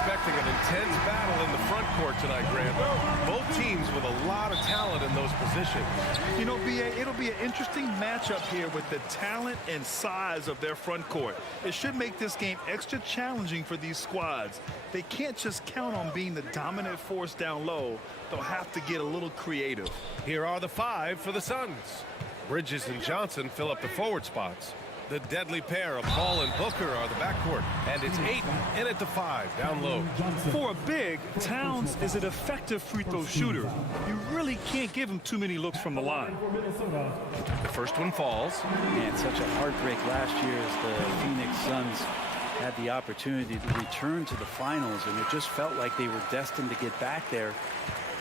expecting an intense battle in the front court tonight, Grant. Both teams with a lot of talent in those positions. You know, B.A., it'll be an interesting matchup here with the talent and size of their front court. It should make this game extra challenging for these squads. They can't just count on being the dominant force down low. They'll have to get a little creative. Here are the five for the Suns. Bridges and Johnson fill up the forward spots. The deadly pair of Paul and Booker are the backcourt. And it's Ayton in at the five, down low. For a big, Towns is an effective free throw shooter. You really can't give him too many looks from the line. The first one falls. And such a heartbreak last year as the Phoenix Suns had the opportunity to return to the finals, and it just felt like they were destined to get back there.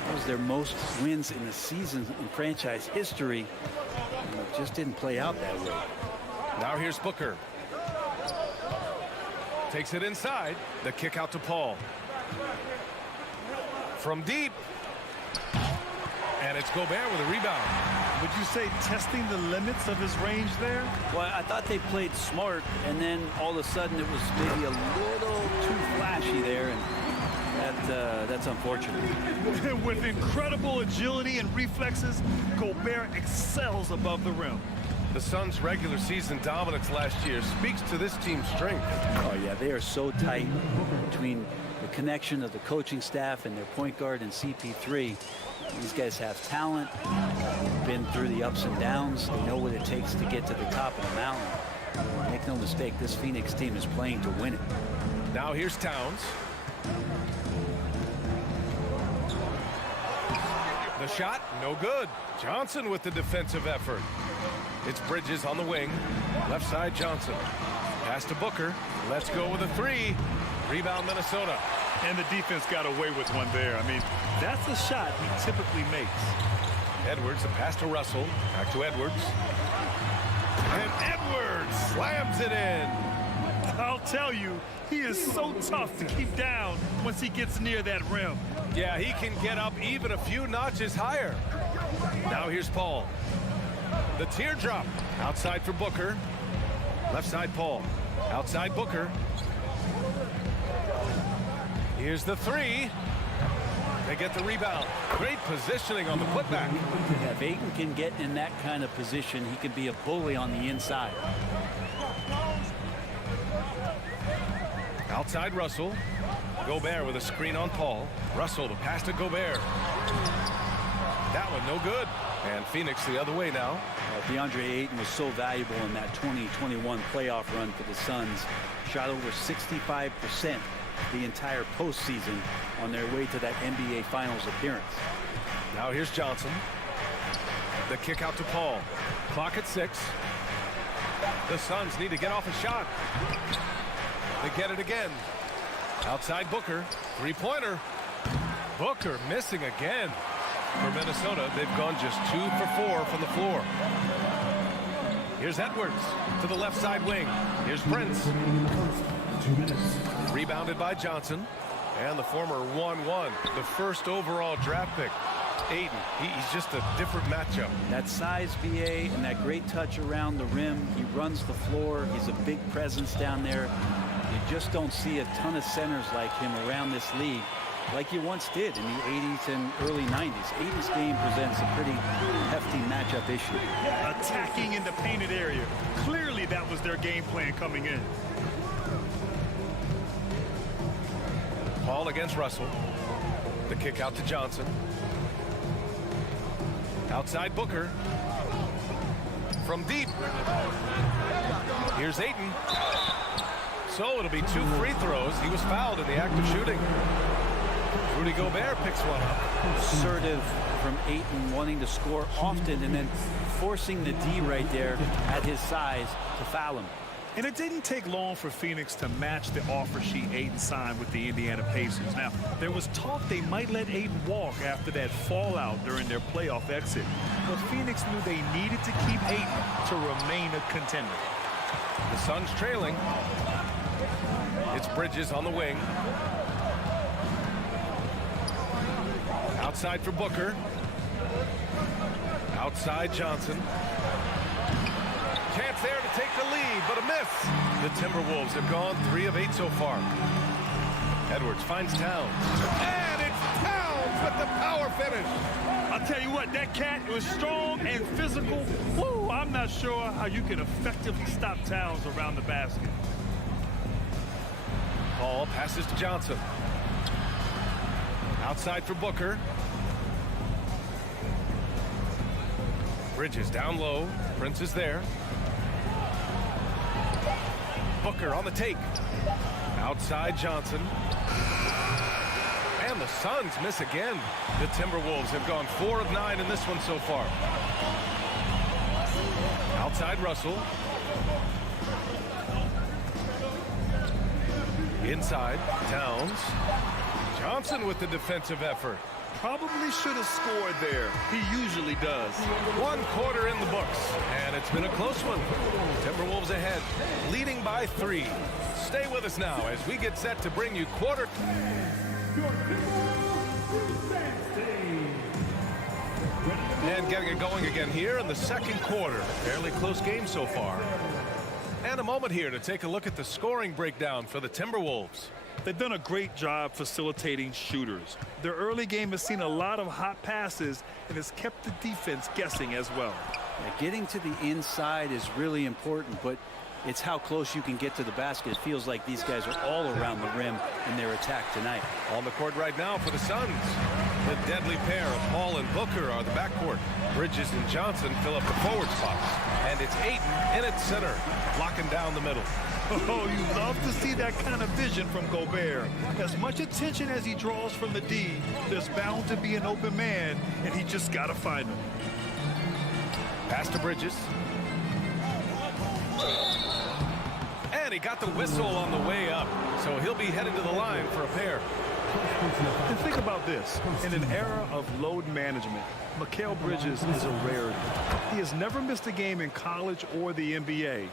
That was their most wins in the season in franchise history. And it just didn't play out that way. Now here's Booker. Takes it inside. The kick out to Paul. From deep. And it's Gobert with a rebound. Would you say testing the limits of his range there? Well, I thought they played smart, and then all of a sudden it was maybe a little too flashy there, and that's unfortunate. With incredible agility and reflexes, Gobert excels above the rim. The Suns' regular season dominance last year speaks to this team's strength. Oh, yeah, they are so tight between the connection of the coaching staff and their point guard and CP3. These guys have talent, been through the ups and downs. They know what it takes to get to the top of the mountain. Make no mistake, this Phoenix team is playing to win it. Now here's Towns. The shot, no good. Johnson with the defensive effort. It's Bridges on the wing. Left side, Johnson. Pass to Booker. Let's go with a three. Rebound, Minnesota. And the defense got away with one there. I mean, that's a shot he typically makes. Edwards, a pass to Russell. Back to Edwards. And Edwards slams it in. I'll tell you, he is so tough to keep down once he gets near that rim. Yeah, he can get up even a few notches higher. Now here's Paul. The teardrop. Outside for Booker. Left side, Paul. Outside, Booker. Here's the three. They get the rebound. Great positioning on the putback. Yeah, if Ayton can get in that kind of position, he can be a bully on the inside. Outside Russell. Gobert with a screen on Paul. Russell to pass to Gobert. That one no good. And Phoenix the other way now. DeAndre Ayton was so valuable in that 2021 playoff run for the Suns. Shot over 65% the entire postseason on their way to that NBA Finals appearance. Now here's Johnson. The kick out to Paul. Clock at 6. The Suns need to get off a shot. They get it again. Outside Booker. Three-pointer. Booker missing again. For Minnesota, they've gone just 2 for 4 from the floor. Here's Edwards to the left side wing. Here's Prince. Rebounded by Johnson. And the former 1-1, the first overall draft pick. Ayton, he's just a different matchup. That size, BA, and that great touch around the rim. He runs the floor. He's a big presence down there. You just don't see a ton of centers like him around this league, like you once did in the 80s and early 90s. Ayton's game presents a pretty hefty matchup issue. Attacking in the painted area. Clearly that was their game plan coming in. Paul against Russell. The kick out to Johnson. Outside Booker. From deep. Here's Ayton. So it'll be 2 free throws. He was fouled in the act of shooting. Rudy Gobert picks one up. Assertive from Ayton, wanting to score often and then forcing the D right there at his size to foul him. And it didn't take long for Phoenix to match the offer sheet Ayton signed with the Indiana Pacers. Now, there was talk they might let Ayton walk after that fallout during their playoff exit. But Phoenix knew they needed to keep Ayton to remain a contender. The Suns trailing. It's Bridges on the wing. Outside for Booker. Outside Johnson. Chance there to take the lead, but a miss. The Timberwolves have gone 3 of 8 so far. Edwards finds Towns. And it's Towns with the power finish. I'll tell you what, that cat was strong and physical. Woo, I'm not sure how you can effectively stop Towns around the basket. Paul passes to Johnson. Outside for Booker. Bridges down low. Prince is there. Booker on the take. Outside Johnson. And the Suns miss again. The Timberwolves have gone 4 of 9 in this one so far. Outside Russell. Inside Towns. Johnson with the defensive effort. Probably should have scored there. He usually does. 1 quarter in the books, and it's been a close one. Timberwolves ahead, leading by 3. Stay with us now as we get set to bring you quarter. And getting it going again here in the second quarter. Fairly close game so far. And a moment here to take a look at the scoring breakdown for the Timberwolves. They've done a great job facilitating shooters. Their early game has seen a lot of hot passes and has kept the defense guessing as well. Yeah, getting to the inside is really important, but it's how close you can get to the basket. It feels like these guys are all around the rim in their attack tonight. On the court right now for the Suns. The deadly pair of Paul and Booker are the backcourt. Bridges and Johnson fill up the forward spots. And it's Ayton in its center, locking down the middle. Oh, you love to see that kind of vision from Gobert. As much attention as he draws from the D, there's bound to be an open man, and he just got to find him. Pass to Bridges. And he got the whistle on the way up, so he'll be headed to the line for a pair. And think about this. In an era of load management, Mikal Bridges is a rarity. He has never missed a game in college or the NBA.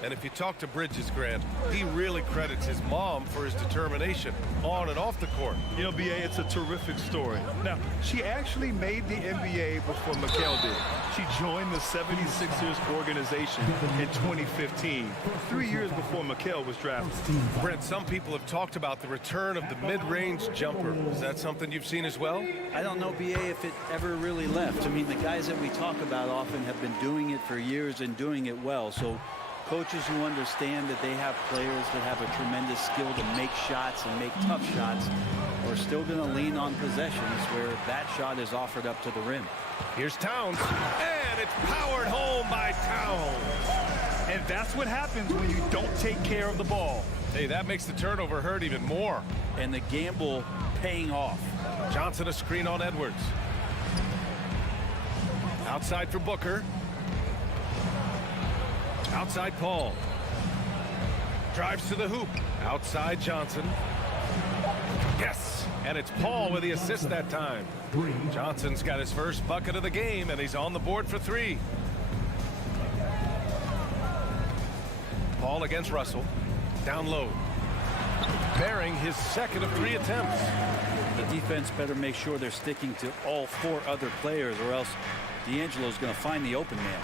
And if you talk to Bridges, Grant, he really credits his mom for his determination on and off the court. You know, BA, it's a terrific story. Now, she actually made the NBA before Mikal did. She joined the 76ers organization in 2015, 3 years before Mikal was drafted. Brent, some people have talked about the return of the mid-range jumper. Is that something you've seen as well? I don't know, BA, if it ever really left. I mean, the guys that we talk about often have been doing it for years and doing it well. So coaches who understand that they have players that have a tremendous skill to make shots and make tough shots are still going to lean on possessions where that shot is offered up to the rim. Here's Towns, and it's powered home by Towns. And that's what happens when you don't take care of the ball. Hey, that makes the turnover hurt even more. And the gamble paying off. Johnson a screen on Edwards. Outside for Booker. Outside Paul. Drives to the hoop. Outside Johnson. Yes, and it's Paul with the assist that time. Johnson's got his first bucket of the game, and he's on the board for 3. Paul against Russell. Down low. Bearing his second of 3 attempts. The defense better make sure they're sticking to all 4 other players, or else D'Angelo's going to find the open man.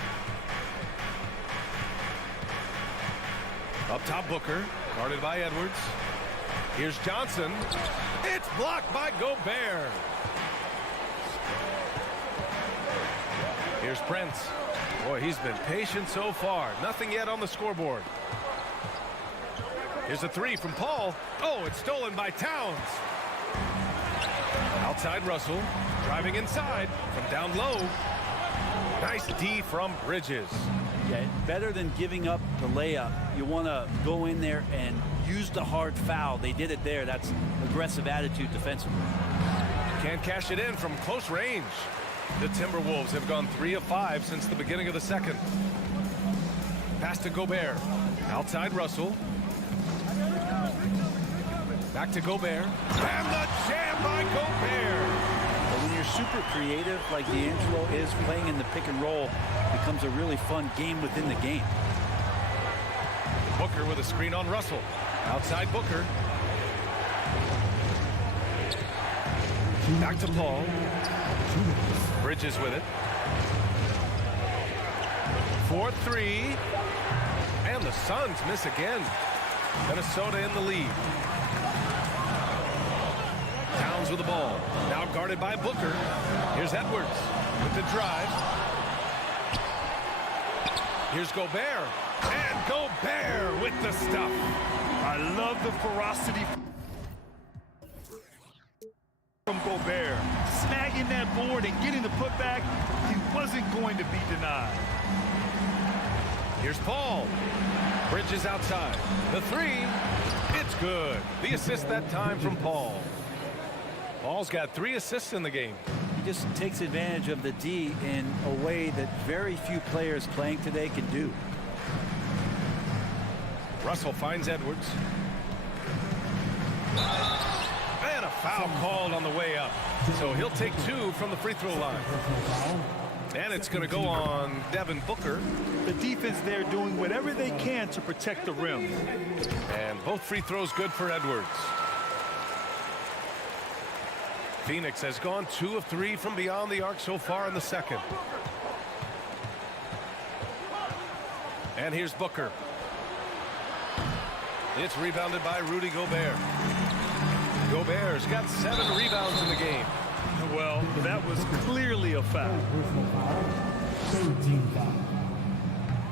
Up top, Booker, guarded by Edwards. Here's Johnson. It's blocked by Gobert. Here's Prince. Boy, he's been patient so far. Nothing yet on the scoreboard. Here's a 3 from Paul. Oh, it's stolen by Towns. Outside Russell, driving inside from down low. Nice D from Bridges. Yeah, better than giving up the layup. You want to go in there and use the hard foul. They did it there. That's aggressive attitude defensively. Can't cash it in from close range. The Timberwolves have gone 3 of 5 since the beginning of the second. Pass to Gobert. Outside Russell. Back to Gobert. And the jam by Gobert. But when you're super creative like D'Angelo is, playing in the pick and roll becomes a really fun game within the game. Booker with a screen on Russell. Outside Booker. Back to Paul. Bridges with it. 4-3. And the Suns miss again. Minnesota in the lead. with the ball. Now guarded by Booker. Here's Edwards with the drive. Here's Gobert. And Gobert with the stuff. I love the ferocity from Gobert. Snagging that board and getting the putback, he wasn't going to be denied. Here's Paul. Bridges outside. The three. It's good. The assist that time from Paul. Paul's got 3 assists in the game. He just takes advantage of the D in a way that very few players playing today can do. Russell finds Edwards. And a foul called on the way up. So he'll take 2 from the free throw line. And it's going to go on Devin Booker. The defense there doing whatever they can to protect the rim. And both free throws good for Edwards. Phoenix has gone 2 of 3 from beyond the arc so far in the second. And here's Booker. It's rebounded by Rudy Gobert. Gobert's got 7 rebounds in the game. Well, that was clearly a foul.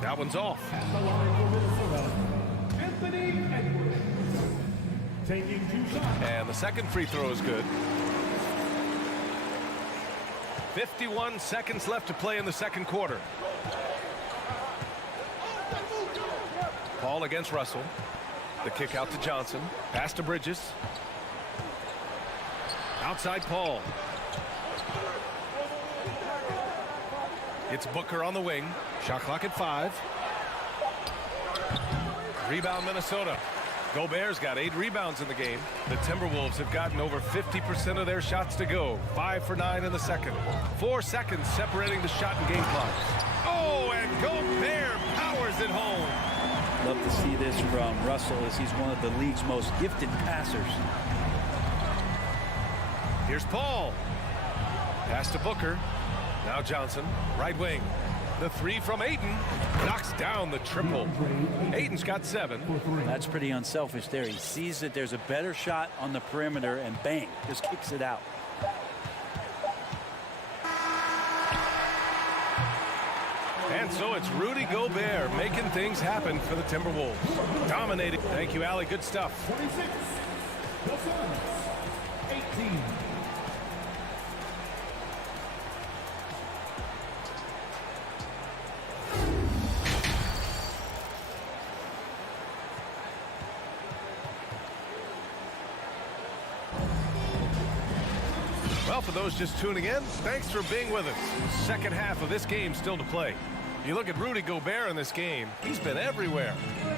That one's off. And the second free throw is good. 51 seconds left to play in the second quarter. Paul against Russell. The kick out to Johnson. Pass to Bridges. Outside Paul. It's Booker on the wing. Shot clock at 5. Rebound Minnesota. Gobert's got 8 rebounds in the game. The Timberwolves have gotten over 50% of their shots to go. 5 for 9 in the second. 4 seconds separating the shot and game clock. Oh, and Gobert powers it home. Love to see this from Russell as he's one of the league's most gifted passers. Here's Paul. Pass to Booker. Now Johnson, right wing. The 3 from Ayton knocks down the triple. Ayton's got 7. That's pretty unselfish there. He sees that there's a better shot on the perimeter and bang, just kicks it out. And so it's Rudy Gobert making things happen for the Timberwolves. Dominating. Thank you, Allie. Good stuff. 46. The Suns. 18. Well, for those just tuning in, thanks for being with us. Second half of this game still to play. You look at Rudy Gobert in this game, he's been everywhere.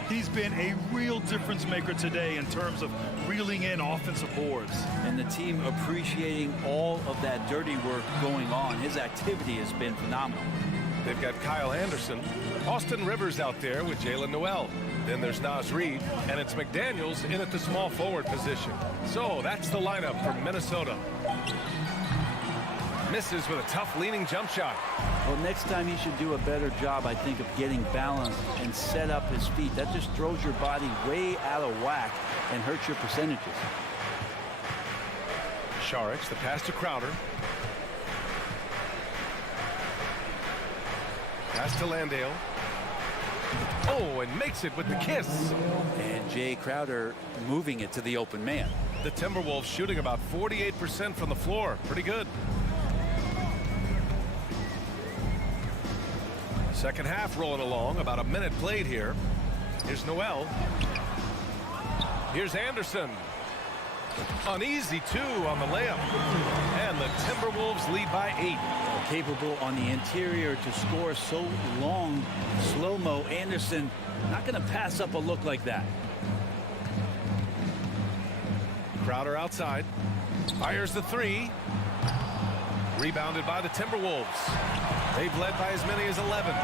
He's been a real difference maker today in terms of reeling in offensive boards. And the team appreciating all of that dirty work going on. His activity has been phenomenal. They've got Kyle Anderson, Austin Rivers out there with Jalen Noel. Then there's Naz Reid, and it's McDaniels in at the small forward position. So that's the lineup for Minnesota. Misses with a tough leaning jump shot. Well, next time he should do a better job, I think, of getting balanced and set up his feet. That just throws your body way out of whack and hurts your percentages. Saric, the pass to Crowder. Pass to Landale. Oh, and makes it with the kiss. And Jay Crowder moving it to the open man. The Timberwolves shooting about 48% from the floor. Pretty good. Second half rolling along. About a minute played here. Here's Noel. Here's Anderson. An easy 2 on the layup. And the Timberwolves lead by 8. Capable on the interior to score so long. Slow-mo. Anderson not going to pass up a look like that. Crowder outside. Fires the 3. Rebounded by the Timberwolves. They've led by as many as 11.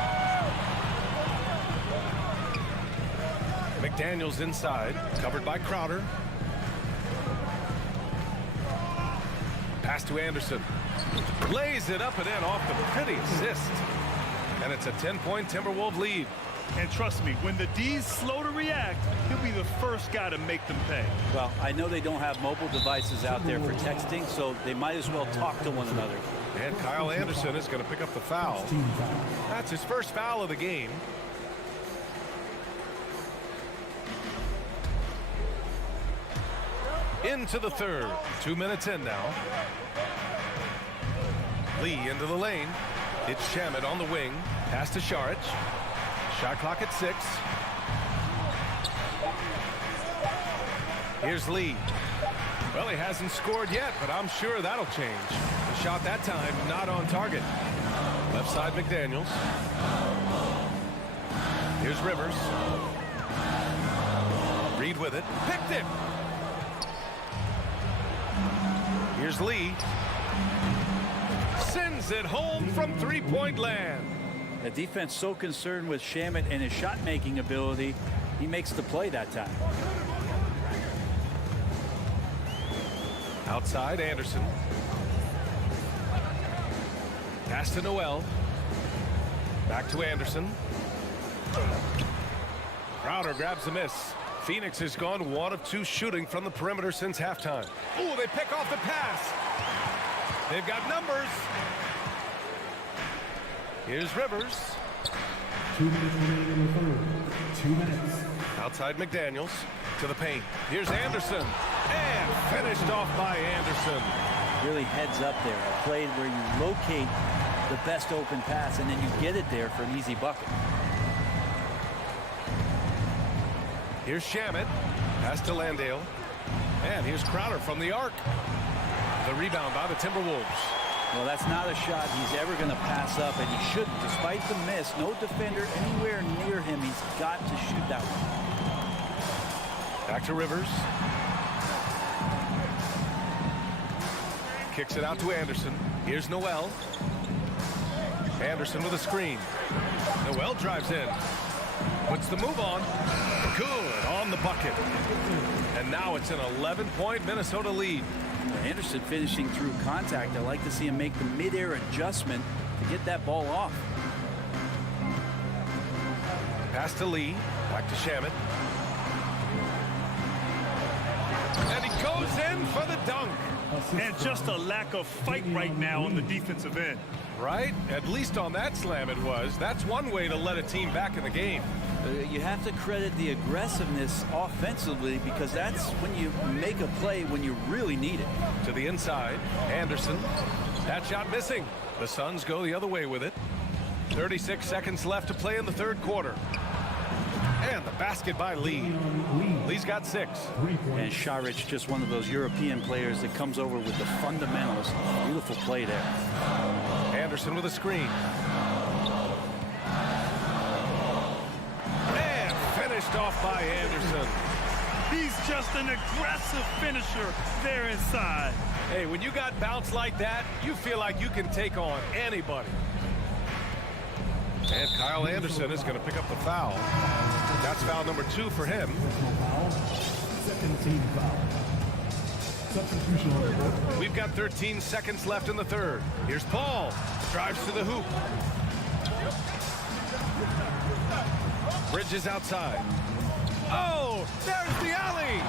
McDaniels inside. Covered by Crowder. Pass to Anderson. Lays it up and in off the pretty assist. And it's a 10-point Timberwolves lead. And trust me, when the D's slow to react, he'll be the first guy to make them pay. Well, I know they don't have mobile devices out there for texting, so they might as well talk to one another. And Kyle Anderson is going to pick up the foul. That's his first foul of the game. Into the third. 2 minutes in now. Lee into the lane. It's Shamet on the wing. Pass to Sharic. Shot clock at 6. Here's Lee. Well, he hasn't scored yet, but I'm sure that'll change. The shot that time not on target. Left side McDaniels. Here's Rivers. Reed with it. Picked it. Here's Lee. Sends it home from three-point land. The defense so concerned with Shamet and his shot-making ability, he makes the play that time. Outside Anderson. Pass to Noel. Back to Anderson. Crowder grabs the miss. Phoenix has gone 1 of 2 shooting from the perimeter since halftime. Ooh, they pick off the pass. They've got numbers. Here's Rivers. 2 minutes remaining in the third. 2 minutes. Outside McDaniels to the paint. Here's Anderson. And finished off by Anderson. Really heads up there. A play where you locate the best open pass and then you get it there for an easy bucket. Here's Shamet. Pass to Landale. And here's Crowder from the arc. The rebound by the Timberwolves. Well, that's not a shot he's ever going to pass up, and he shouldn't. Despite the miss, no defender anywhere near him. He's got to shoot that one. Back to Rivers. Kicks it out to Anderson. Here's Noel. Anderson with a screen. Noel drives in. Puts the move on. Good on the bucket. And now it's an 11-point Minnesota lead. Anderson finishing through contact. I like to see him make the mid-air adjustment to get that ball off. Pass to Lee. Back to Shamet. And he goes in for the dunk. And just a lack of fight right now on the defensive end. Right? At least on that slam it was. That's one way to let a team back in the game. You have to credit the aggressiveness offensively because that's when you make a play when you really need it. To the inside, Anderson. That shot missing. The Suns go the other way with it. 36 seconds left to play in the third quarter. And the basket by Lee. Lee's got 6. And Sharic, just one of those European players that comes over with the fundamentals. Beautiful play there. Anderson with a screen. And finished off by Anderson. He's just an aggressive finisher there inside. Hey, when you got bounce like that, you feel like you can take on anybody. And Kyle Anderson is going to pick up the foul. That's foul number 2 for him. Second team foul. Substitution order. We've got 13 seconds left in the third. Here's Paul. Drives to the hoop. Bridges outside. Oh, there's the alley.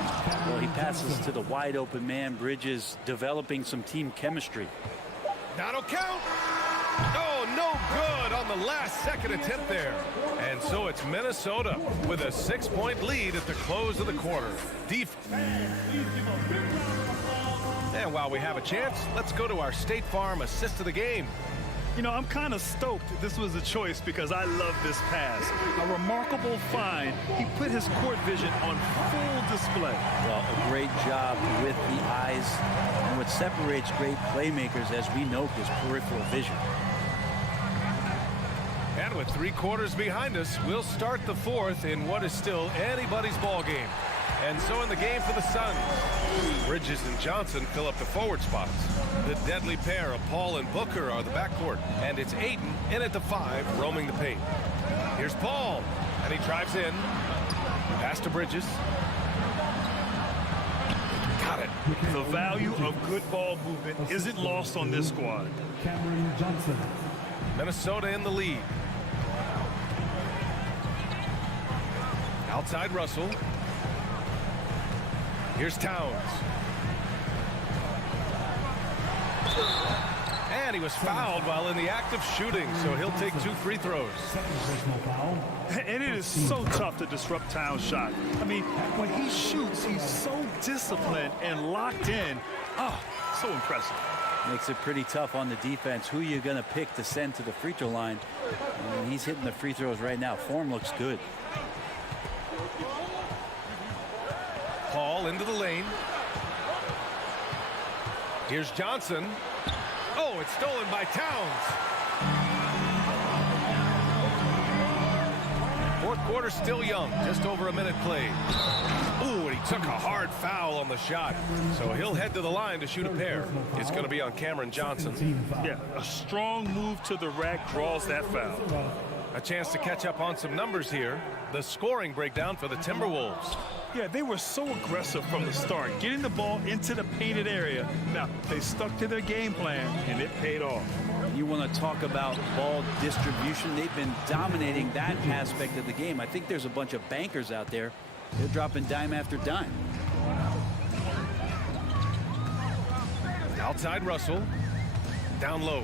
Well, he passes to the wide open man. Bridges developing some team chemistry. That'll count. Oh, no good on the last second attempt there. And so it's Minnesota with a 6-point lead at the close of the quarter. And while we have a chance, let's go to our State Farm assist of the game. You know, I'm kind of stoked this was a choice because I love this pass. A remarkable find. He put his court vision on full display. Well, a great job with the eyes. And what separates great playmakers, as we know, is peripheral vision. And with 3 quarters behind us, we'll start the fourth in what is still anybody's ball game. And so in the game for the Suns, Bridges and Johnson fill up the forward spots. The deadly pair of Paul and Booker are the backcourt. And it's Ayton in at the 5, roaming the paint. Here's Paul, and he drives in. Pass to Bridges. Got it. The value of good ball movement isn't lost on this squad. Cameron Johnson. Minnesota in the lead. Outside Russell. Here's Towns. And he was fouled while in the act of shooting, so he'll take 2 free throws. Second personal foul. And it is so tough to disrupt Towns' shot. I mean, when he shoots, he's so disciplined and locked in. So impressive. Makes it pretty tough on the defense. Who you going to pick to send to the free throw line? I mean, he's hitting the free throws right now. Form looks good. Paul into the lane. Here's Johnson. Oh, it's stolen by Towns. Fourth quarter still young, just over a minute played. Ooh, and he took a hard foul on the shot. So he'll head to the line to shoot a pair. It's going to be on Cameron Johnson. Yeah, a strong move to the rack draws that foul. A chance to catch up on some numbers here. The scoring breakdown for the Timberwolves. Yeah, they were so aggressive from the start, getting the ball into the painted area. Now, they stuck to their game plan, and it paid off. You want to talk about ball distribution. They've been dominating that aspect of the game. I think there's a bunch of bankers out there. They're dropping dime after dime. Outside Russell. Down low.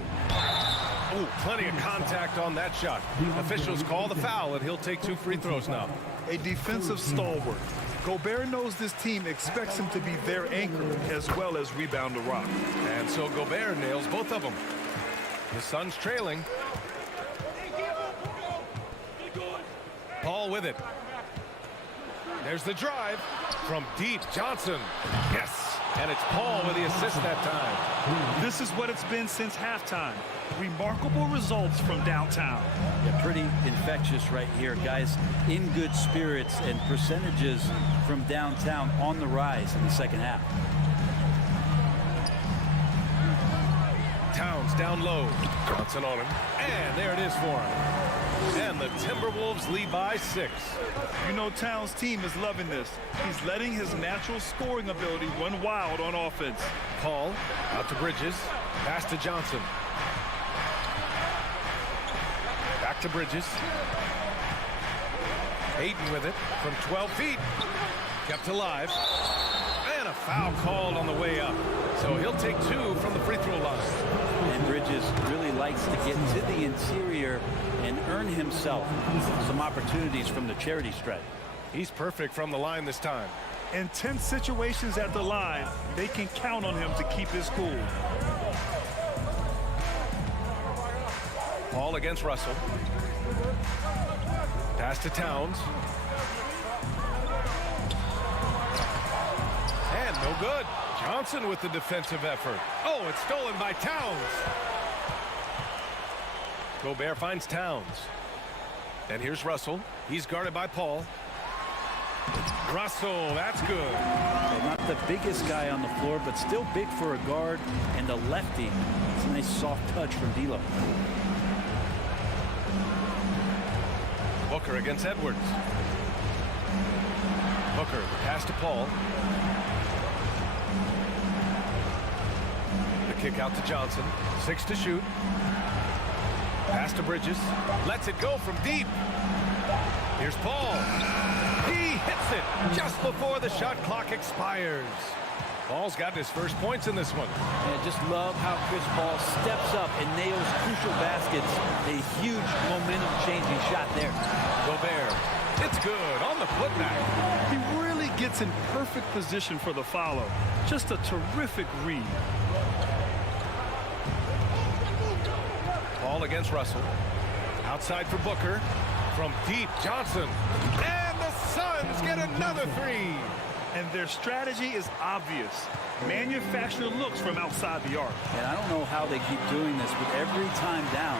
Ooh, plenty of contact on that shot. Officials call the foul, and he'll take 2 free throws now. A defensive stalwart. Gobert knows this team expects him to be their anchor as well as rebound the rock. And so Gobert nails both of them. The Suns trailing. Paul with it. There's the drive from deep. Johnson. Yes. And it's Paul with the assist that time. This is what it's been since halftime. Remarkable results from downtown. Yeah, pretty infectious right here, guys. In good spirits, and percentages from downtown on the rise in the second half. Towns down low. Johnson on him. And there it is for him. And the Timberwolves lead by 6. You know Towns' team is loving this. He's letting his natural scoring ability run wild on offense. Paul out to Bridges. Pass to Johnson. Back to Bridges. Ayton with it from 12 feet. Kept alive. And a foul called on the way up. So he'll take 2 from the free throw line. And Bridges really likes to get to the interior and earn himself some opportunities from the charity stripe. He's perfect from the line this time. In tense situations at the line, they can count on him to keep his cool. Paul against Russell. Pass to Towns. And no good. Johnson with the defensive effort. Oh, it's stolen by Towns. Gobert finds Towns. And here's Russell. He's guarded by Paul. Russell, that's good. Well, not the biggest guy on the floor, but still big for a guard and a lefty. It's a nice soft touch from D'Lo. Booker against Edwards. Booker, pass to Paul. The kick out to Johnson. 6 to shoot. Pass to Bridges. Lets it go from deep. Here's Paul. He hits it just before the shot clock expires. Paul's gotten his first points in this one. And I just love how Chris Paul steps up and nails crucial baskets. A huge momentum-changing shot there. Gobert. It's good on the putback. He really gets in perfect position for the follow. Just a terrific read. Paul against Russell. Outside for Booker. From deep, Johnson. And the Suns get another 3. And their strategy is obvious. Manufacture looks from outside the arc. And I don't know how they keep doing this, but every time down,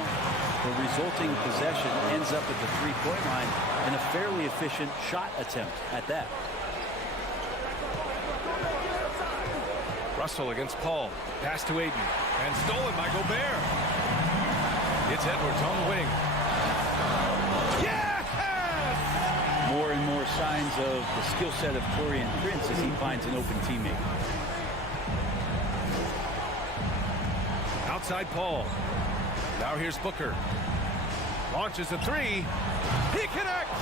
the resulting possession ends up at the three-point line and a fairly efficient shot attempt at that. Russell against Paul. Pass to Ayton. And stolen by Gobert. It's Edwards on the wing. Yes! More and more signs of the skill set of Taurean Prince as he finds an open teammate. Outside Paul. Now here's Booker. Launches a 3. He connects.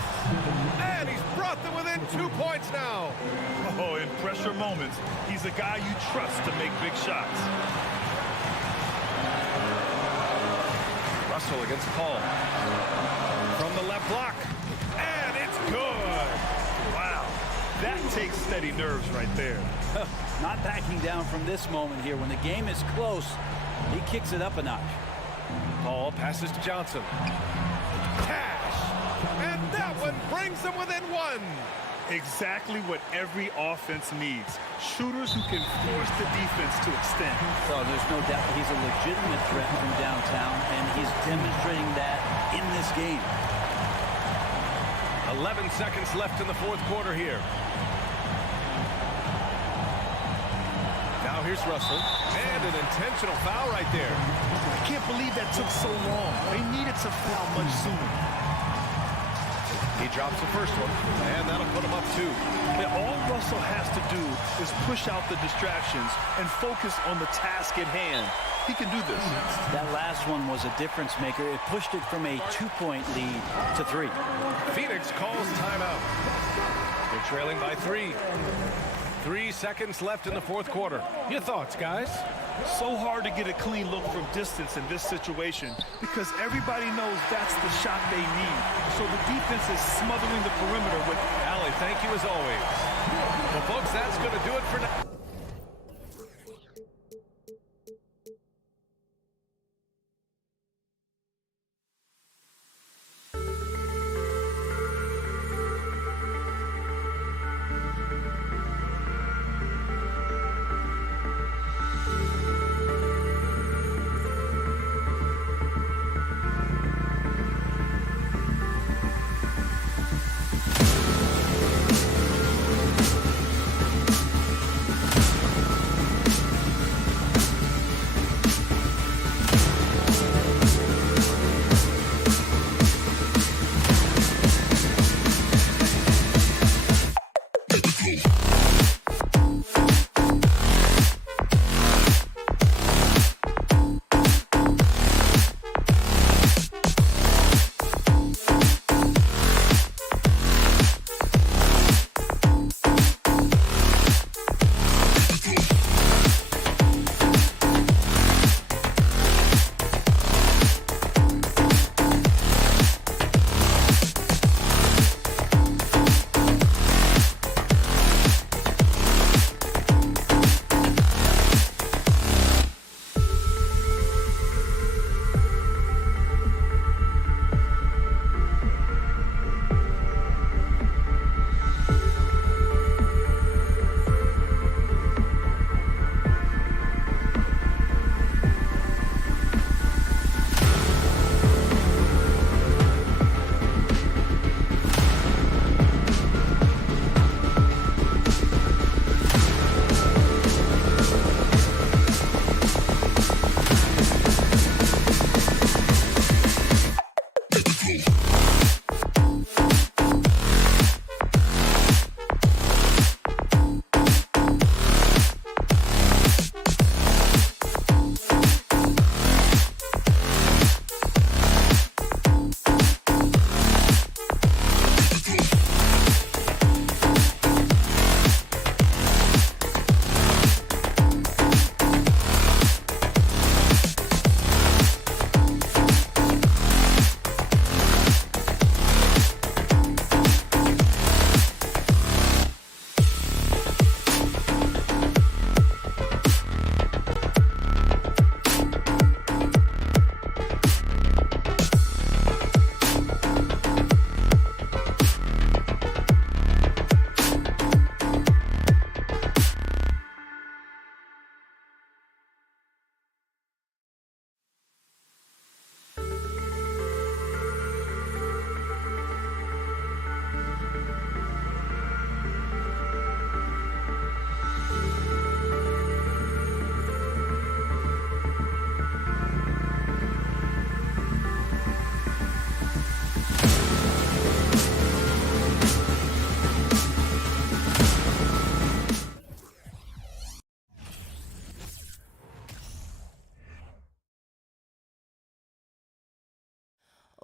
And he's brought them within 2 points now. Oh, in pressure moments, he's a guy you trust to make big shots. Russell against Paul. From the left block. And it's good. Wow, that takes steady nerves right there. Not backing down from this moment here. When the game is close, he kicks it up a notch. Paul passes to Johnson. Cash. And that one brings them within 1. Exactly what every offense needs. Shooters who can force the defense to extend. So there's no doubt he's a legitimate threat from downtown, and he's demonstrating that in this game. 11 seconds left in the fourth quarter here. Now here's Russell. And an intentional foul right there. I can't believe that took so long. They needed to foul much sooner. He drops the first one, and that'll put him up 2. And all Russell has to do is push out the distractions and focus on the task at hand. He can do this. That last one was a difference maker. It pushed it from a 2-point lead to 3. Phoenix calls timeout. They're trailing by 3. 3 seconds left in the fourth quarter. Your thoughts, guys? So hard to get a clean look from distance in this situation because everybody knows that's the shot they need. So the defense is smothering the perimeter with... Allie, thank you as always. Well, folks, that's going to do it for now.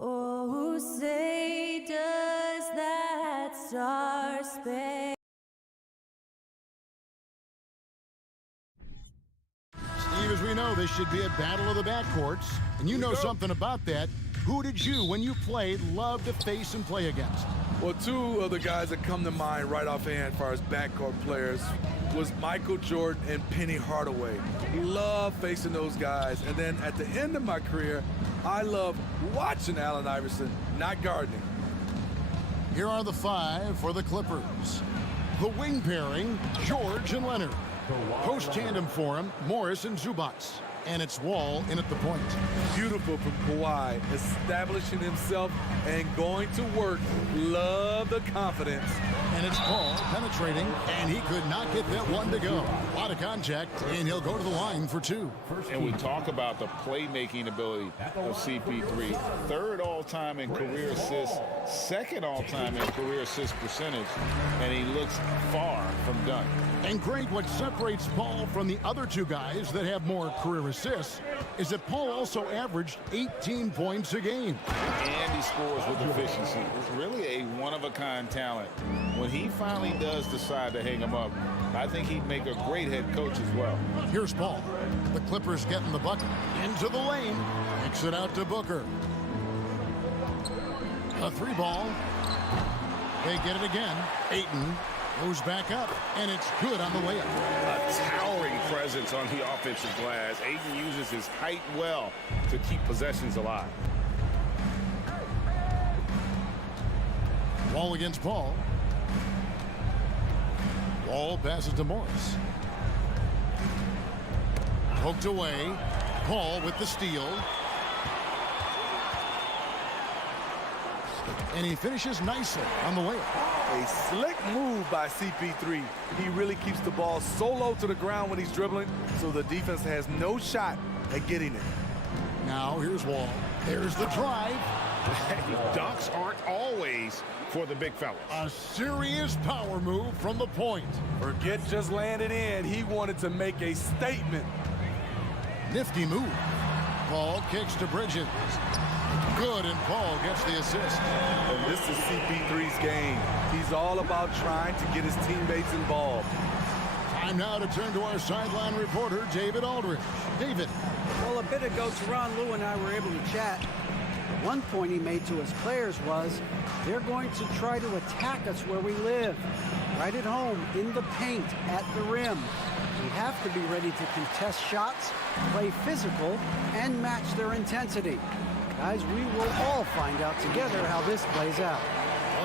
Oh, say does that star know this should be a battle of the backcourts, and you know something about that. Who did you, when you played, love to face and play against? Well, two of the guys that come to mind right offhand as far as backcourt players was Michael Jordan and Penny Hardaway. Love facing those guys. And then at the end of my career, I love watching Allen Iverson, not gardening. Here are the 5 for the Clippers. The wing pairing, George and Leonard. Post tandem for him, Morris and Zubats. And it's Wall in at the point. Beautiful from Kawhi, establishing himself and going to work. Love the confidence. And it's Paul penetrating, and he could not get that one to go. A lot of contact, and he'll go to the line for 2. And we talk about the playmaking ability of CP3. 3rd all-time in career assists, 2nd all-time in career assist percentage, and he looks far from done. And Greg, what separates Paul from the other 2 guys that have more career assists is that Paul also averaged 18 points a game. And he scores with efficiency. It's really a one-of-a-kind talent. When he finally does decide to hang him up, I think he'd make a great head coach as well. Here's Paul. The Clippers getting the bucket. Into the lane. Kicks it out to Booker. A 3-ball. They get it again. Ayton goes back up, and it's good on the layup. A towering presence on the offensive glass. Ayton uses his height well to keep possessions alive. Wall against Paul. Wall passes to Morris. Poked away. Paul with the steal. And he finishes nicely on the layup. A slick move by CP3. He really keeps the ball so low to the ground when he's dribbling, so the defense has no shot at getting it. Now here's Wall. There's the drive. Dunks aren't always for the big fellas. A serious power move from the point. Forget just laying it in. He wanted to make a statement. Nifty move. Paul kicks to Bridges. Good, and Paul gets the assist. And this is CP3's game. He's all about trying to get his teammates involved. Time now to turn to our sideline reporter, David Aldridge. David. Well, a bit ago, Teron, Lou, and I were able to chat. One point he made to his players was, they're going to try to attack us where we live. Right at home, in the paint, at the rim. We have to be ready to contest shots, play physical, and match their intensity. Guys, we will all find out together how this plays out.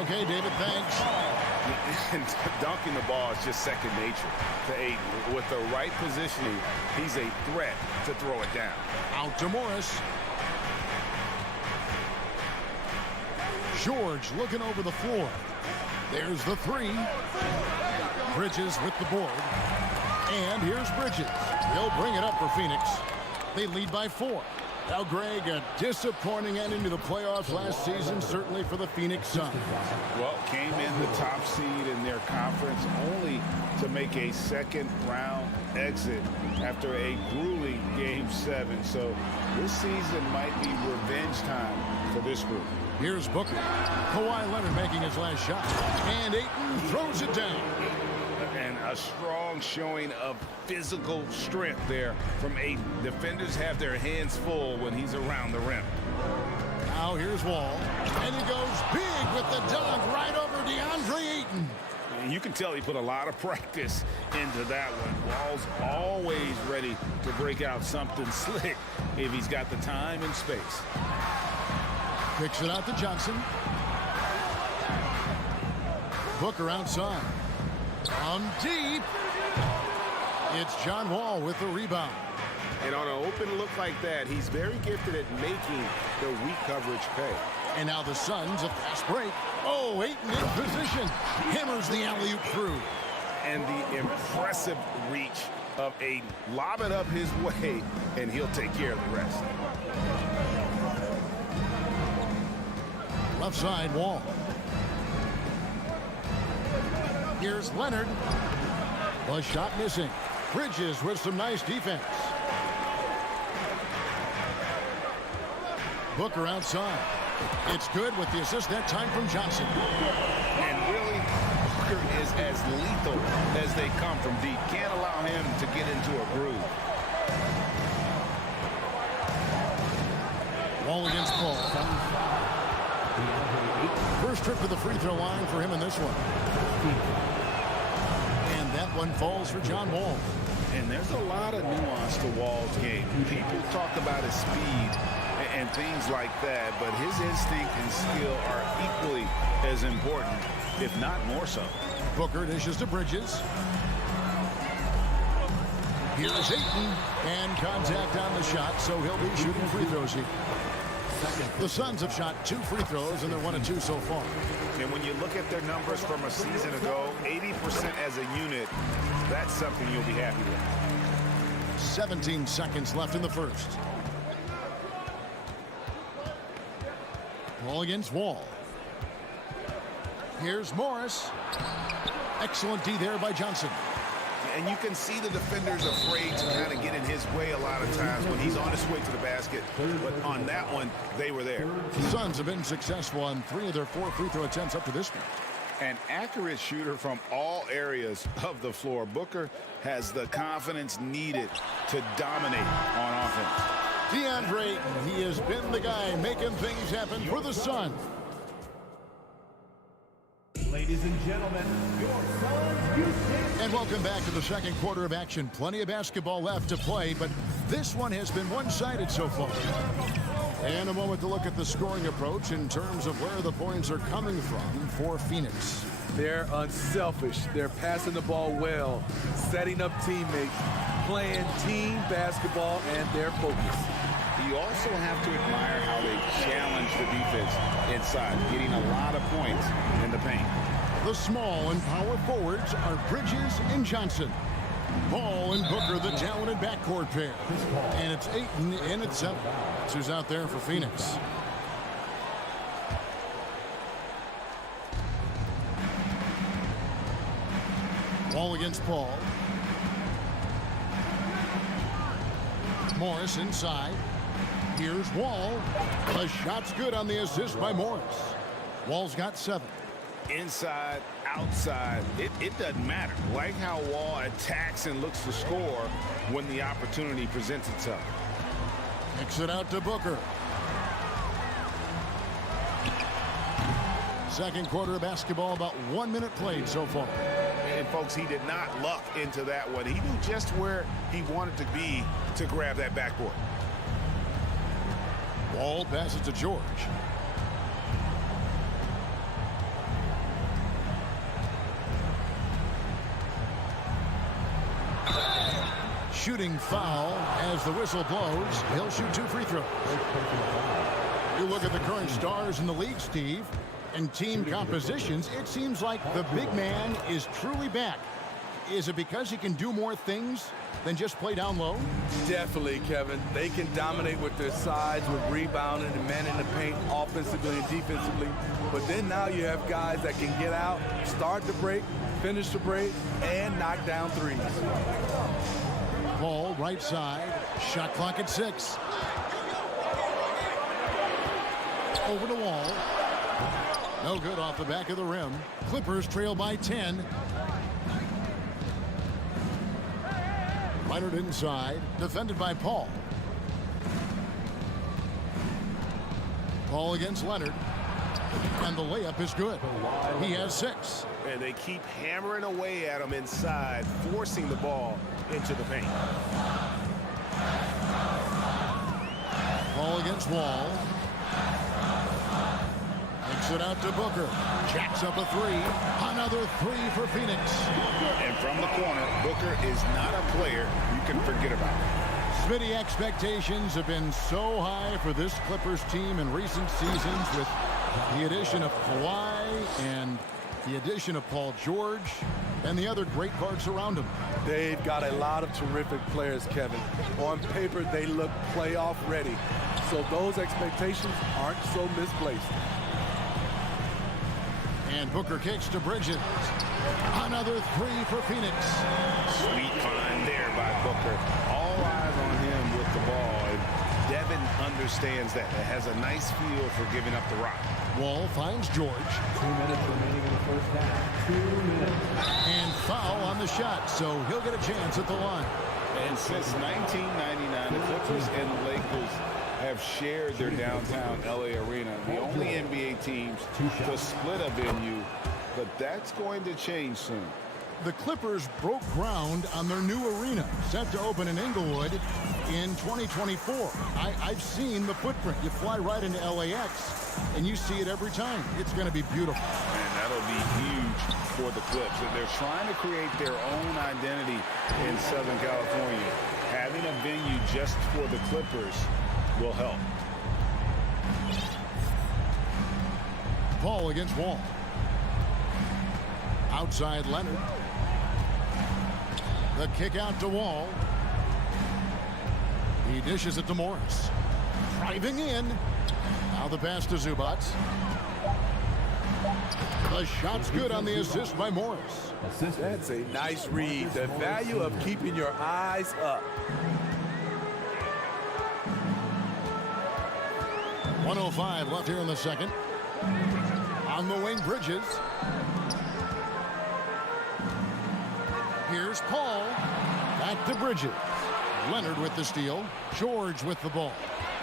Okay, David, thanks. And dunking the ball is just second nature to Ayton. With the right positioning, he's a threat to throw it down. Out to Morris. George looking over the floor. There's the 3. Bridges with the board. And here's Bridges. He'll bring it up for Phoenix. They lead by 4. Now, Greg, a disappointing ending to the playoffs last season, certainly for the Phoenix Suns. Well, came in the top seed in their conference only to make a second-round exit after a grueling Game 7. So this season might be revenge time for this group. Here's Booker. Kawhi Leonard making his last shot. And Ayton throws it down. And a strong showing of physical strength there from Ayton. Defenders have their hands full when he's around the rim. Now here's Wall. And he goes big with the dunk right over DeAndre Ayton. And you can tell he put a lot of practice into that one. Wall's always ready to break out something slick if he's got the time and space. Kicks it out to Johnson. Booker outside. From deep. It's John Wall with the rebound. And on an open look like that, he's very gifted at making the weak coverage pay. And now the Suns, a fast break. Oh, Ayton in position. Hammers the alley-oop through. And the impressive reach of Ayton. Lob it up his way, and he'll take care of the rest. Left side, Wall. Here's Leonard. The shot missing. Bridges with some nice defense. Booker outside. It's good with the assist that time from Johnson. And really, Booker is as lethal as they come from deep. Can't allow him to get into a groove. Ball against Paul. First trip to the free throw line for him in this one. And that one falls for John Wall. And there's a lot of nuance to Wall's game. People talk about his speed and things like that, but his instinct and skill are equally as important, if not more so. Booker dishes to Bridges. Here's Ayton, and contact on the shot, so he'll be shooting free throws here. The Suns have shot 2 free throws, and they're 1 of 2 so far. And when you look at their numbers from a season ago, 80% as a unit, that's something you'll be happy with. 17 seconds left in the first. Ball against Wall. Here's Morris. Excellent D there by Johnson. And you can see the defenders afraid to kind of get in his way a lot of times when he's on his way to the basket. But on that one, they were there. The Suns have been successful on 3 of their 4 free throw attempts up to this point. An accurate shooter from all areas of the floor. Booker has the confidence needed to dominate on offense. DeAndre Ayton, he has been the guy making things happen for the Suns. Ladies and gentlemen, your Suns Houston. And welcome back to the second quarter of action. Plenty of basketball left to play, but this one has been one-sided so far. And a moment to look at the scoring approach in terms of where the points are coming from for Phoenix. They're unselfish. They're passing the ball well, setting up teammates, playing team basketball, and they're focused. You also have to admire how they challenge the defense inside, getting a lot of points in the paint. The small and power forwards are Bridges and Johnson. Ball and Booker, the talented backcourt pair. And it's Ayton in at 7. That's who's out there for Phoenix. Ball against Paul. Morris inside. Here's Wall. The shot's good on the assist by Morris. Wall's got 7. Inside, outside, it doesn't matter. Like how Wall attacks and looks to score when the opportunity presents itself. Kicks it out to Booker. Second quarter of basketball, about 1 minute played so far. And folks, he did not luck into that one. He knew just where he wanted to be to grab that backboard. Wall passes to George. Shooting foul as the whistle blows. He'll shoot 2 free throws. You look at the current stars in the league, Steve, and team compositions, it seems like the big man is truly back. Is it because he can do more things than just play down low? Definitely, Kevin. They can dominate with their sides, with rebounding and manning the paint offensively and defensively. But then now you have guys that can get out, start the break, finish the break, and knock down threes. Ball right side. Shot clock at 6. Over to Wall. No good off the back of the rim. Clippers trail by 10. Leonard inside. Defended by Paul. Paul against Leonard. And the layup is good. He has 6. And they keep hammering away at him inside, forcing the ball into the paint. Ball against Wall. Takes it out to Booker. Jacks up a 3. Another 3 for Phoenix. And from the corner, Booker is not a player you can forget about. Smitty, expectations have been so high for this Clippers team in recent seasons with the addition of Kawhi and the addition of Paul George and the other great parts around him. They've got a lot of terrific players, Kevin. On paper, they look playoff ready. So those expectations aren't so misplaced. And Booker kicks to Bridges. Another 3 for Phoenix. Sweet find there by Booker. All eyes on him with the ball. And Devin understands that. It has a nice feel for giving up the rock. Wall finds George. 2 minutes remaining in the first half. 2 minutes. And foul on the shot, so he'll get a chance at the line. And since 1999, the Clippers and the Lakers have have shared their downtown LA arena. The only NBA teams to split a venue, but that's going to change soon. The Clippers broke ground on their new arena, set to open in Inglewood in 2024. I've seen the footprint. You fly right into LAX, and you see it every time. It's going to be beautiful. And that'll be huge for the Clips. And they're trying to create their own identity in Southern California. Having a venue just for the Clippers will help. Paul against Wall. Outside Leonard. The kick out to Wall. He dishes it to Morris. Driving in. Now the pass to Zubac. The shot's good on the assist by Morris. That's a nice read. The value of keeping your eyes up. 1:05 left here in the second. On the wing, Bridges. Here's Paul. Back to Bridges. Leonard with the steal. George with the ball.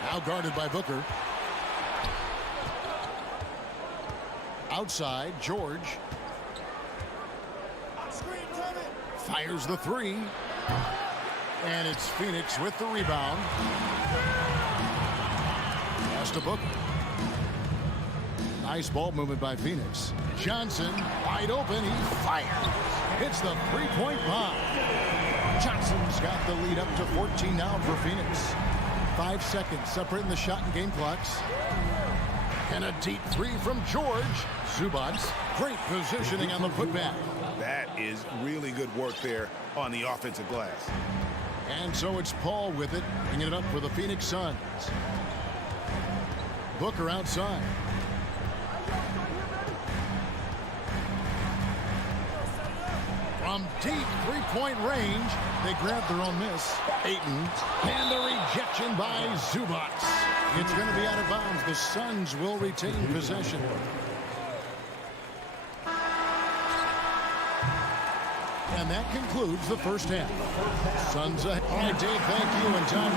Now guarded by Booker. Outside, George. Fires the three. And it's Phoenix with the rebound. Pass to Booker. Nice ball movement by Phoenix. Johnson, wide open. He fires. Hits the three-point bomb. Johnson's got the lead up to 14 now for Phoenix. 5 seconds separating the shot and game clocks. And a deep three from George. Zubac, great positioning on the putback. That is really good work there on the offensive glass. And so it's Paul with it, bringing it up for the Phoenix Suns. Booker outside. From deep three-point range, they grab their own miss. Ayton, and the rejection by Zubac. It's going to be out of bounds. The Suns will retain possession. And that concludes the first half. Suns ahead. All right, Dave, thank you. And time.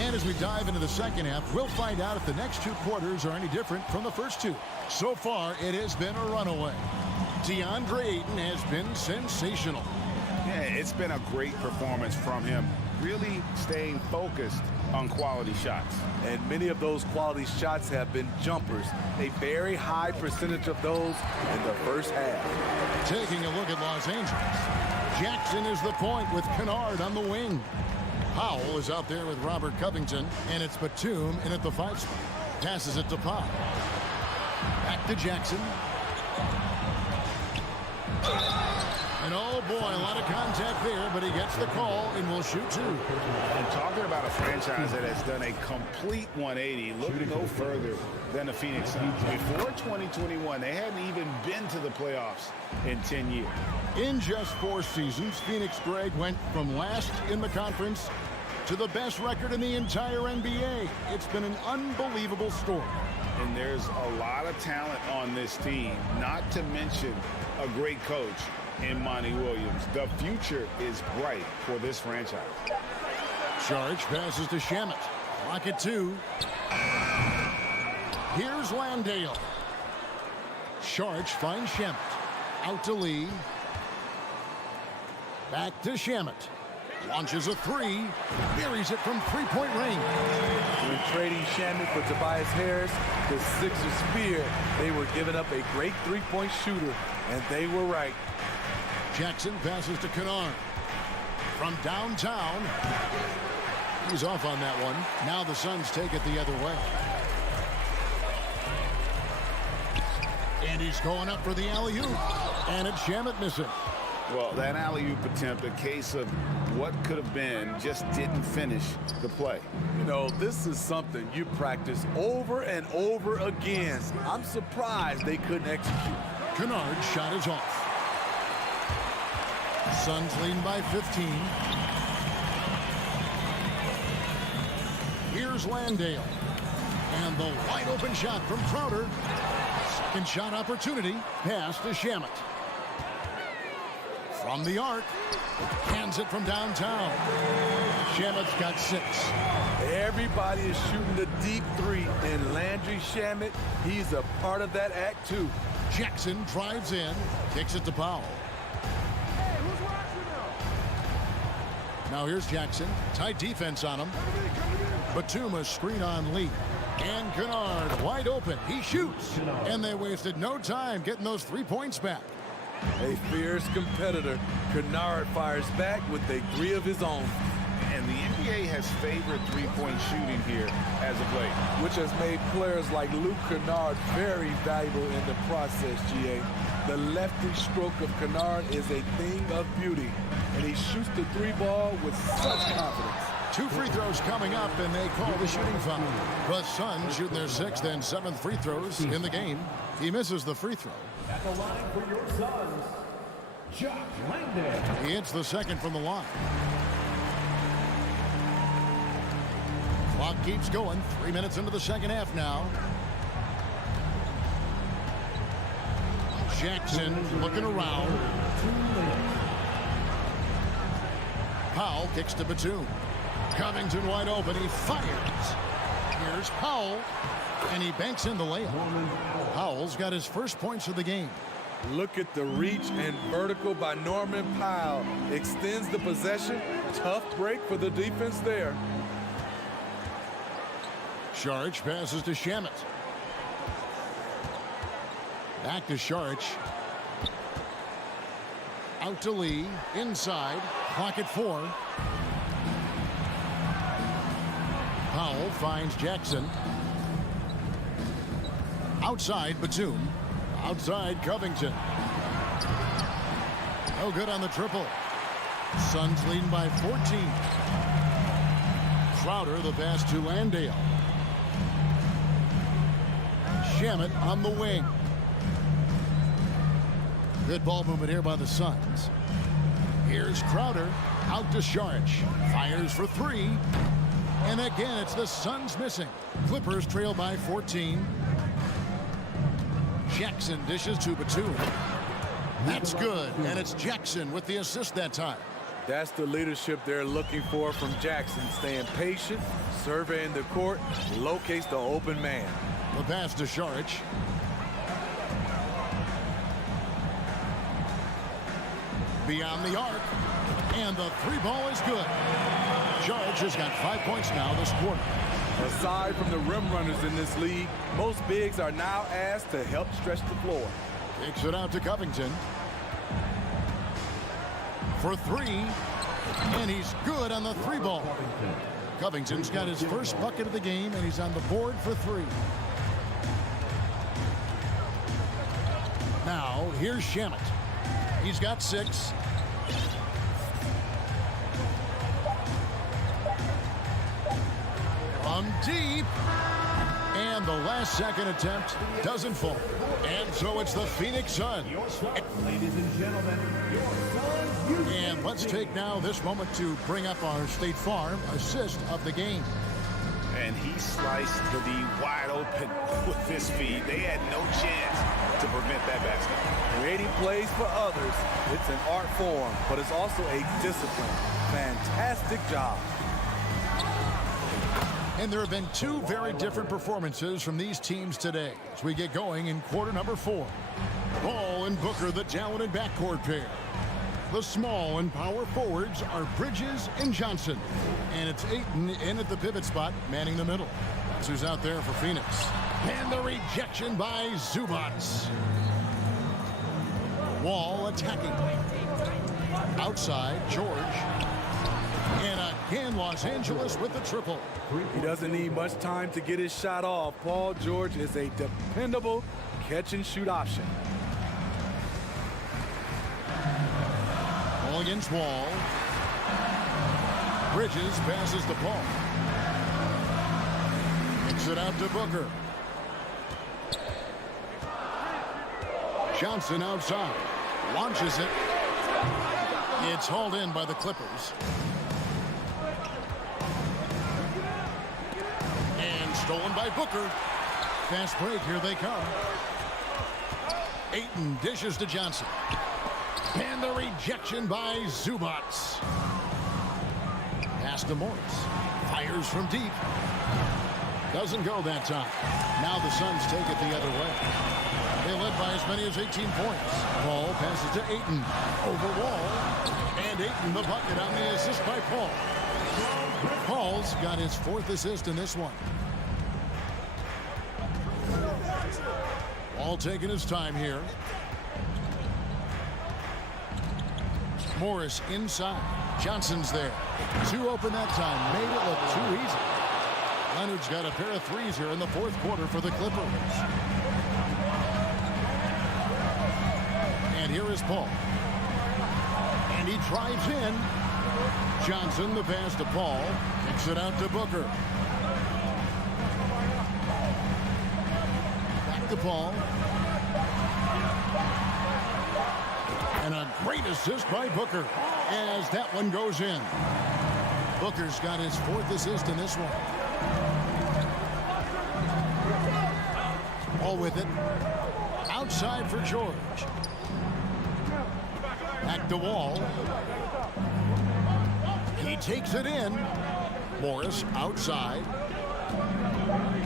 And as we dive into the second half, we'll find out if the next two quarters are any different from the first two. So far, it has been a runaway. DeAndre Ayton has been sensational. Yeah, it's been a great performance from him, really staying focused on quality shots. And many of those quality shots have been jumpers. A very high percentage of those in the first half. Taking a look at Los Angeles. Jackson is the point with Kennard on the wing. Powell is out there with Robert Covington, and it's Batum in at the 5 spot. Passes it to Pop. Back to Jackson. And oh boy, a lot of contact there, but he gets the call and will shoot two. And talking about a franchise that has done a complete 180, look no further than the Phoenix Suns. Before 2021, they hadn't even been to the playoffs in 10 years. In just 4 seasons, Phoenix, Greg, went from last in the conference to the best record in the entire NBA. It's been an unbelievable story. And there's a lot of talent on this team, not to mention a great coach in Monty Williams. The future is bright for this franchise. Charge passes to Shamet. Rocket 2. Here's Landale. Charge finds Shamet. Out to Lee. Back to Shamet. Launches a 3. Buries it from three-point range. When trading Shamet for Tobias Harris, the Sixers feared they were giving up a great three-point shooter, and they were right. Jackson passes to Kennard. From downtown. He's off on that one. Now the Suns take it the other way. And he's going up for the alley-oop. And it's Shamet missing. Well, that alley-oop attempt, a case of what could have been, just didn't finish the play. You know, this is something you practice over and over again. I'm surprised they couldn't execute. Kennard's shot is off. Suns leading by 15. Here's Landale. And the wide open shot from Crowder. Second shot opportunity. Pass to Shamet. From the arc. Hands it from downtown. Shamet's got 6. Everybody is shooting the deep three, and Landry Shamet, he's a part of that act too. Jackson drives in. Kicks it to Powell. Now here's Jackson. Tight defense on him. Batum a screen on Lee. And Kennard wide open. He shoots. And they wasted no time getting those 3 points back. A fierce competitor. Kennard fires back with a 3 of his own. And the NBA has favored three-point shooting here as of late, which has made players like Luke Kennard very valuable in the process, GA. The lefty stroke of Kennard is a thing of beauty, and he shoots the 3 ball with such confidence. 2 free throws coming up, and they call the shooting foul. The Suns shooting their 6th and 7th free throws in the game. He misses the free throw. At the line for your Suns, Shag Langdon. He hits the second from the line. Clock keeps going. 3 minutes into the second half now. Jackson looking around. Powell kicks to Batum. Covington wide open. He fires. Here's Powell. And he banks in the layup. Powell's got his first points of the game. Look at the reach and vertical by Norman Powell. Extends the possession. Tough break for the defense there. Saric passes to Shamet. Back to Saric. Out to Lee. Inside. Clock at 4. Powell finds Jackson. Outside Batum. Outside Covington. No good on the triple. Suns leading by 14. Crowder the pass to Landale. Shamet on the wing. Good ball movement here by the Suns. Here's Crowder. Out to Saric. Fires for 3. And again, it's the Suns missing. Clippers trail by 14. Jackson dishes to Batum. That's good. And it's Jackson with the assist that time. That's the leadership they're looking for from Jackson. Staying patient, surveying the court, locates the open man. The pass to Saric. Beyond the arc. And the 3 ball is good. Saric has got 5 points now this quarter. Aside from the rim runners in this league, most bigs are now asked to help stretch the floor. Kicks it out to Covington. For 3. And he's good on the 3 ball. Covington's got his first bucket of the game, and he's on the board for 3. Now, here's Shamet. He's got 6. From deep. And the last second attempt doesn't fall. And so it's the Phoenix Suns. Ladies and gentlemen, your Suns. And let's take now this moment to bring up our State Farm assist of the game. and he sliced the D wide open with his feet. They had no chance to prevent that basket. Creating plays for others, it's an art form, but it's also a discipline. Fantastic job. And there have been two very different performances from these teams today as we get going in quarter number 4. Ball and Booker, the talented backcourt pair. The small and power forwards are Bridges and Johnson. And it's Ayton in at the pivot spot, manning the middle. That's who's out there for Phoenix. And the rejection by Zubats. Wall attacking. Outside, George. And again, Los Angeles with the triple. He doesn't need much time to get his shot off. Paul George is a dependable catch-and-shoot option. Ball against Wall. Bridges passes the ball. Kicks it out to Booker. Johnson outside. Launches it. It's hauled in by the Clippers. Stolen by Booker. Fast break, here they come. Ayton dishes to Johnson. And the rejection by Zubac. Pass to Morris. Fires from deep. Doesn't go that time. Now the Suns take it the other way. They led by as many as 18 points. Paul passes to Ayton. Over Wall. And Ayton the bucket on the assist by Paul. Paul's got his 4th assist in this one. Wall taking his time here. Morris inside. Johnson's there. 2 open that time. Made it look too easy. Leonard's got a pair of threes here in the 4th quarter for the Clippers. And here is Paul. And he drives in. Johnson, the pass to Paul. Kicks it out to Booker. Back to Paul. And a great assist by Booker as that one goes in. Booker's got his 4th assist in this one. All with it. Outside for George. Back to Wall. He takes it in. Morris outside.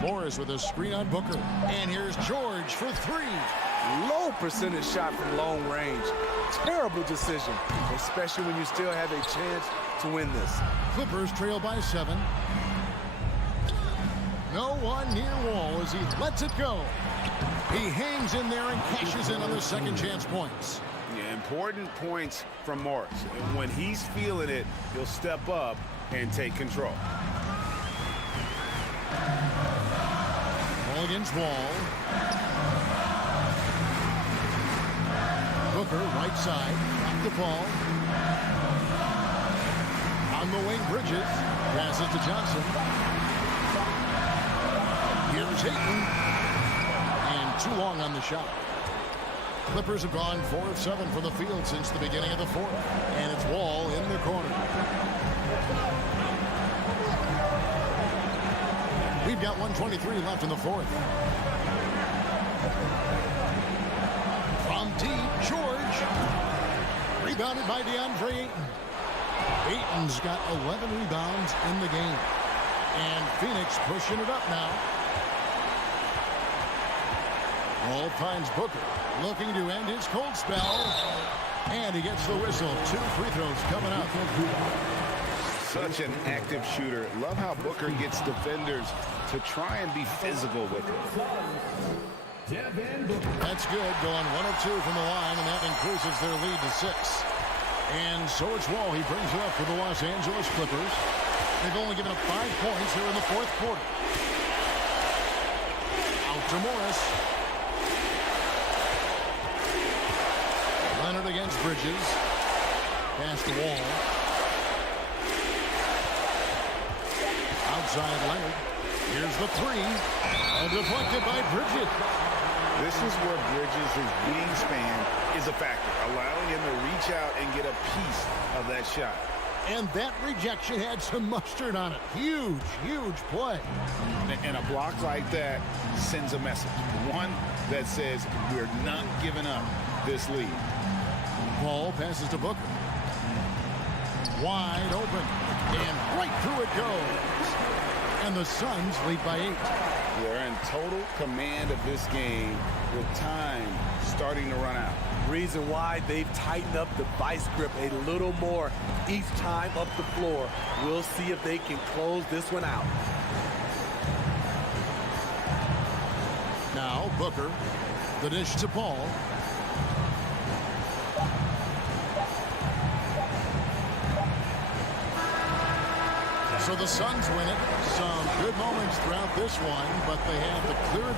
Morris with a screen on Booker. And here's George for 3. Low percentage shot from long range. Terrible decision, especially when you still have a chance to win this. Clippers trail by 7. No one near Wall as he lets it go. He hangs in there and cashes in on the second chance points. Yeah, important points from Morris. And when he's feeling it, he'll step up and take control. Ball against Wall. Booker, right side. Back to Paul. On the wing, Bridges. Passes to Johnson. Here's Ayton. And too long on the shot. Clippers have gone 4 of 7 from the field since the beginning of the 4th. And it's Wall in the corner. We've got 1:23 left in the 4th. From deep, George. Rebounded by DeAndre Ayton. Ayton's got 11 rebounds in the game. And Phoenix pushing it up now. Wall finds Booker, looking to end his cold spell. And he gets the whistle. 2 free throws coming up. Such an active shooter. Love how Booker gets defenders to try and be physical with him. That's good. Going 1 of 2 from the line, and that increases their lead to 6. And so it's Wall. He brings it up for the Los Angeles Clippers. They've only given up 5 points here in the 4th quarter. Out to Morris. Leonard against Bridges. Pass to Wall. Outside Leonard. Here's the 3. And deflected by Bridges. This is where Bridges' wingspan is a factor, allowing him to reach out and get a piece of that shot. And that rejection had some mustard on it. Huge, huge play. And a block like that sends a message. One that says we're not giving up this lead. Paul passes to Booker. Wide open. And right through it goes. And the Suns lead by 8. They're in total command of this game with time starting to run out. Reason why they've tightened up the vice grip a little more each time up the floor. We'll see if they can close this one out. Now Booker. The dish to Paul. So the Suns win it. Some good moments throughout this one, but they have the clear.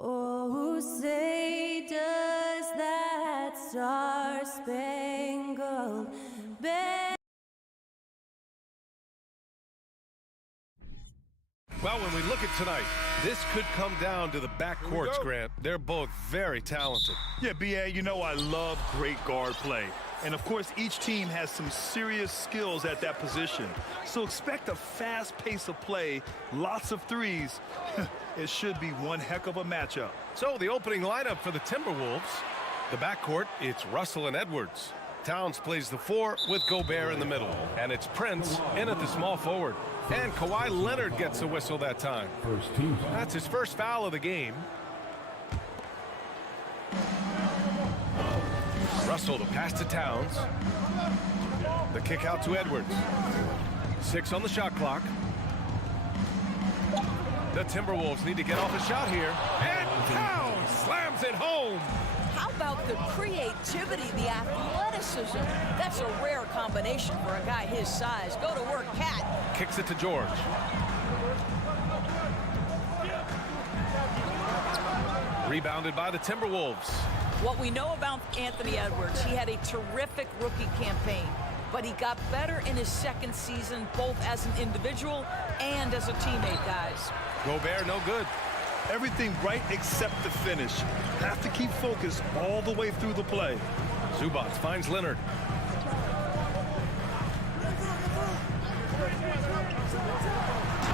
Oh, say does that star-spangled banner. Well, when we look at tonight, this could come down to the backcourts, Grant. They're both very talented. Yeah, B.A., you know I love great guard play. And, of course, each team has some serious skills at that position. So expect a fast pace of play, lots of threes. It should be one heck of a matchup. So the opening lineup for the Timberwolves. The backcourt, it's Russell and Edwards. Towns plays the 4 with Gobert in the middle. And it's Prince in at the small forward. And Kawhi Leonard gets a whistle that time. That's his first foul of the game. Russell, the pass to Towns. The kick out to Edwards. 6 on the shot clock. The Timberwolves need to get off a shot here. And Towns slams it home. How about the creativity, the athleticism? That's a rare combination for a guy his size. Go to work, Cat. Kicks it to George. Rebounded by the Timberwolves. What we know about Anthony Edwards, he had a terrific rookie campaign, but he got better in his second season, both as an individual and as a teammate, guys. Gobert, no good. Everything right except the finish. Have to keep focused all the way through the play. Zubac finds Leonard.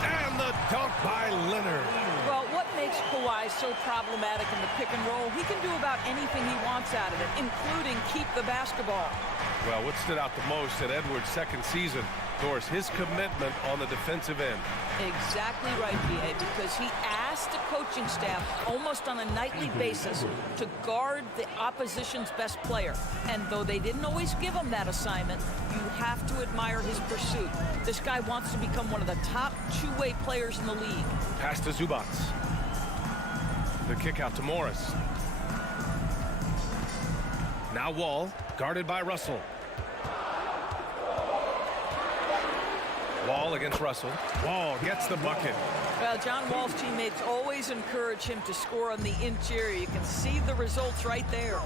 And the dunk by Leonard. Well, what makes Kawhi so problematic in the pick and roll, he can do about anything he wants out of it, including keep the basketball. Well, what stood out the most at Edwards' second season, Doris, his commitment on the defensive end. Exactly right, B.A., because he asked the coaching staff almost on a nightly basis to guard the opposition's best player. And though they didn't always give him that assignment, you have to admire his pursuit. This guy wants to become one of the top two-way players in the league. Pass to Zubac. The kick out to Morris. Now Wall, guarded by Russell. Wall against Russell. Wall gets the bucket. Well, John Wall's teammates always encourage him to score on the interior. You can see the results right there.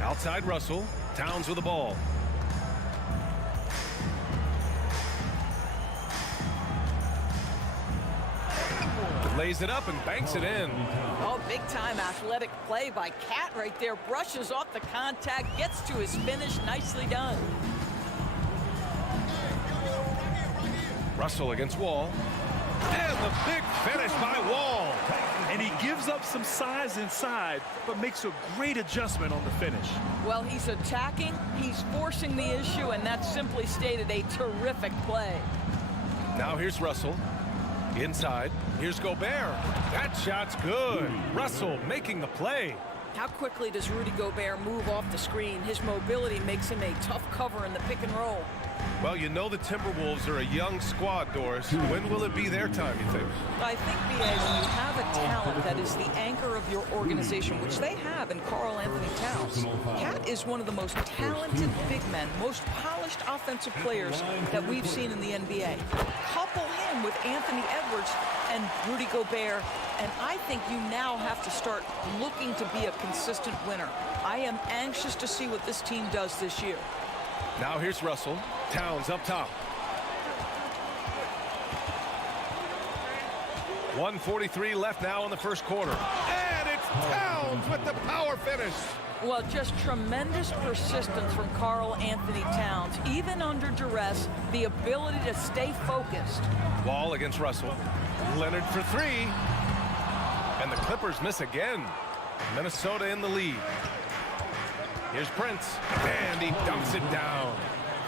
Outside Russell. Towns with the ball. Lays it up and banks it in. Oh, big-time athletic play by Cat right there. Brushes off the contact, gets to his finish. Nicely done. Russell against Wall. And the big finish by Wall. And he gives up some size inside, but makes a great adjustment on the finish. Well, he's attacking, he's forcing the issue, and that simply stated a terrific play. Now here's Russell. Inside, here's Gobert. That shot's good. Russell making the play. How quickly does Rudy Gobert move off the screen? His mobility makes him a tough cover in the pick and roll. Well, you know the Timberwolves are a young squad, Doris. When will it be their time, you think? I think, B.A., when you have a talent that is the anchor of your organization, which they have in Karl Anthony Towns, Cat is one of the most talented big men, most polished offensive players that we've seen in the NBA. Couple him with Anthony Edwards and Rudy Gobert, and I think you now have to start looking to be a consistent winner. I am anxious to see what this team does this year. Now here's Russell. Towns up top. 1:43 left now in the first quarter. And it's Towns with the power finish. Well, just tremendous persistence from Karl Anthony Towns. Even under duress, the ability to stay focused. Wall against Russell. Leonard for three. And the Clippers miss again. Minnesota in the lead. Here's Prince. And he dumps it down.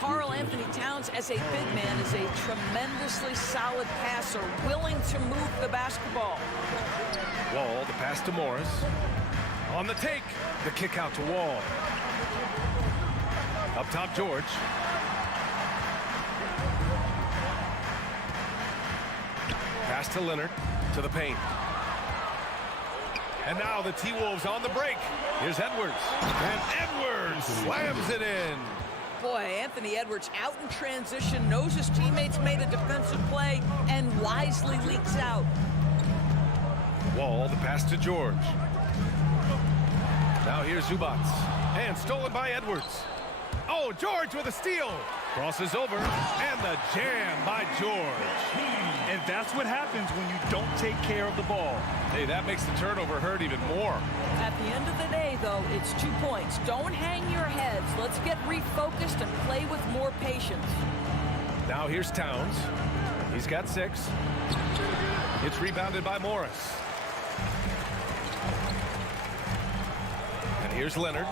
Karl Anthony Towns, as a big man, is a tremendously solid passer, willing to move the basketball. Wall, the pass to Morris. On the take, the kick out to Wall. Up top, George. Pass to Leonard, to the paint. And now the T-Wolves on the break. Here's Edwards. And Edwards slams it in. Boy, Anthony Edwards out in transition, knows his teammates made a defensive play, and wisely leaks out. Wall, the pass to George. Now here's Zubats. And stolen by Edwards. Oh, George with a steal. Crosses over, and the jam by George. And that's what happens when you don't take care of the ball. Hey, that makes the turnover hurt even more. At the end of the day, though, it's 2 points. Don't hang your heads. Let's get refocused and play with more patience. Now here's Towns. He's got 6. It's rebounded by Morris. And here's Leonard.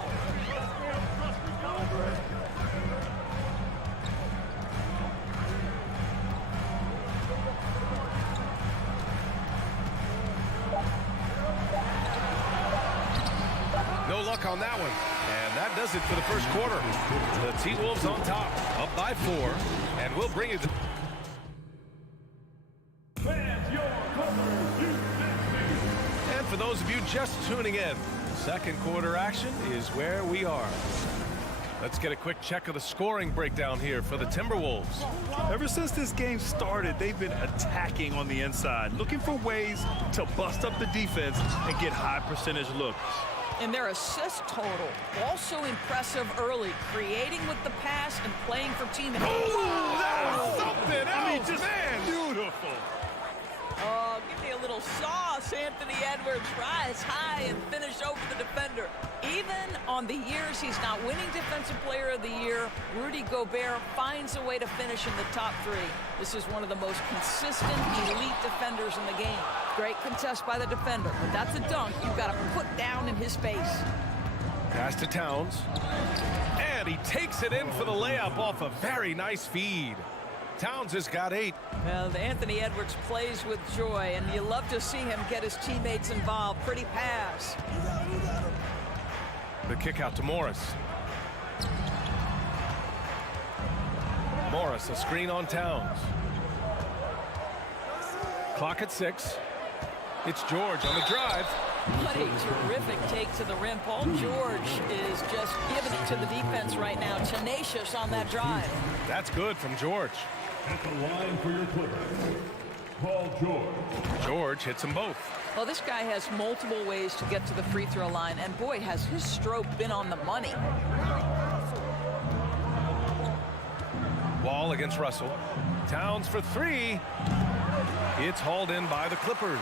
No luck on that one. And that does it for the first quarter. The T-Wolves on top, up by 4. And we'll bring you the... And for those of you just tuning in, second quarter action is where we are. Let's get a quick check of the scoring breakdown here for the Timberwolves. Ever since this game started, they've been attacking on the inside, looking for ways to bust up the defense and get high percentage looks. And their assist total, also impressive early, creating with the pass and playing for team. Oh, that was something else, I mean, just beautiful. Oh, give me a little sauce, Anthony Edwards. Rise high and finish over the defender. Even on the years he's not winning Defensive Player of the Year, Rudy Gobert finds a way to finish in the top 3. This is one of the most consistent elite defenders in the game. Great contest by the defender, but that's a dunk you've got to put down in his face. Pass to Towns. And he takes it in for the layup off a very nice feed. Towns has got 8. Well, Anthony Edwards plays with joy, and you love to see him get his teammates involved. Pretty pass. The kick out to Morris. Morris, a screen on Towns. Clock at 6. It's George on the drive. What a terrific take to the rim. Paul George is just giving it to the defense right now. Tenacious on that drive. That's good from George. At the line for your Clippers, Paul George. George hits them both. Well, this guy has multiple ways to get to the free throw line, and boy, has his stroke been on the money. Wall against Russell. Towns for 3. It's hauled in by the Clippers.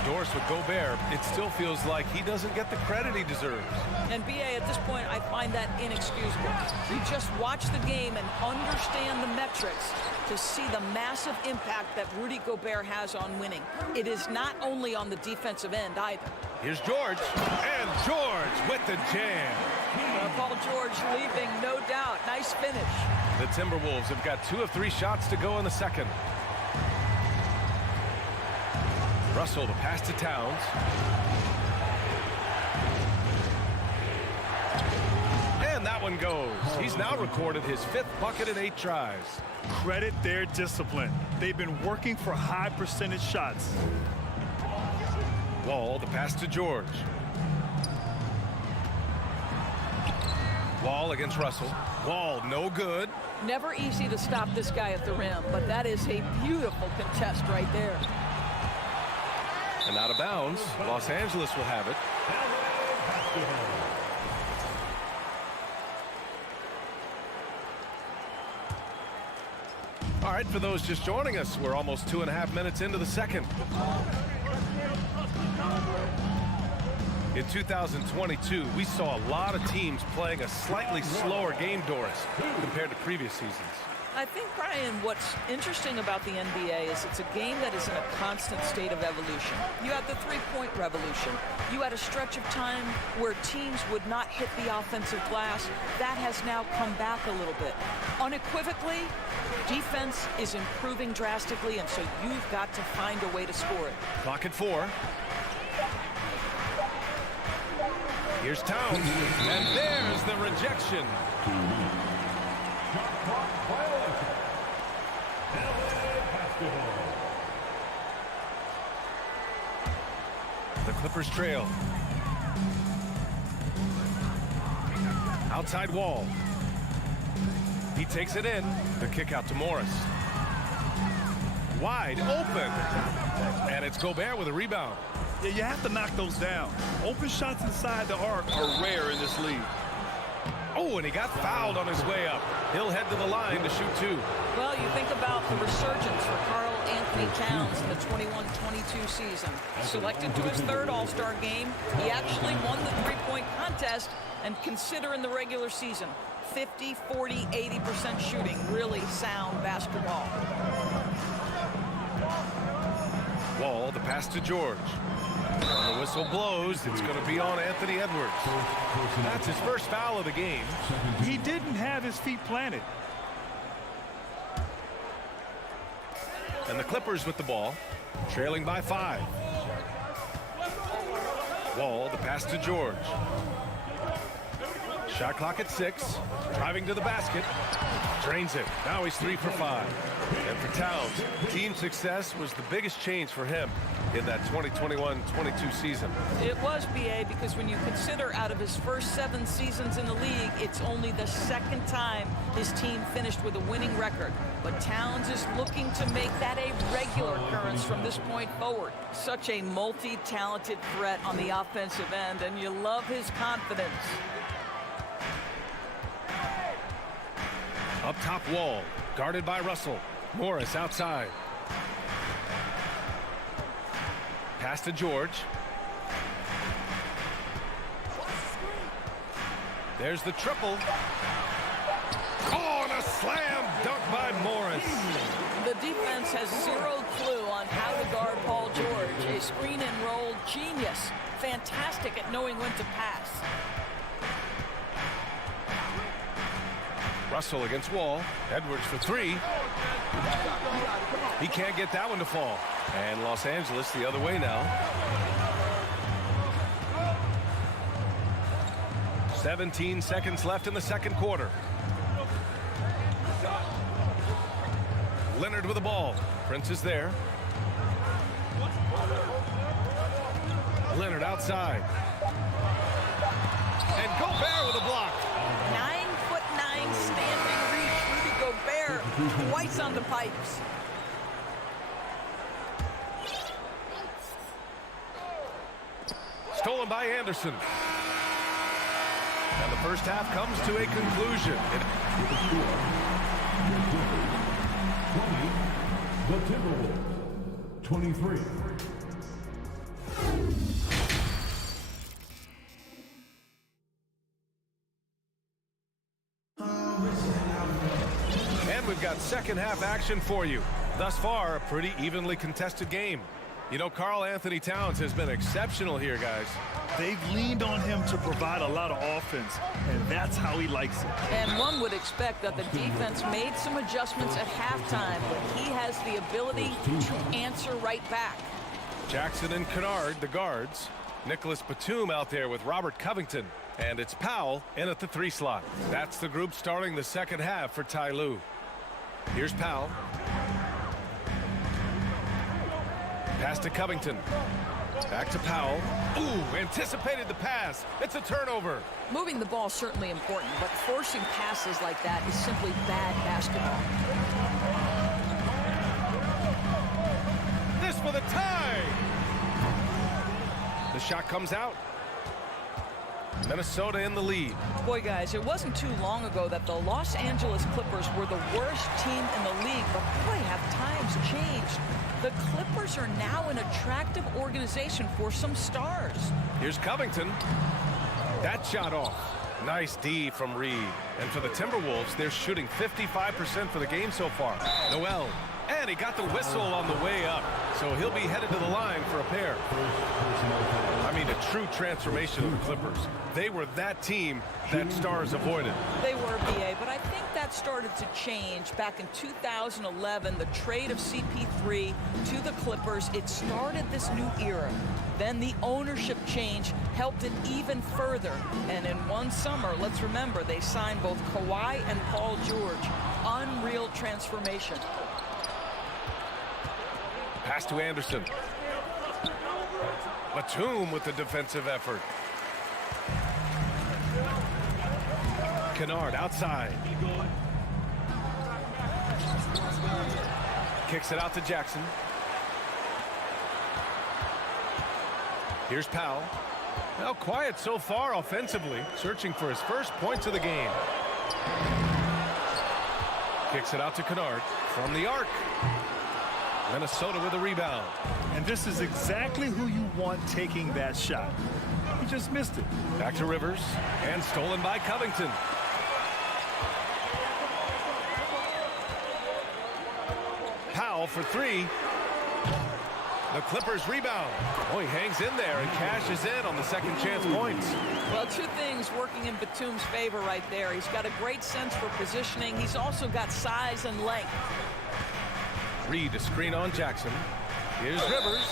Endorsed with Gobert, it still feels like he doesn't get the credit he deserves. And BA, at this point, I find that inexcusable. You just watch the game and understand the metrics to see the massive impact that Rudy Gobert has on winning. It is not only on the defensive end either. Here's George, and George with the jam. Paul George leaping, no doubt. Nice finish. The Timberwolves have got 2 of 3 shots to go in the second. Russell, the pass to Towns. And that one goes. He's now recorded his 5th bucket in 8 tries. Credit their discipline. They've been working for high percentage shots. Wall, the pass to George. Wall against Russell. Wall, no good. Never easy to stop this guy at the rim, but that is a beautiful contest right there. And out of bounds, Los Angeles will have it. All right, for those just joining us, we're almost 2.5 minutes into the second. In 2022, we saw a lot of teams playing a slightly slower game, Doris, compared to previous seasons. I think, Brian, what's interesting about the NBA is it's a game that is in a constant state of evolution. You had the three-point revolution. You had a stretch of time where teams would not hit the offensive glass. That has now come back a little bit. Unequivocally, defense is improving drastically, and so you've got to find a way to score it. Clock at 4. Here's Towns, and there's the rejection. The Clippers trail. Outside Wall. He takes it in. The kick out to Morris. wide open. And it's Gobert with a rebound. Yeah, you have to knock those down. Open shots inside the arc are rare in this league. Oh, and he got fouled on his way up. He'll head to the line to shoot 2. Well, you think about the resurgence for Karl Anthony Towns in the 21-22 season. Selected to his 3rd All-Star game, he actually won the three-point contest, and consider in the regular season, 50, 40, 80% shooting. Really sound basketball. Wall, the pass to George. When the whistle blows, it's going to be on Anthony Edwards. That's his first foul of the game. He didn't have his feet planted. And the Clippers with the ball, trailing by 5. Wall, the pass to George. Shot clock at 6. Driving to the basket. Drains it. Now he's 3 for 5. And for Towns, team success was the biggest change for him in that 2021-22 season. It was, BA, because when you consider out of his first 7 seasons in the league, it's only the 2nd time his team finished with a winning record. But Towns is looking to make that a regular occurrence from this point forward. Such a multi-talented threat on the offensive end, and you love his confidence. Up top, Wall, guarded by Russell. Morris outside. Pass to George. There's the triple. Oh, and a slam dunk by Morris. The defense has 0 clue on how to guard Paul George. A screen and roll genius. Fantastic at knowing when to pass. Russell against Wall. Edwards for 3. He can't get that one to fall. And Los Angeles the other way now. 17 seconds left in the 2nd quarter. Leonard with the ball. Prince is there. Leonard outside. And Gobert with a block. 9'9" standing reach. Rudy Gobert twice on the pipes. Stolen by Anderson. And the first half comes to a conclusion. The Timberwolves, 23. And we've got second half action for you. Thus far, a pretty evenly contested game. You know, Karl Anthony Towns has been exceptional here, guys. They've leaned on him to provide a lot of offense, and that's how he likes it. And one would expect that the defense made some adjustments at halftime, but he has the ability to answer right back. Jackson and Kennard, the guards. Nicholas Batum out there with Robert Covington. And it's Powell in at the 3 slot. That's the group starting the second half for Ty Lue. Here's Powell. Pass to Covington. Back to Powell. Ooh, anticipated the pass. It's a turnover. Moving the ball is certainly important, but forcing passes like that is simply bad basketball. This for the tie. The shot comes out. Minnesota in the lead. Boy, guys, it wasn't too long ago that the Los Angeles Clippers were the worst team in the league, but boy, have times changed. The Clippers are now an attractive organization for some stars. Here's Covington. That shot off. Nice D from Reed. And for the Timberwolves, they're shooting 55% for the game so far. Noel. And he got the whistle on the way up. So he'll be headed to the line for a pair. I mean, a true transformation of the Clippers. They were that team that stars avoided. They were, BA, but I think that started to change back in 2011, the trade of CP3 to the Clippers. It started this new era. Then the ownership change helped it even further. And in one summer, let's remember, they signed both Kawhi and Paul George. Unreal transformation. Pass to Anderson. Batum with the defensive effort. Kennard outside. kicks it out to Jackson. Here's Powell. Now quiet so far offensively, searching for his first points of the game. Kicks it out to Kennard from the arc. Minnesota with a rebound. And this is exactly who you want taking that shot. He just missed it. Back to Rivers, and stolen by Covington. Powell for three. The Clippers rebound. Oh, he hangs in there and cashes in on the second chance points. Well, two things working in Batum's favor right there. He's got a great sense for positioning. He's also got size and length. Reed to screen on Jackson. Here's Rivers.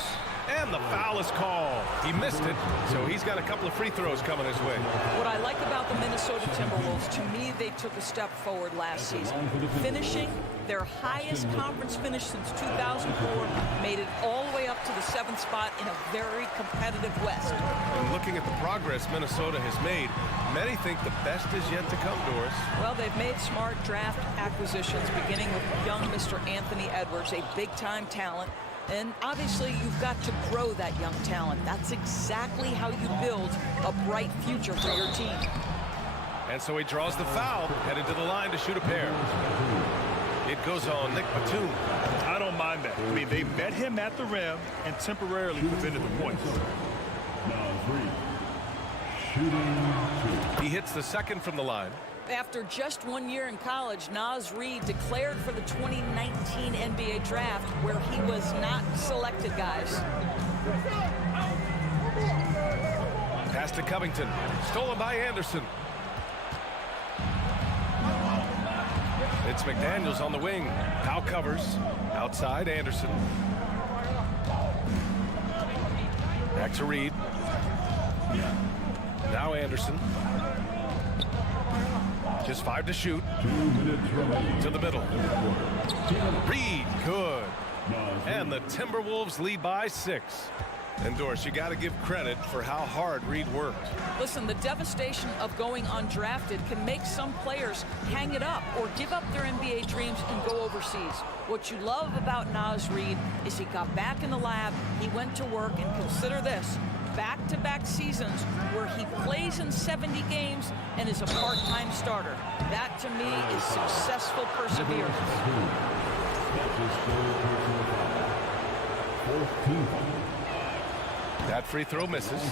And the foul is called. He missed it, so he's got a couple of free throws coming his way. What I like about the Minnesota Timberwolves, to me, they took a step forward last season. Finishing their highest conference finish since 2004, made it all the way up to the 7th spot in a very competitive West. And looking at the progress Minnesota has made, many think the best is yet to come, Doris. Well, they've made smart draft acquisitions, beginning with young Mr. Anthony Edwards, a big-time talent. And obviously, you've got to grow that young talent. That's exactly how you build a bright future for your team. And so he draws the foul, headed to the line to shoot a pair. It goes on Nick Batum. I don't mind that. I mean, they met him at the rim and temporarily prevented the points. He hits the second from the line. After just 1 year in college, Naz Reid declared for the 2019 NBA draft, where he was not selected, guys. Pass to Covington. Stolen by Anderson. It's McDaniels on the wing. Powell covers. Outside, Anderson. Back to Reed. Now Anderson. Just 5 to shoot. To the middle. Reed, good. And the Timberwolves lead by 6. And Doris, you got to give credit for how hard Reed worked. Listen, the devastation of going undrafted can make some players hang it up or give up their NBA dreams and go overseas. What you love about Naz Reid is he got back in the lab, he went to work, and consider this, back-to-back seasons where he plays in 70 games and is a part-time starter. That, to me, is successful perseverance. That free throw misses.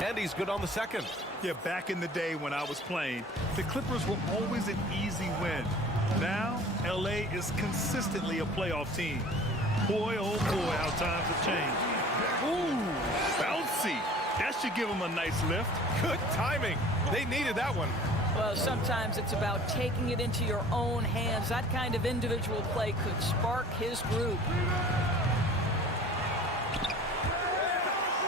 And he's good on the second. Yeah, back in the day when I was playing, the Clippers were always an easy win. Now, LA is consistently a playoff team. Boy, oh boy, how times have changed. Ooh, bouncy. That should give them a nice lift. Good timing. They needed that one. Well, sometimes it's about taking it into your own hands. That kind of individual play could spark his group.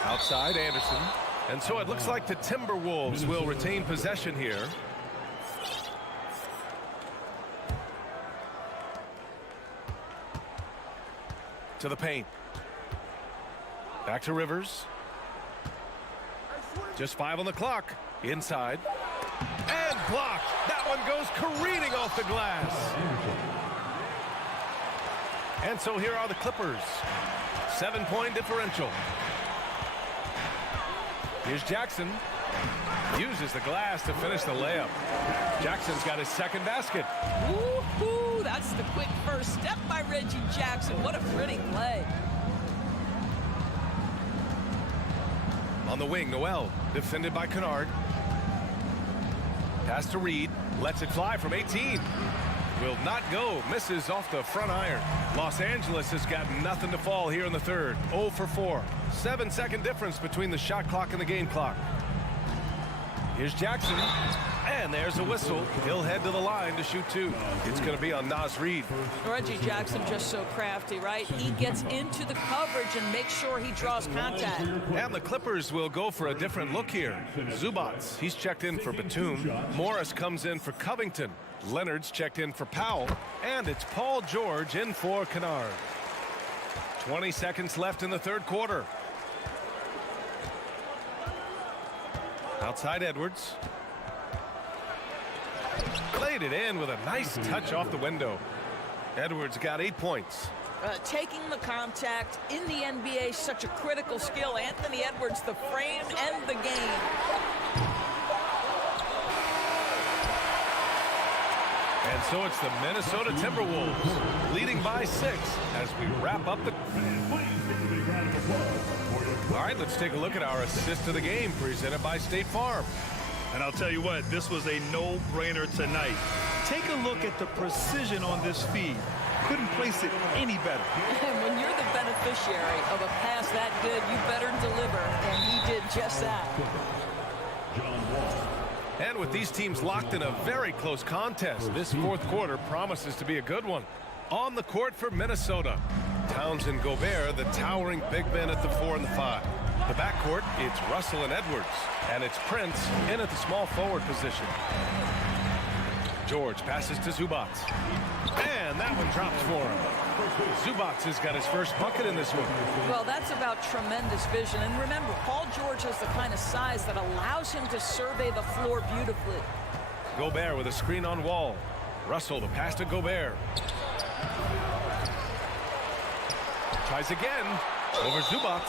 Outside, Anderson. And so it looks like the Timberwolves will retain possession here. To the paint. Back to Rivers. Just 5 on the clock. Inside. And blocked. That one goes careening off the glass. And so here are the Clippers. 7-point differential. Here's Jackson. Uses the glass to finish the layup. Jackson's got his second basket. Woo-hoo! That's the quick first step by Reggie Jackson. What a pretty play. On the wing, Noel. Defended by Kennard. Pass to Reed. Lets it fly from 18. Will not go. Misses off the front iron. Los Angeles has got nothing to fall here in the third. 0 for 4. 7-second difference between the shot clock and the game clock. Here's Jackson. And there's a whistle. He'll head to the line to shoot 2. It's going to be on Naz Reid. Reggie Jackson just so crafty, right? He gets into the coverage and makes sure he draws contact. And the Clippers will go for a different look here. Zubats, he's checked in for Batum. Morris comes in for Covington. Leonard's checked in for Powell. And it's Paul George in for Kennard. 20 seconds left in the third quarter. Outside Edwards. it in with a nice touch off the window. Edwards got 8 points. Taking the contact in the NBA, such a critical skill. Anthony Edwards, the frame and the game. And so it's the Minnesota Timberwolves leading by 6 as we wrap up the... All right, let's take a look at our assist of the game presented by State Farm. And I'll tell you what, this was a no-brainer tonight. Take a look at the precision on this feed. Couldn't place it any better. And when you're the beneficiary of a pass that good, you better deliver, and he did just that. And with these teams locked in a very close contest, this fourth quarter promises to be a good one. On the court for Minnesota, Towns and Gobert, the towering big men at the 4 and the 5. The backcourt, it's Russell and Edwards, and it's Prince in at the small forward position. George passes to Zubac, and that one drops for him. Zubac has got his first bucket in this one. Well, that's about tremendous vision. And remember, Paul George has the kind of size that allows him to survey the floor beautifully. Gobert with a screen on Wall. Russell the pass to Gobert. Tries again over Zubac.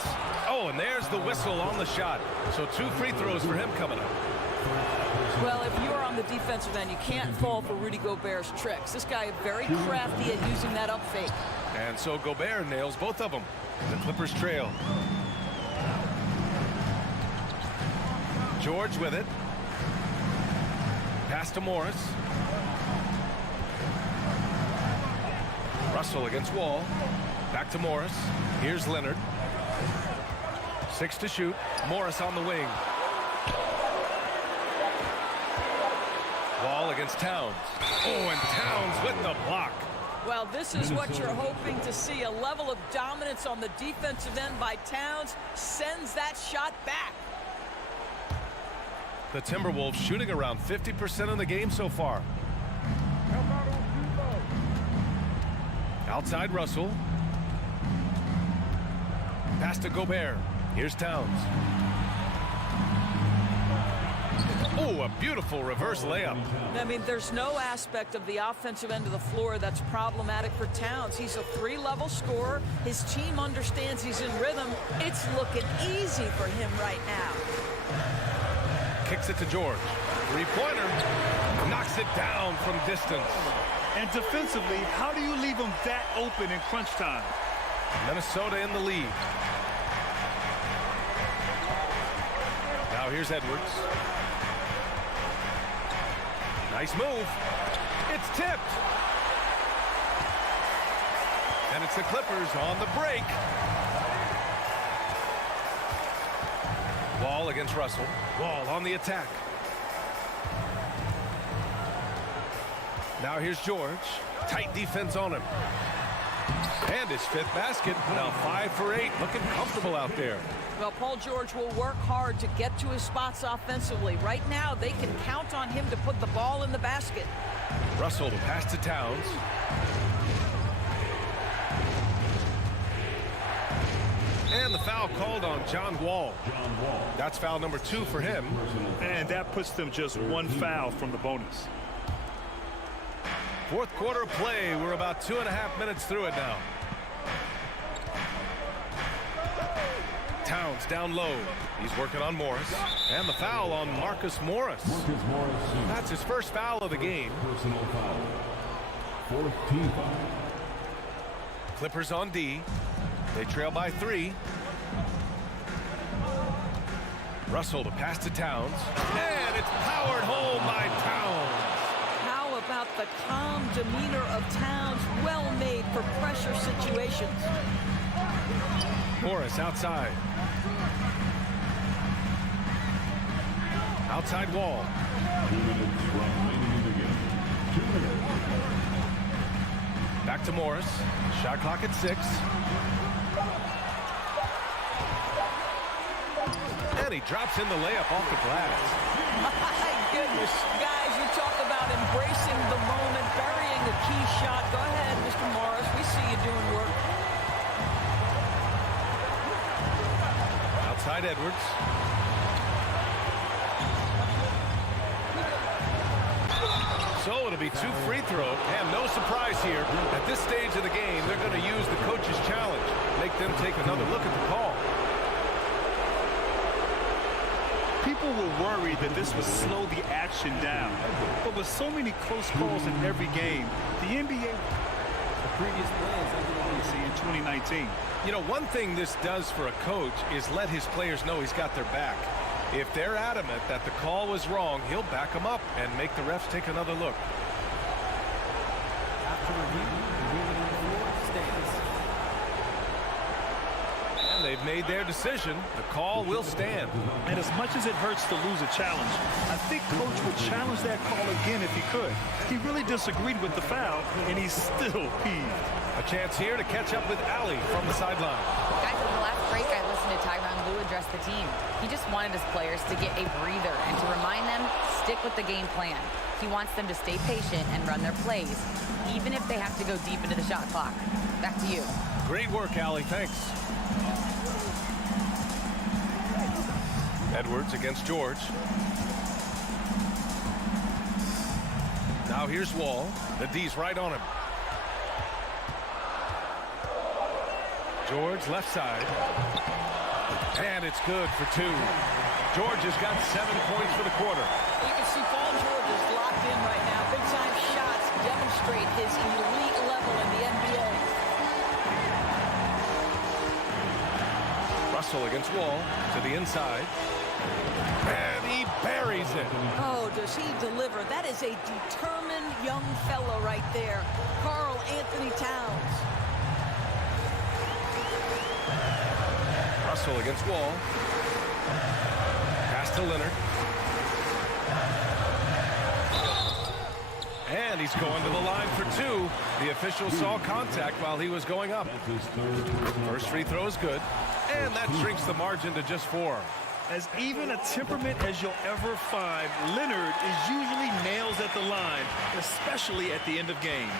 Oh, and there's the whistle on the shot. So 2 free throws for him coming up. Well, if you're on the defensive end, you can't fall for Rudy Gobert's tricks. This guy is very crafty at using that up fake. And so Gobert nails both of them. The Clippers trail. George with it. Pass to Morris. Russell against Wall. Back to Morris. Here's Leonard. 6 to shoot. Morris on the wing. Wall against Towns. Oh, and Towns with the block. Well, this is what you're hoping to see. A level of dominance on the defensive end by Towns sends that shot back. The Timberwolves shooting around 50% of the game so far. Outside Russell. Pass to Gobert. Here's Towns. Oh, a beautiful reverse layup. I mean, there's no aspect of the offensive end of the floor that's problematic for Towns. He's a 3-level scorer. His team understands he's in rhythm. It's looking easy for him right now. Kicks it to George. 3-pointer. Knocks it down from distance. And defensively, how do you leave him that open in crunch time? Minnesota in the lead. Now here's Edwards. Nice move. It's tipped. And it's the Clippers on the break. Wall against Russell. Wall on the attack. Now here's George. Tight defense on him. And his 5th basket. Now 5 for 8. Looking comfortable out there. Well, Paul George will work hard to get to his spots offensively. Right now, they can count on him to put the ball in the basket. Russell to pass to Towns. And the foul called on John Wall. That's foul number 2 for him. And that puts them just 1 foul from the bonus. Fourth quarter play. We're about 2.5 minutes through it now. Towns down low. He's working on Morris. And the foul on Marcus Morris. That's his first foul of the game. Personal foul. 14th foul. Clippers on D. They trail by 3. Russell to pass to Towns. And it's powered home by Towns. How about the calm demeanor of Towns? Well made for pressure situations. Morris outside. Outside Wall. 2 minutes remaining in the game. 2 minutes. Back to Morris. Shot clock at 6. And he drops in the layup off the glass. My goodness. Guys, you talk about embracing the moment, burying a key shot. Go ahead, Mr. Morris. We see you doing work. Outside Edwards. So it'll be 2 free throws, and no surprise here. At this stage of the game, they're going to use the coach's challenge, make them take another look at the call. People were worried that this would slow the action down. But with so many close calls in every game, the NBA previous plans in 2019. You know, one thing this does for a coach is let his players know he's got their back. If they're adamant that the call was wrong, he'll back them up and make the refs take another look. After review, the ruling on the floor stands. And they've made their decision. The call will stand. And as much as it hurts to lose a challenge, I think Coach would challenge that call again if he could. He really disagreed with the foul, and he's still peeved. A chance here to catch up with Allie from the sideline. Guys, in the last break, I listened to Tyronn Lue address the team. He just wanted his players to get a breather and to remind them, stick with the game plan. He wants them to stay patient and run their plays, even if they have to go deep into the shot clock. Back to you. Great work, Allie. Thanks. Edwards against George. Now here's Wall. The D's right on him. George left side. And it's good for 2. George has got 7 points for the quarter. You can see Paul George is locked in right now. Big-time shots demonstrate his elite level in the NBA. Russell against Wall to the inside. And he buries it. Oh, does he deliver? That is a determined young fellow right there. Karl Anthony Towns. Russell against Wall. Pass to Leonard. And he's going to the line for 2. The official saw contact while he was going up. First free throw is good. And that shrinks the margin to just 4. As even a temperament as you'll ever find, Leonard is usually nails at the line, especially at the end of games.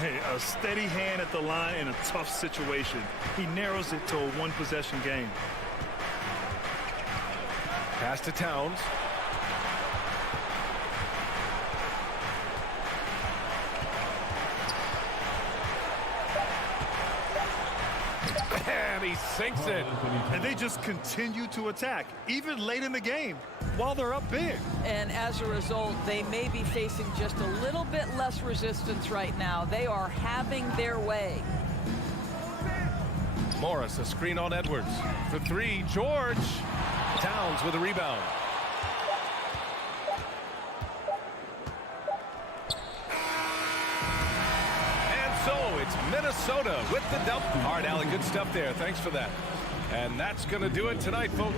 Hey, a steady hand at the line in a tough situation. He narrows it to a 1-possession game. Pass to Towns. And he sinks it. And they just continue to attack, even late in the game, while they're up big. And as a result, they may be facing just a little bit less resistance right now. They are having their way. Morris, a screen on Edwards. For 3, George. Towns with a rebound. It's Minnesota with the double. All right, Allie, good stuff there. Thanks for that. And that's going to do it tonight, folks.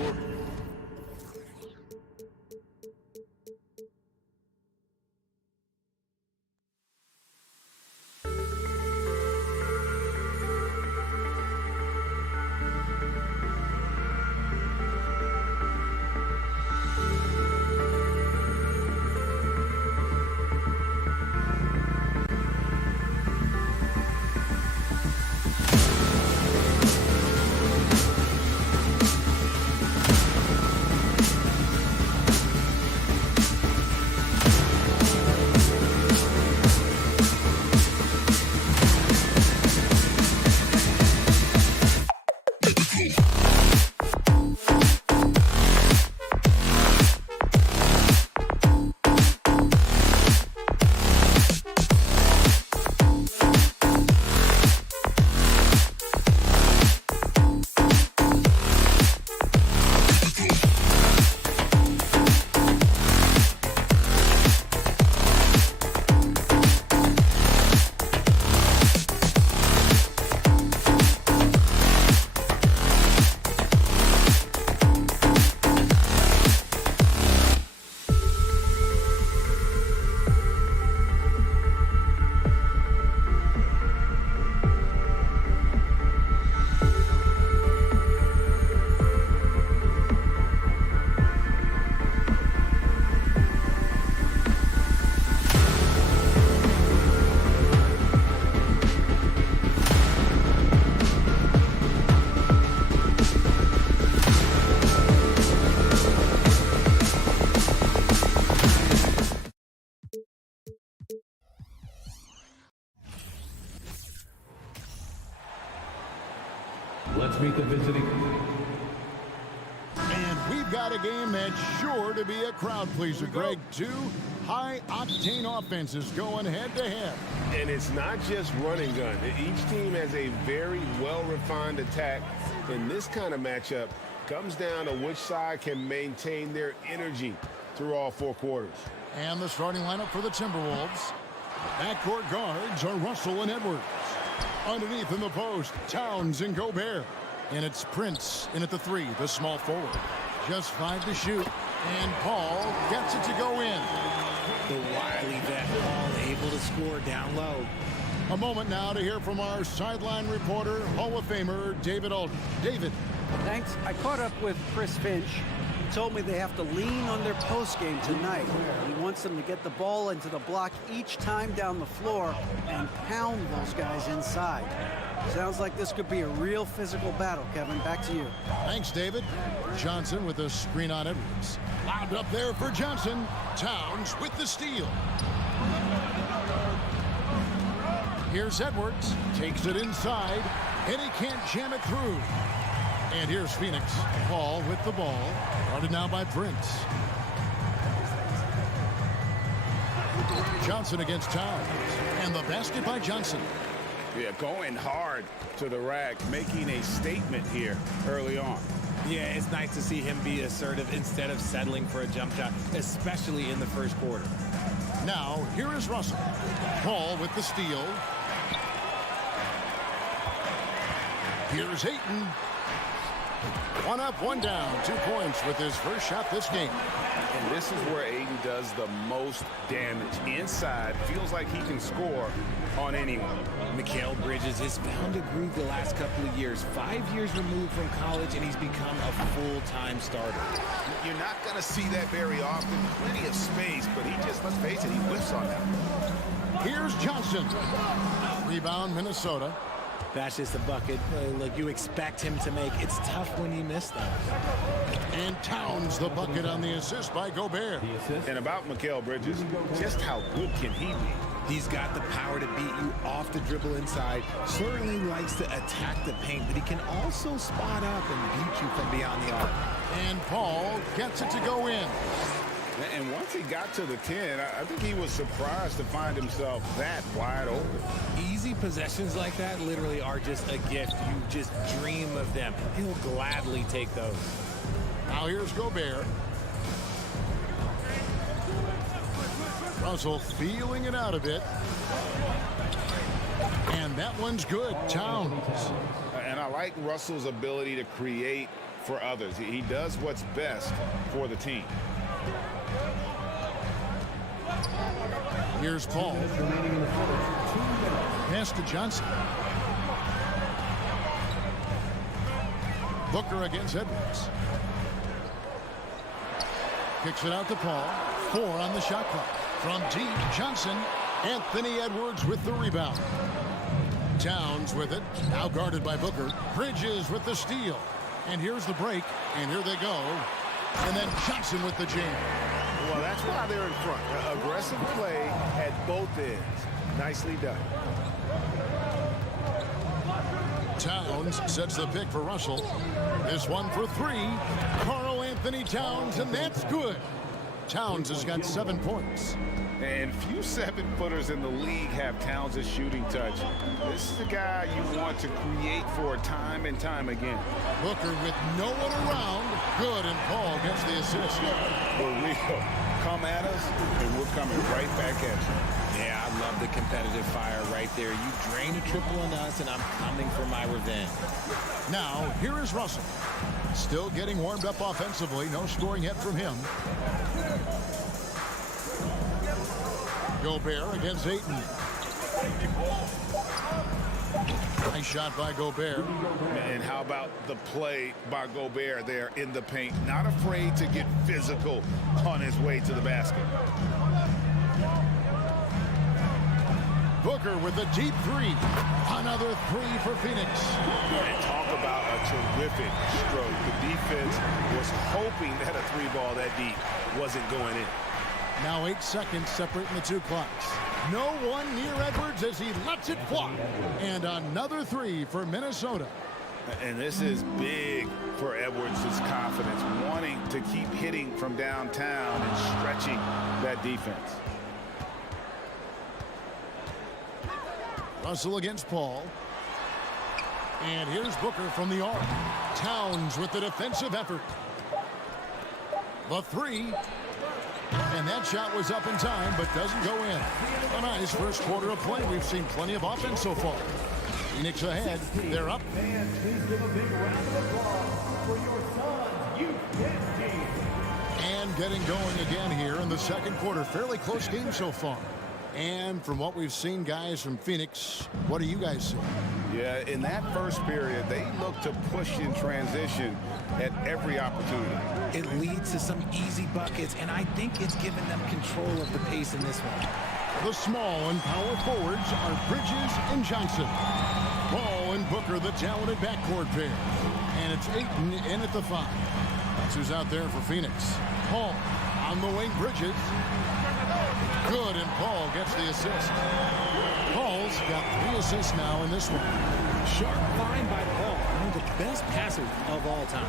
Let's meet the visiting. And we've got a game that's sure to be a crowd pleaser, Greg. Two high-octane offenses going head-to-head. And it's not just running gun. Each team has a very well-refined attack. In this kind of matchup, comes down to which side can maintain their energy through all 4 quarters. And the starting lineup for the Timberwolves. Backcourt guards are Russell and Edwards. Underneath in the post, Towns and Gobert. And it's Prince in at the 3, the small forward. Just 5 to shoot. And Paul gets it to go in. The wily vet Paul able to score down low. A moment now to hear from our sideline reporter, Hall of Famer David Alden. David. Thanks. I caught up with Chris Finch. He told me they have to lean on their post game tonight. He wants them to get the ball into the block each time down the floor and pound those guys inside. Sounds like this could be a real physical battle, Kevin. Back to you. Thanks, David. Johnson with a screen on Edwards. Lobbed up there for Johnson. Towns with the steal. Here's Edwards. Takes it inside, and he can't jam it through. And here's Phoenix. Paul with the ball. Guarded now by Prince. Johnson against Towns. And the basket by Johnson. Yeah, going hard to the rack, making a statement here early on. Yeah, it's nice to see him be assertive instead of settling for a jump shot, especially in the first quarter. Now, here is Russell. Paul with the steal. Here's Ayton. 1 up, 1 down. 2 points with his first shot this game. And this is where Ayton does the most damage. Inside, feels like he can score on anyone. Mikal Bridges has found a groove the last couple of years. 5 years removed from college, and he's become a full-time starter. You're not going to see that very often. Plenty of space, but he just, let's face it, he whiffs on that. Here's Johnson. Rebound, Minnesota. That's just a bucket like you expect him to make. It's tough when you miss them. And Towns the bucket on the assist by Gobert. And about Mikal Bridges, just how good can he be? He's got the power to beat you off the dribble inside. Certainly likes to attack the paint, but he can also spot up and beat you from beyond the arc. And Paul gets it to go in. And once he got to the 10, I think he was surprised to find himself that wide open. Easy possessions like that literally are just a gift. You just dream of them. He'll gladly take those. Now here's Gobert. Russell feeling it out a bit. And that one's good. Towns. And I like Russell's ability to create for others. He does what's best for the team. Here's Paul. Pass to Johnson. Booker against Edwards. Kicks it out to Paul. 4 on the shot clock. From deep, Johnson. Anthony Edwards with the rebound. Towns with it. Now guarded by Booker. Bridges with the steal. And here's the break. And here they go. And then Johnson with the jam. Well, that's why they're in front. Aggressive play at both ends. Nicely done. Towns sets the pick for Russell. This one for 3. Karl Anthony Towns, and that's good. Towns has got 7 points. And few 7-footers in the league have Towns' shooting touch. This is the guy you want to create for time and time again. Booker with no one around. Good, and Paul gets the assist. For real. Come at us, and we're coming right back at you. Yeah, I love the competitive fire right there. You drain a triple on us, and I'm coming for my revenge. Now, here is Russell. Still getting warmed up offensively. No scoring yet from him. Gobert against Ayton. Nice shot by Gobert. And how about the play by Gobert there in the paint? Not afraid to get physical on his way to the basket. Booker with a deep 3. Another 3 for Phoenix. And talk about a terrific stroke. The defense was hoping that a 3-ball that deep wasn't going in. Now 8 seconds separating the 2 clocks. No one near Edwards as he lets it fly. And another 3 for Minnesota. And this is big for Edwards' confidence, wanting to keep hitting from downtown and stretching that defense. Russell against Paul. And here's Booker from the arc. Towns with the defensive effort. The three. And that shot was up in time, but doesn't go in. A nice first quarter of play. We've seen plenty of offense so far. Phoenix ahead. They're up. Fans, please give a big round of applause for your Suns youth dance team. And getting going again here in the second quarter. Fairly close game so far. And from what we've seen, guys, from Phoenix, what do you guys see? Yeah, in that first period, they look to push in transition at every opportunity. It leads to some easy buckets, and I think it's given them control of the pace in this one. The small and power forwards are Bridges and Johnson. Paul and Booker, the talented backcourt pair. And it's Ayton in at the 5. That's who's out there for Phoenix. Paul on the wing, Bridges. Good, and Paul gets the assist. Paul's got 3 assists now in this one. Sharp find by Paul, one of the best passers of all time.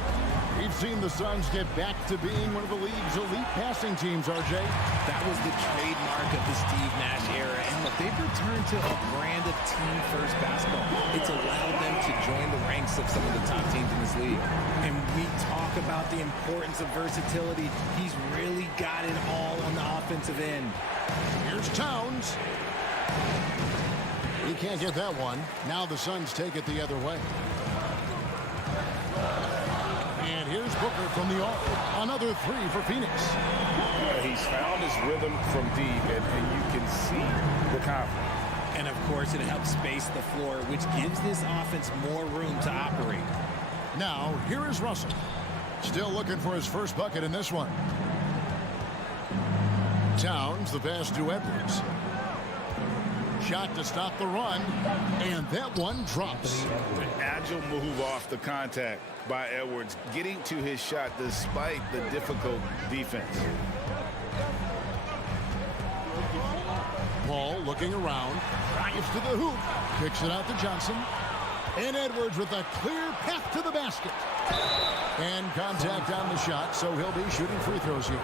We've seen the Suns get back to being one of the league's elite passing teams, RJ. That was the trademark of the Steve Nash era, and look, they've returned to a brand of team-first basketball. It's allowed them to join the ranks of some of the top teams in this league. And we talk about the importance of versatility. He's really got it all on the offensive end. Here's Towns. He can't get that one. Now the Suns take it the other way. And here's Booker from the arc. Another 3 for Phoenix. He's found his rhythm from deep, and you can see the confidence. And, of course, it helps space the floor, which gives this offense more room to operate. Now, here is Russell. Still looking for his first bucket in this one. Towns, the pass to Edwards. Shot to stop the run, and that one drops. An agile move off the contact by Edwards, getting to his shot despite the difficult defense. Paul looking around, drives to the hoop, kicks it out to Johnson, and Edwards with a clear path to the basket. And contact on the shot, so he'll be shooting free throws here.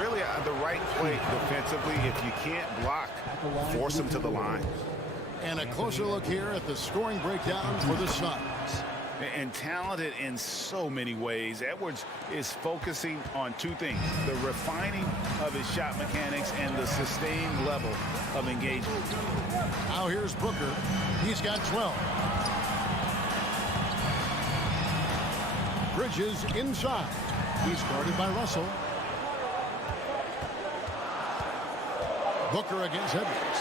Really the right play defensively. If you can't block, force him to the line. And a closer look here at the scoring breakdown for the Suns. And talented in so many ways. Edwards is focusing on 2 things: the refining of his shot mechanics and the sustained level of engagement. Now here's Booker. He's got 12. Bridges inside. He's guarded by Russell. Booker against Edwards.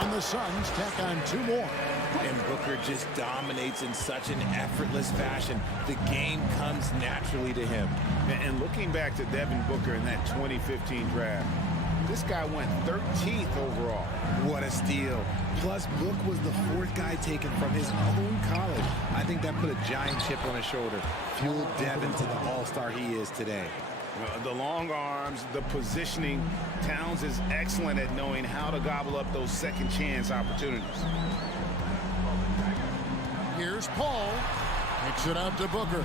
And the Suns tack on 2 more. And Booker just dominates in such an effortless fashion. The game comes naturally to him. And looking back to Devin Booker in that 2015 draft, this guy went 13th overall. What a steal. Plus, Book was the 4th guy taken from his own college. I think that put a giant chip on his shoulder. Fueled Devin to the all-star he is today. The long arms, the positioning. Towns is excellent at knowing how to gobble up those second chance opportunities. Here's Paul. Kicks it out to Booker.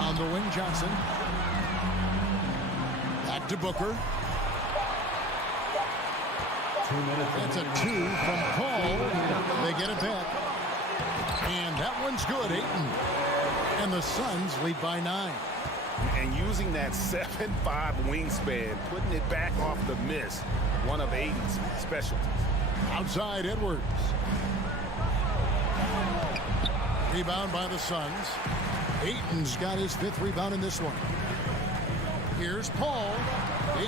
On the wing, Johnson. Back to Booker. 2 minutes. That's a 2 from Paul. They get it back. And that one's good, Ayton. And the Suns lead by 9. And using that 7'5" wingspan, putting it back off the miss, one of Ayton's specialties. Outside Edwards. Rebound by the Suns. Ayton's got his 5th rebound in this one. Here's Paul.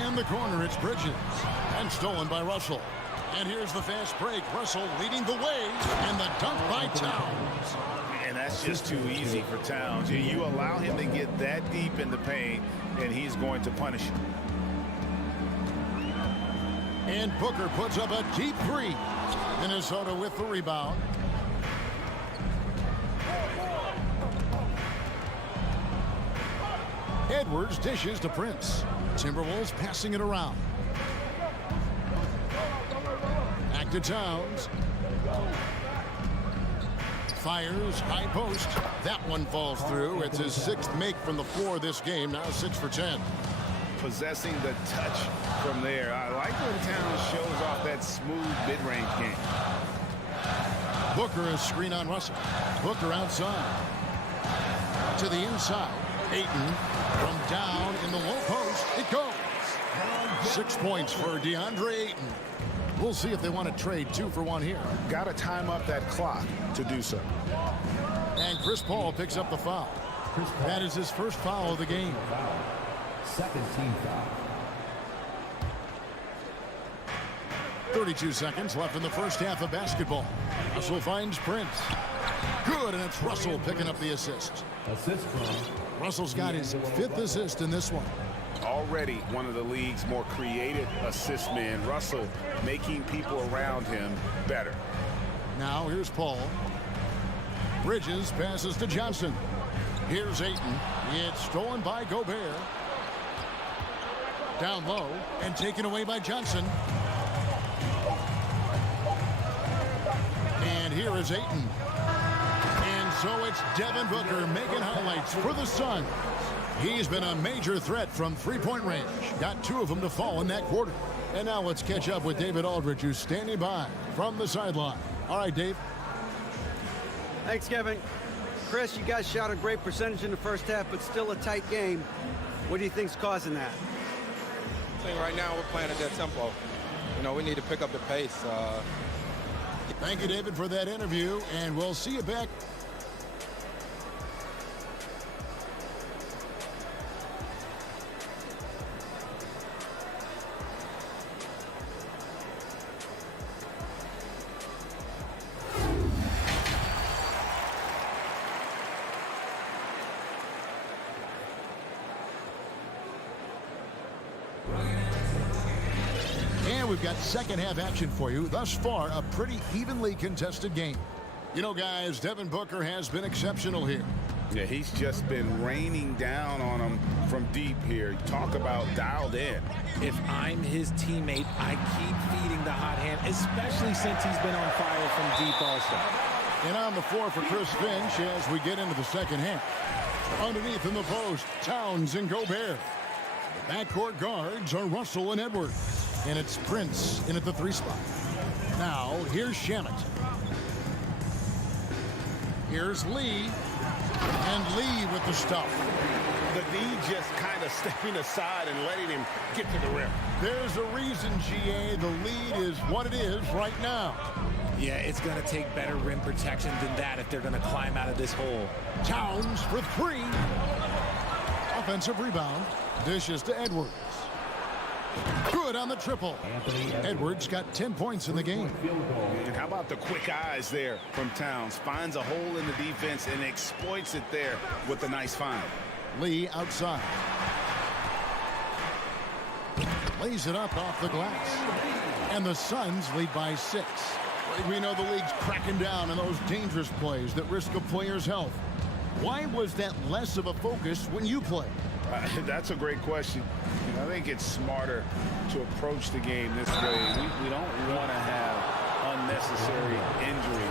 In the corner, it's Bridges. And stolen by Russell. And here's the fast break. Russell leading the way. And the dunk by Towns. And that's just too easy for Towns. You allow him to get that deep in the paint, and he's going to punish him. And Booker puts up a deep 3. Minnesota with the rebound. Edwards dishes to Prince. Timberwolves passing it around. Back to Towns. Fires, high post. That one falls through. It's his 6th make from the floor this game, now 6 for 10. Possessing the touch from there. I like when Towns shows off that smooth mid-range game. Booker is screen on Russell. Booker outside. To the inside. Ayton from down in the low post. It goes. 6 points for DeAndre Ayton. We'll see if they want to trade 2 for 1 here. Got to time up that clock to do so. And Chris Paul picks up the foul. That is his first foul of the game. Second team foul. 32 seconds left in the first half of basketball. Russell finds Prince. Good, and it's Russell picking up the assist. Assist from Russell's got his 5th assist in this one. Already one of the league's more creative assist men. Russell making people around him better. Now here's Paul. Bridges passes to Johnson. Here's Ayton. It's stolen by Gobert. Down low and taken away by Johnson. And here is Ayton. And so it's Devin Booker making highlights for the Suns. He's been a major threat from three-point range. Got 2 of them to fall in that quarter. And now let's catch up with David Aldridge, who's standing by from the sideline. All right, Dave. Thanks, Kevin. Chris, you guys shot a great percentage in the first half, but still a tight game. What do you think's causing that? I think right now we're playing at that tempo. You know, we need to pick up the pace. Thank you, David, for that interview, and we'll see you back. And we've got second half action for you. Thus far, a pretty evenly contested game. You know, guys, Devin Booker has been exceptional here. Yeah, he's just been raining down on him from deep here. Talk about dialed in. If I'm his teammate, I keep feeding the hot hand, especially since he's been on fire from deep also. And on the floor for Chris Finch as we get into the second half. Underneath in the post, Towns and Gobert. The backcourt guards are Russell and Edwards. And it's Prince in at the 3 spot. Now, here's Shamet. Here's Lee. And Lee with the stuff. The D just kind of stepping aside and letting him get to the rim. There's a reason, GA, the lead is what it is right now. Yeah, it's going to take better rim protection than that if they're going to climb out of this hole. Towns for 3. Offensive rebound. Dishes to Edwards. Good on the triple. Edwards got 10 points in the game. And how about the quick eyes there from Towns? Finds a hole in the defense and exploits it there with a nice find. Lee outside. Lays it up off the glass. And the Suns lead by 6. We know the league's cracking down on those dangerous plays that risk a player's health. Why was that less of a focus when you played? That's a great question. I think it's smarter to approach the game this way. We don't want to have unnecessary injury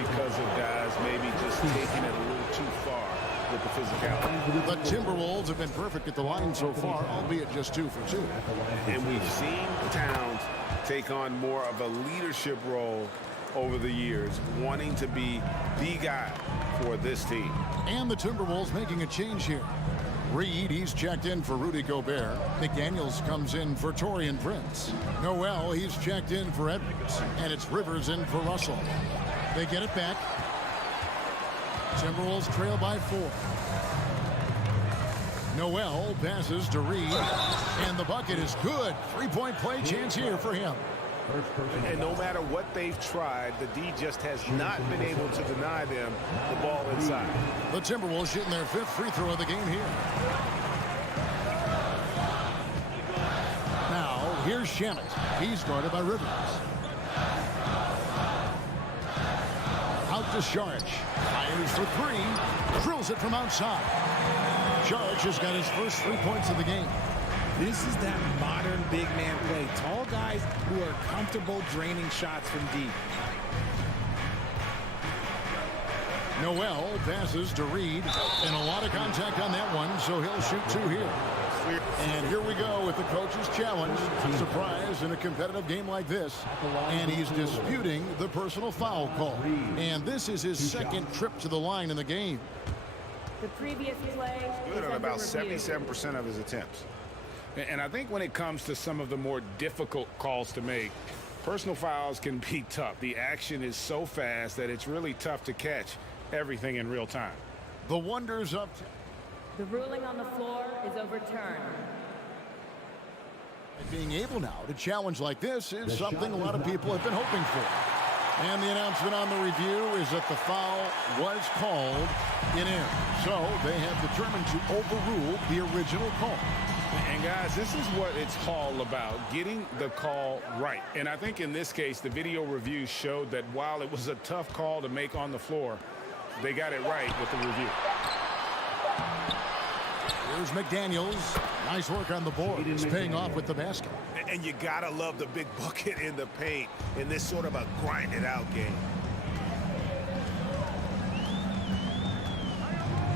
because of guys maybe just taking it a little too far with the physicality. The Timberwolves have been perfect at the line so far, albeit just 2 for 2. And we've seen Towns take on more of a leadership role over the years, wanting to be the guy for this team. And the Timberwolves making a change here. Reed, he's checked in for Rudy Gobert. McDaniels comes in for Taurean Prince. Noel, he's checked in for Edwards. And it's Rivers in for Russell. They get it back. Timberwolves trail by 4. Noel passes to Reed. And the bucket is good. 3-point play chance here for him. And no matter what they've tried, the D just has not been able to deny them the ball inside. The Timberwolves shooting their 5th free throw of the game here. Now, here's Shamet. He's guarded by Rivers. Out to Sharge. Fires for 3. Drills it from outside. Sharge has got his first 3 points of the game. This is that modern big man play. Tall guys who are comfortable draining shots from deep. Noel passes to Reed, and a lot of contact on that one, so he'll shoot 2 here. And here we go with the coach's challenge. Surprise in a competitive game like this. And he's disputing the personal foul call. And this is his second trip to the line in the game. The previous play Good on about 77% of his attempts. And I think when it comes to some of the more difficult calls to make, personal fouls can be tough. The action is so fast that it's really tough to catch everything in real time. The wonders of... The ruling on the floor is overturned. Being able now to challenge like this is something a lot of people have been hoping for. And the announcement on the review is that the foul was called in air. So they have determined to overrule the original call. And guys, this is what it's all about, getting the call right. And I think in this case, the video review showed that while it was a tough call to make on the floor, they got it right with the review. Here's McDaniels. Nice work on the board. He's paying off with the basket. And you gotta love the big bucket in the paint in this sort of a grind-it-out game.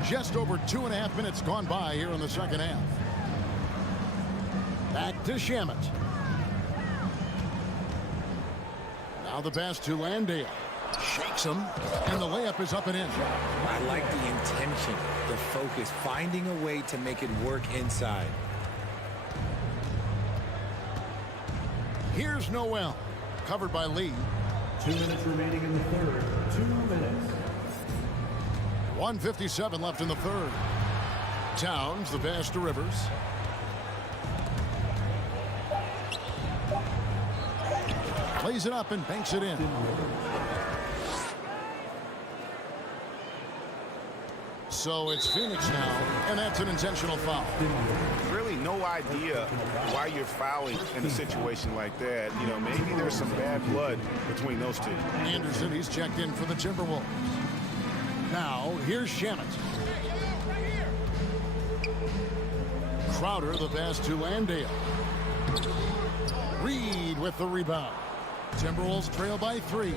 Just over 2.5 minutes gone by here in the second half. Back to Shamet. Now the pass to Landale. Shakes him, and the layup is up and in. I like the intention, the focus, finding a way to make it work inside. Here's Noel, covered by Lee. 2 minutes remaining in the third. 2 minutes. 1:57 left in the third. Towns, the pass to Rivers. Plays it up and banks it in. So it's Phoenix now, and that's an intentional foul. Really no idea why you're fouling in a situation like that. You know, maybe there's some bad blood between those two. Anderson, he's checked in for the Timberwolves. Now, here's Shamet. Crowder, the pass to Landale. Reed with the rebound. Timberwolves trail by 3.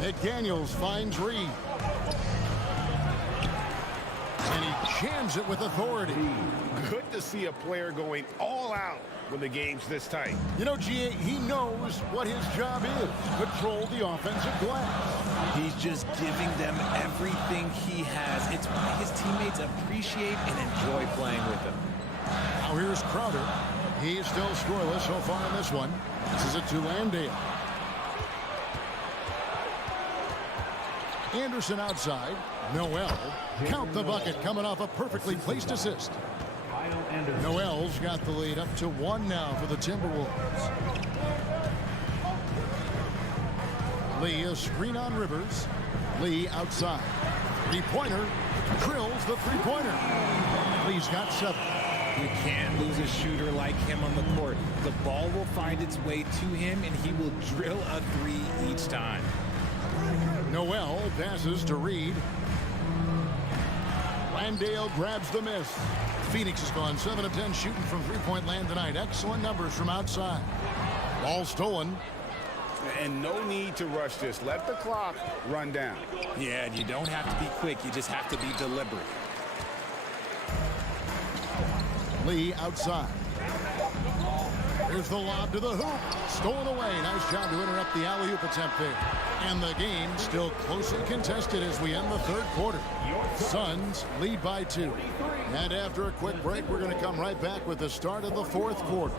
McDaniels finds Reed. And he jams it with authority. Good to see a player going all out when the game's this tight. You know, G.A., he knows what his job is. Control the offensive glass. He's just giving them everything he has. It's why his teammates appreciate and enjoy playing with him. Now here's Crowder. He is still scoreless so far in this one. This is it to Landale. Anderson outside. Noel. Count the bucket coming off a perfectly placed assist. Noel's got the lead up to 1 now for the Timberwolves. Lee, a screen on Rivers. Lee outside. Three-pointer. Drills the three-pointer. Lee's got 7. You can't lose a shooter like him on the court. The ball will find its way to him, and he will drill a 3 each time. Noel passes to Reed. Landale grabs the miss. Phoenix has gone 7 of 10 shooting from three-point land tonight. Excellent numbers from outside. Ball stolen. And no need to rush this. Let the clock run down. Yeah, and you don't have to be quick. You just have to be deliberate. Lee outside. Here's the lob to the hoop. Stolen away. Nice job to interrupt the alley-oop attempt there. And the game still closely contested as we end the third quarter. Suns lead by 2. And after a quick break, we're going to come right back with the start of the fourth quarter.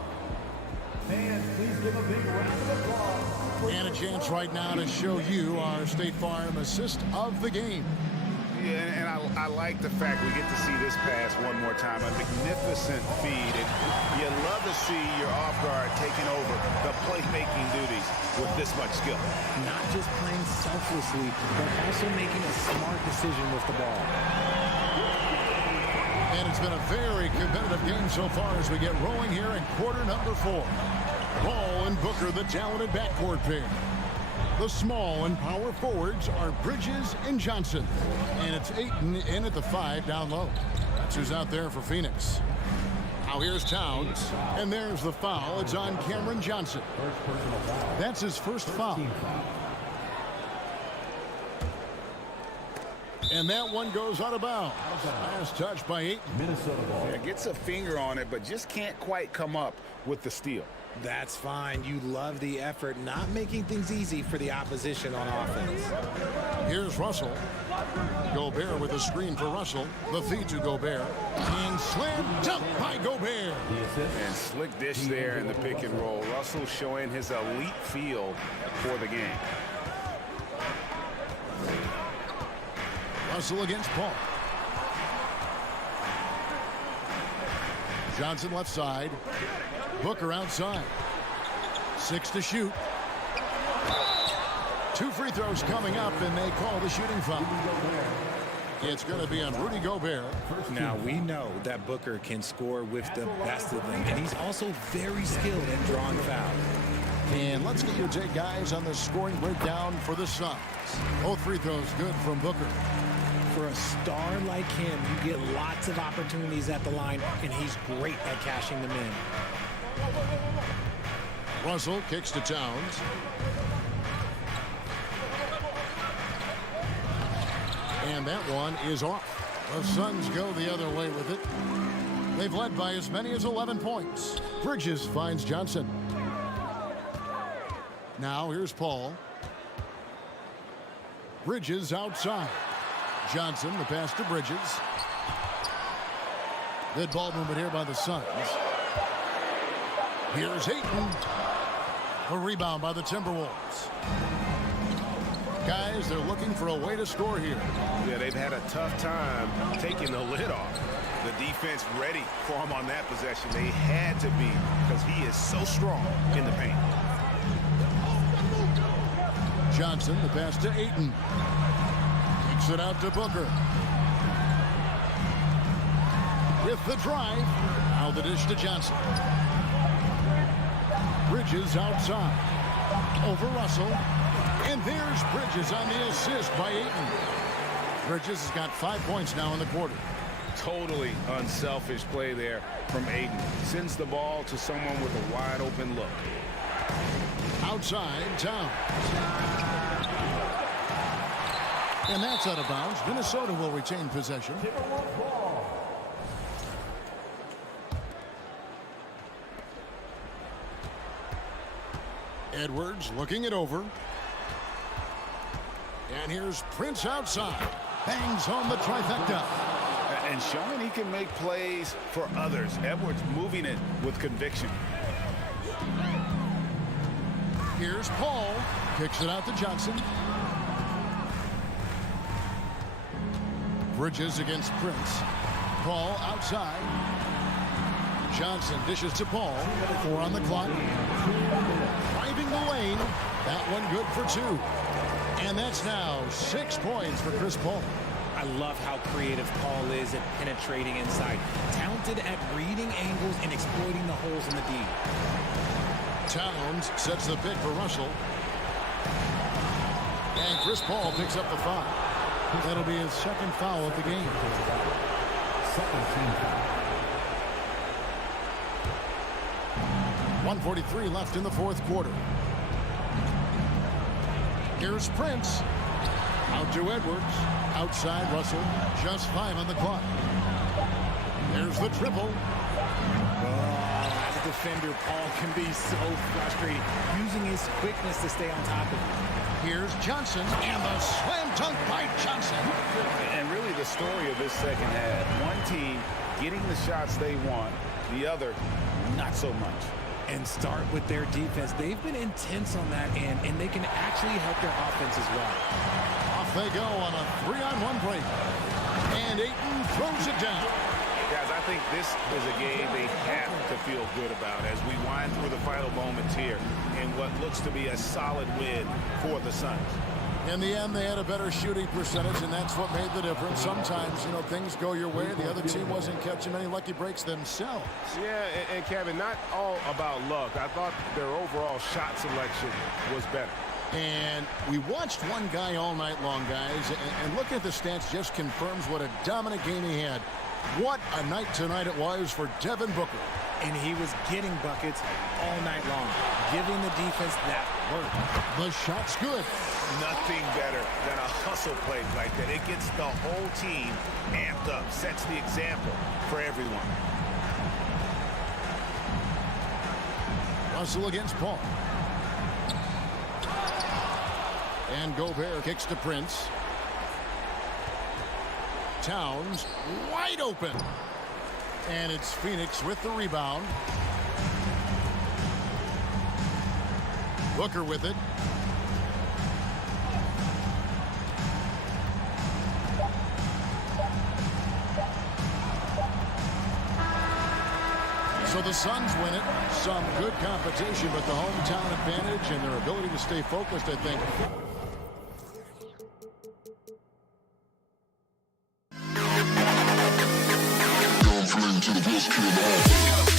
Fans, please give a big round of applause. And a chance right now to show you our State Farm assist of the game. Yeah, and I like the fact we get to see this pass one more time. A magnificent feed. And you love to see your off guard taking over the playmaking duties with this much skill. Not just playing selflessly, but also making a smart decision with the ball. And it's been a very competitive game so far as we get rolling here in quarter number 4. Ball and Booker, the talented backcourt pair. The small and power forwards are Bridges and Johnson. And it's Ayton in at the 5 down low. That's who's out there for Phoenix. Now here's Towns, and there's the foul. It's on Cameron Johnson. That's his first foul. And that one goes out of bounds. Last touch by Ayton. Yeah, gets a finger on it, but just can't quite come up with the steal. That's fine. You love the effort, not making things easy for the opposition on offense. Here's Russell. Gobert with a screen for Russell. The feed to Gobert. And slam dunk by Gobert. And slick dish there in the pick and roll. Russell showing his elite feel for the game. Russell against Paul. Johnson left side. Booker outside. 6 to shoot. 2 free throws coming up, and they call the shooting foul. It's going to be on Rudy Gobert. Now, we know that Booker can score with the best of them, and he's also very skilled in drawing fouls. And let's get your take, guys, on the scoring breakdown for the Suns. Both free throws good from Booker. For a star like him, you get lots of opportunities at the line, and he's great at cashing them in. Russell kicks to Towns. And that one is off. The Suns go the other way with it. They've led by as many as 11 points. Bridges finds Johnson. Now here's Paul. Bridges outside. Johnson, the pass to Bridges. Good ball movement here by the Suns. Here's Ayton. A rebound by the Timberwolves. Guys, they're looking for a way to score here. Yeah, they've had a tough time taking the lid off. The defense ready for him on that possession. They had to be, because he is so strong in the paint. Johnson, the pass to Ayton. Kicks it out to Booker. With the drive. Now the dish to Johnson. Bridges outside. Over Russell. And there's Bridges on the assist by Ayton. Bridges has got 5 points now in the quarter. Totally unselfish play there from Ayton. Sends the ball to someone with a wide open look. Outside, Towns. And that's out of bounds. Minnesota will retain possession. Edwards looking it over. And here's Prince outside. Bangs home the trifecta. And showing he can make plays for others. Edwards moving it with conviction. Here's Paul. Kicks it out to Johnson. Bridges against Prince. Paul outside. Johnson dishes to Paul. 4 on the clock. Driving the lane. That one good for 2. And that's now 6 points for Chris Paul. I love how creative Paul is at penetrating inside. Talented at reading angles and exploiting the holes in the D. Towns sets the pick for Russell. And Chris Paul picks up the foul. That'll be his second foul of the game. Second team foul. 1:43 left in the fourth quarter. Here's Prince. Out to Edwards. Outside Russell. Just 5 on the clock. There's the triple. As a defender, Paul can be so frustrating, using his quickness to stay on top of him. Here's Johnson, and the slam dunk by Johnson. And really the story of this second half. One team getting the shots they want, the other not so much. And start with their defense. They've been intense on that end, and they can actually help their offense as well. Off they go on a 3-on-1 break. And Ayton throws it down. Guys, I think this is a game they have to feel good about as we wind through the final moments here in what looks to be a solid win for the Suns. In the end, they had a better shooting percentage, and that's what made the difference. Sometimes, you know, things go your way. The other team wasn't catching many lucky breaks themselves. Yeah, and Kevin, not all about luck. I thought their overall shot selection was better. And we watched one guy all night long, guys, and looking at the stats just confirms what a dominant game he had. What a night tonight it was for Devin Booker. And he was getting buckets all night long, giving the defense that work. The shot's good. Nothing better than a hustle play like that. It gets the whole team amped up, sets the example for everyone. Russell against Paul. And Gobert kicks to Prince. Towns wide open. And it's Phoenix with the rebound. Booker with it. So the Suns win it. Some good competition, but the hometown advantage and their ability to stay focused, I think. To the best kid in the hall.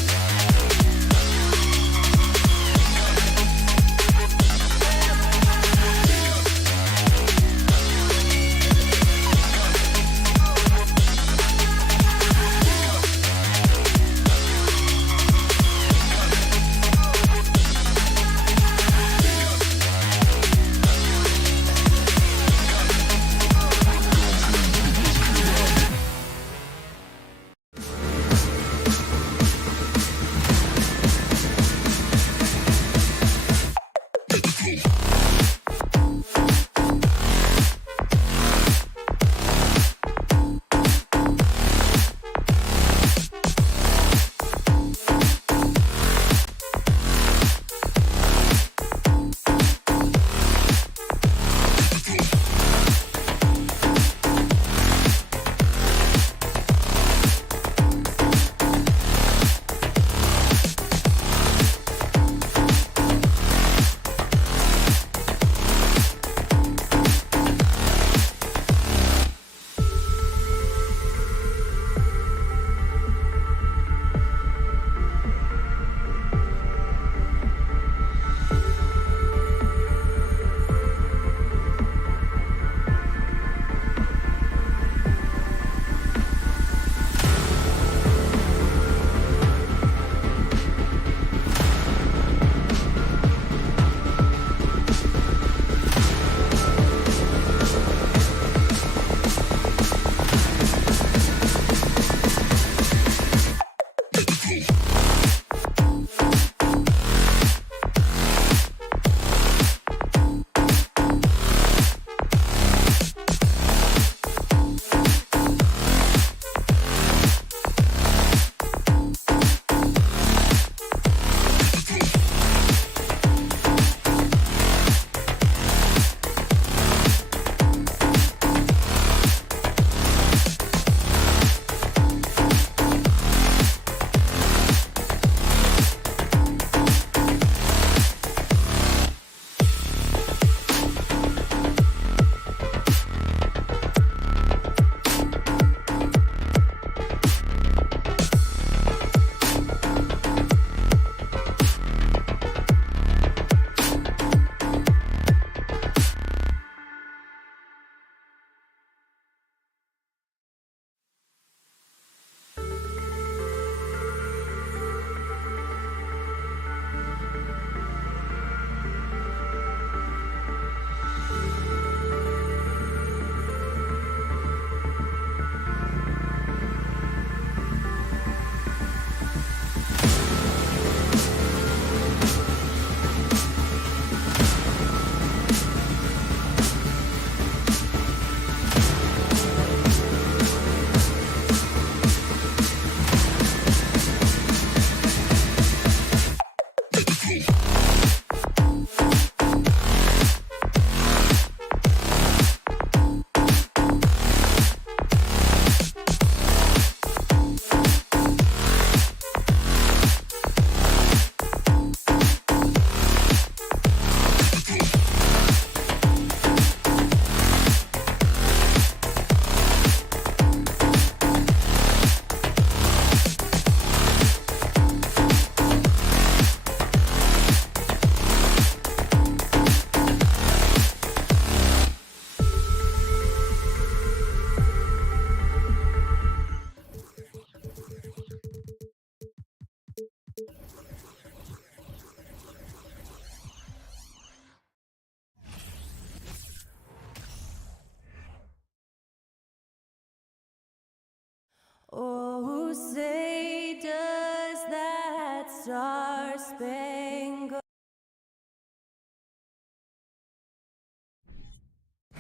Star-Spangled.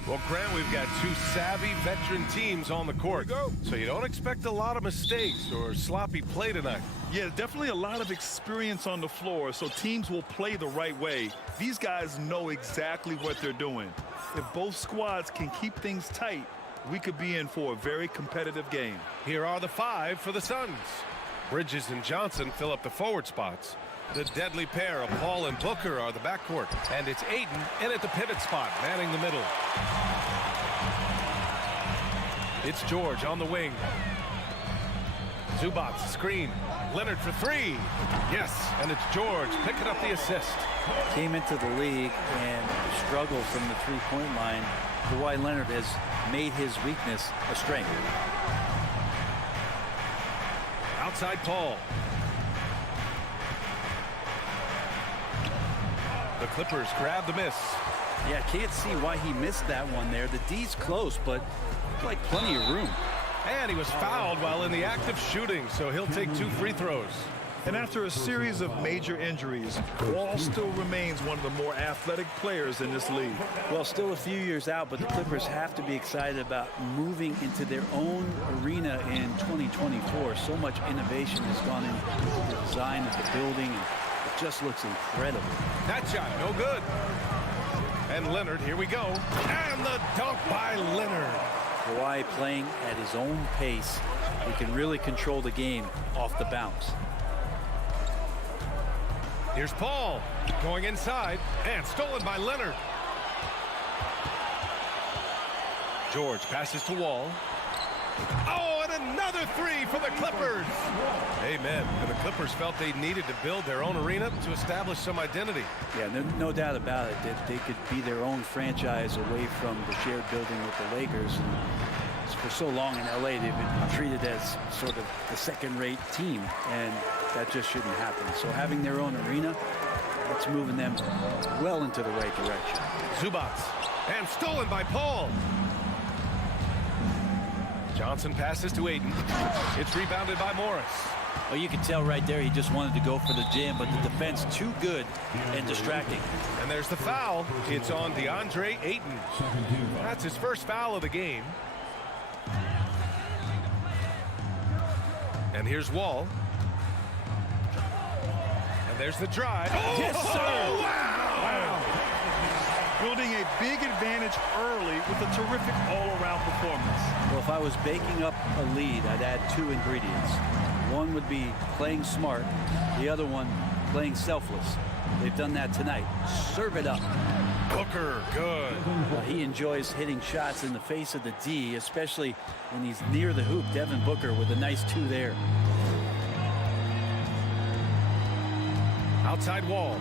Well, Grant, we've got two savvy veteran teams on the court. So you don't expect a lot of mistakes or sloppy play tonight. Yeah, definitely a lot of experience on the floor, so teams will play the right way. These guys know exactly what they're doing. If both squads can keep things tight, we could be in for a very competitive game. Here are the five for the Suns. Bridges and Johnson fill up the forward spots. The deadly pair of Paul and Booker are the backcourt. And it's Ayton in at the pivot spot, manning the middle. It's George on the wing. Zubac screen. Leonard for three. Yes, and it's George picking up the assist. Came into the league and struggled from the three-point line. Kawhi Leonard has made his weakness a strength. Outside Paul. The Clippers grab the miss. Yeah, can't see why he missed that one there. The D's close, but like plenty of room. And he was fouled while in the act of shooting, so he'll take 2 free throws. And after a series of major injuries, Wall still remains one of the more athletic players in this league. Well, still a few years out, but the Clippers have to be excited about moving into their own arena in 2024. So much innovation has gone into the design of the building, and it just looks incredible. That shot, no good. And Leonard, here we go. And the dunk by Leonard. Kawhi playing at his own pace. He can really control the game off the bounce. Here's Paul going inside and stolen by Leonard. George passes to Wall. Oh, and another three for the Clippers. Amen. And the Clippers felt they needed to build their own arena to establish some identity. Yeah, no doubt about it that they could be their own franchise away from the shared building with the Lakers. And for so long in LA, they've been treated as sort of the second-rate team, and that just shouldn't happen. So having their own arena, that's moving them well into the right direction. Zubac, and stolen by Paul. Johnson passes to Ayton. It's rebounded by Morris. Well, you can tell right there he just wanted to go for the jam, but the defense too good and distracting. And there's the foul. It's on DeAndre Ayton. That's his first foul of the game. And here's Wall. And there's the drive. Oh, yes, sir! Wow! Building a big advantage early with a terrific all-around performance. Well, if I was baking up a lead, I'd add 2 ingredients. One would be playing smart. The other one, playing selfless. They've done that tonight. Serve it up. Booker, good. He enjoys hitting shots in the face of the D, especially when he's near the hoop. Devin Booker with a nice 2 there. Outside Wall.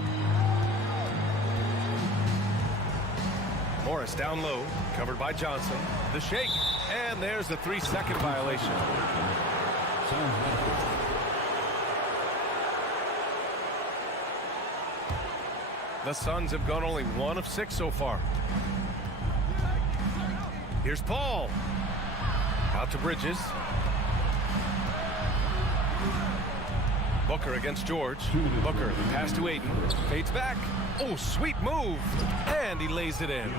Morris down low, covered by Johnson. The shake, and there's the 3-second violation. The Suns have gone only 1 of 6 so far. Here's Paul. Out to Bridges. Booker against George. Booker, the pass to Ayton. Fades back. Oh, sweet move. And he lays it in.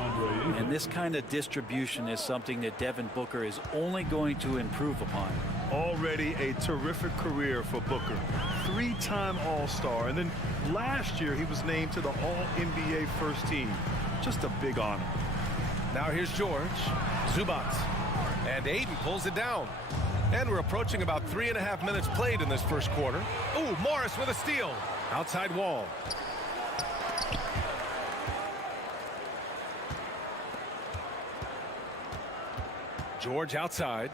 And this kind of distribution is something that Devin Booker is only going to improve upon. Already a terrific career for Booker. 3-time All-Star. And then last year he was named to the All-NBA first team. Just a big honor. Now here's George. Zubac. And Ayton pulls it down. And we're approaching about 3.5 minutes played in this first quarter. Ooh, Morris with a steal. Outside Wall. George outside.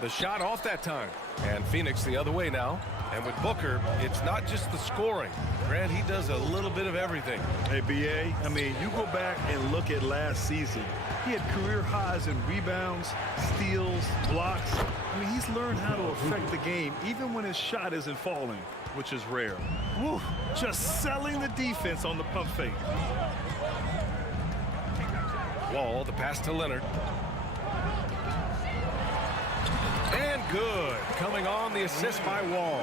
The shot off that time. And Phoenix the other way now. And with Booker, it's not just the scoring. Grant, he does a little bit of everything. Hey, B.A., I mean, you go back and look at last season. He had career highs in rebounds, steals, blocks. I mean, he's learned how to affect the game, even when his shot isn't falling, which is rare. Woo, just selling the defense on the pump fake. Wall, the pass to Leonard. going on the assist by Wall.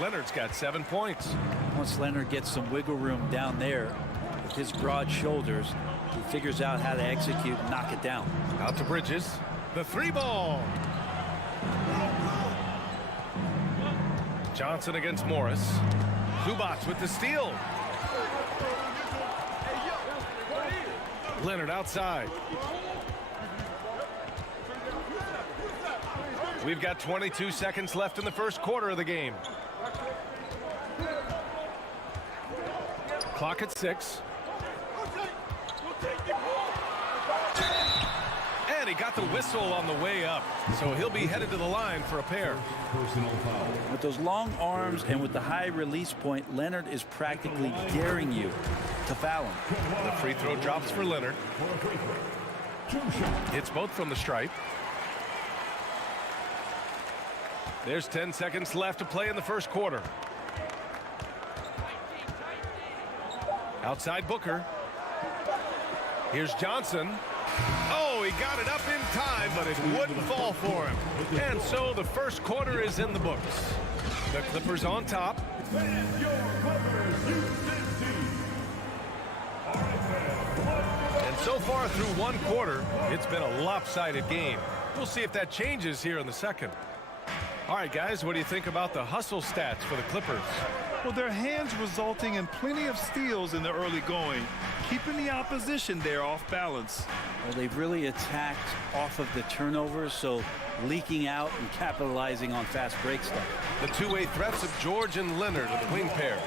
Leonard's got 7 points. Once Leonard gets some wiggle room down there with his broad shoulders, he figures out how to execute and knock it down. Out to Bridges. The 3 ball. Johnson against Morris. Zubac with the steal. Leonard outside. We've got 22 seconds left in the first quarter of the game. Clock at 6. And he got the whistle on the way up, so he'll be headed to the line for a pair. With those long arms and with the high release point, Leonard is practically daring you to foul him. The free throw drops for Leonard. Hits both from the stripe. There's 10 seconds left to play in the first quarter. Outside Booker. Here's Johnson. Oh, he got it up in time, but it wouldn't fall for him. And so the first quarter is in the books. The Clippers on top. And so far through one quarter, it's been a lopsided game. We'll see if that changes here in the second. All right, guys, what do you think about the hustle stats for the Clippers? Well, their hands resulting in plenty of steals in the early going, keeping the opposition there off balance. Well, they've really attacked off of the turnovers, so leaking out and capitalizing on fast break stuff. The two-way threats of George and Leonard are the wing pair.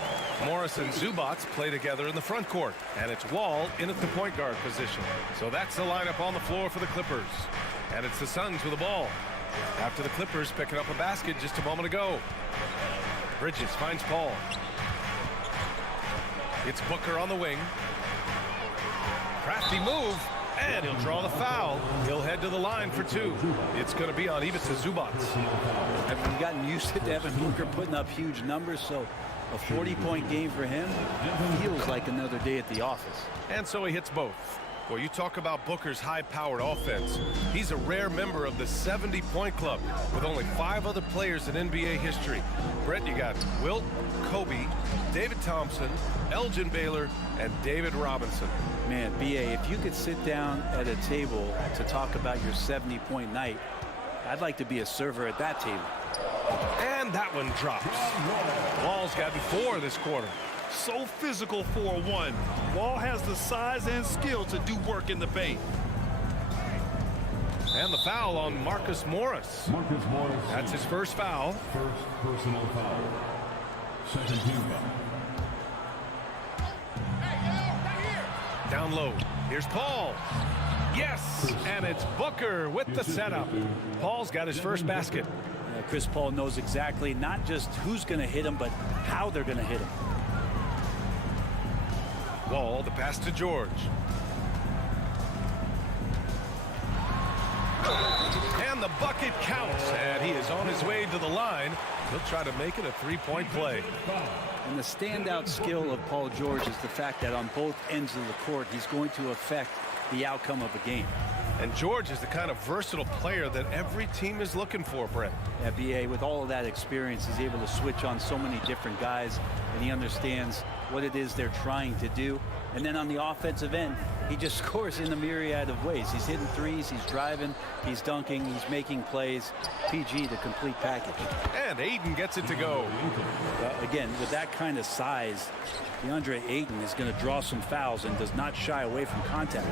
Morris and Zubac play together in the front court, and it's Wall in at the point guard position. So that's the lineup on the floor for the Clippers. And it's the Suns with the ball. After the Clippers picking up a basket just a moment ago. Bridges finds Paul. It's Booker on the wing. Crafty move, and he'll draw the foul. He'll head to the line for 2. It's going to be on Ivica Zubac. I've gotten used to Devin Booker putting up huge numbers, so a 40-point game for him feels like another day at the office. And so he hits both. Well, you talk about Booker's high-powered offense. He's a rare member of the 70-point club with only 5 other players in NBA history. Brett, you got Wilt, Kobe, David Thompson, Elgin Baylor, and David Robinson. Man, B.A., if you could sit down at a table to talk about your 70-point night, I'd like to be a server at that table. And that one drops. Wall's got 4 this quarter. So physical for a 1. Wall has the size and skill to do work in the paint. And the foul on Marcus Morris. That's his first foul. First personal foul. Second team foul. Down low. Here's Paul. Yes, and it's Booker with the setup. Paul's got his first basket. Chris Paul knows exactly not just who's going to hit him, but how they're going to hit him. Wall, the pass to George. And the bucket counts, and he is on his way to the line. He'll try to make it a 3-point play. And the standout skill of Paul George is the fact that on both ends of the court, he's going to affect the outcome of a game. And George is the kind of versatile player that every team is looking for, Brent. Yeah, B.A., with all of that experience, he's able to switch on so many different guys, and he understands what it is they're trying to do. And then on the offensive end, he just scores in a myriad of ways. He's hitting threes, he's driving, he's dunking, he's making plays. PG, the complete package. And Ayton gets it to go. Again, with that kind of size, DeAndre Ayton is going to draw some fouls and does not shy away from contact.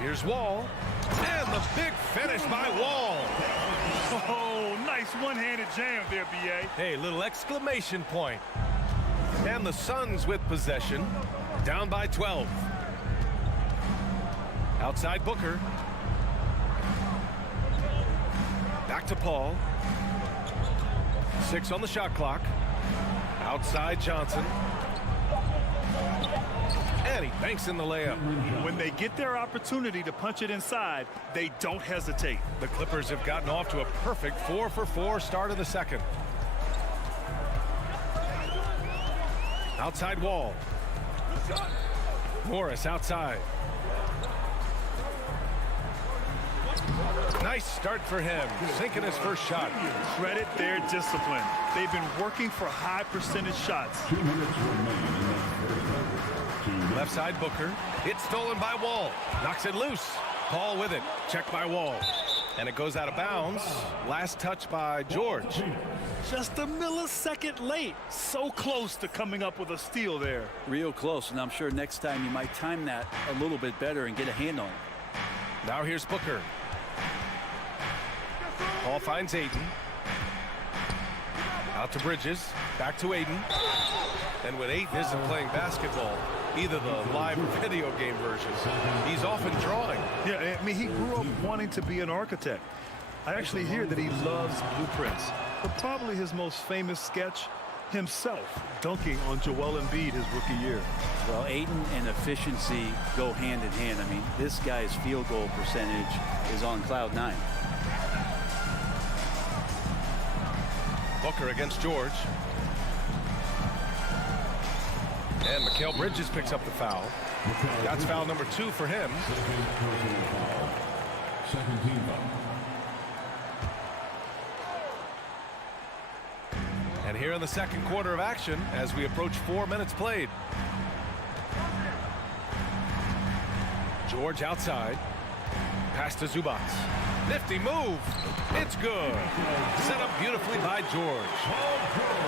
Here's Wall. And the big finish by Wall. Oh, nice one-handed jam there, B.A. Hey, little exclamation point. And the Suns with possession, down by 12. Outside Booker. Back to Paul. 6 on the shot clock. Outside Johnson. And he banks in the layup. When they get their opportunity to punch it inside, they don't hesitate. The Clippers have gotten off to a perfect 4-for-4 start of the second. Outside Wall. Morris outside. Nice start for him, sinking his first shot. Credit their discipline. They've been working for high percentage shots. 2 minutes remain in that first. Left side Booker. It's stolen by Wall. Knocks it loose. Paul with it. Checked by Wall. And it goes out of bounds. Last touch by George. Just a millisecond late. So close to coming up with a steal there. Real close, and I'm sure next time you might time that a little bit better and get a hand on it. Now here's Booker. Paul finds Ayton. Out to Bridges. Back to Ayton. And when Ayton isn't playing basketball, either the live or video game version, he's often drawing. Yeah, I mean, he grew up wanting to be an architect. I actually hear that he loves blueprints. But probably his most famous sketch, himself dunking on Joel Embiid his rookie year. Well, Ayton and efficiency go hand in hand. I mean, this guy's field goal percentage is on cloud 9. Booker against George. And Mikal Bridges picks up the foul. That's foul number 2 for him. Second team foul. And here in the second quarter of action, as we approach 4 minutes played. George outside. Pass to Zubac. Nifty move. It's good. Set up beautifully by George.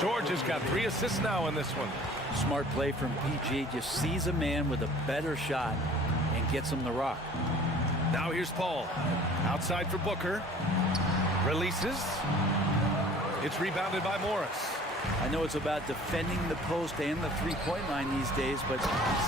George has got 3 assists now in this one. Smart play from PG. Just sees a man with a better shot and gets him the rock. Now here's Paul. Outside for Booker. Releases. It's rebounded by Morris. I know it's about defending the post and the three-point line these days, but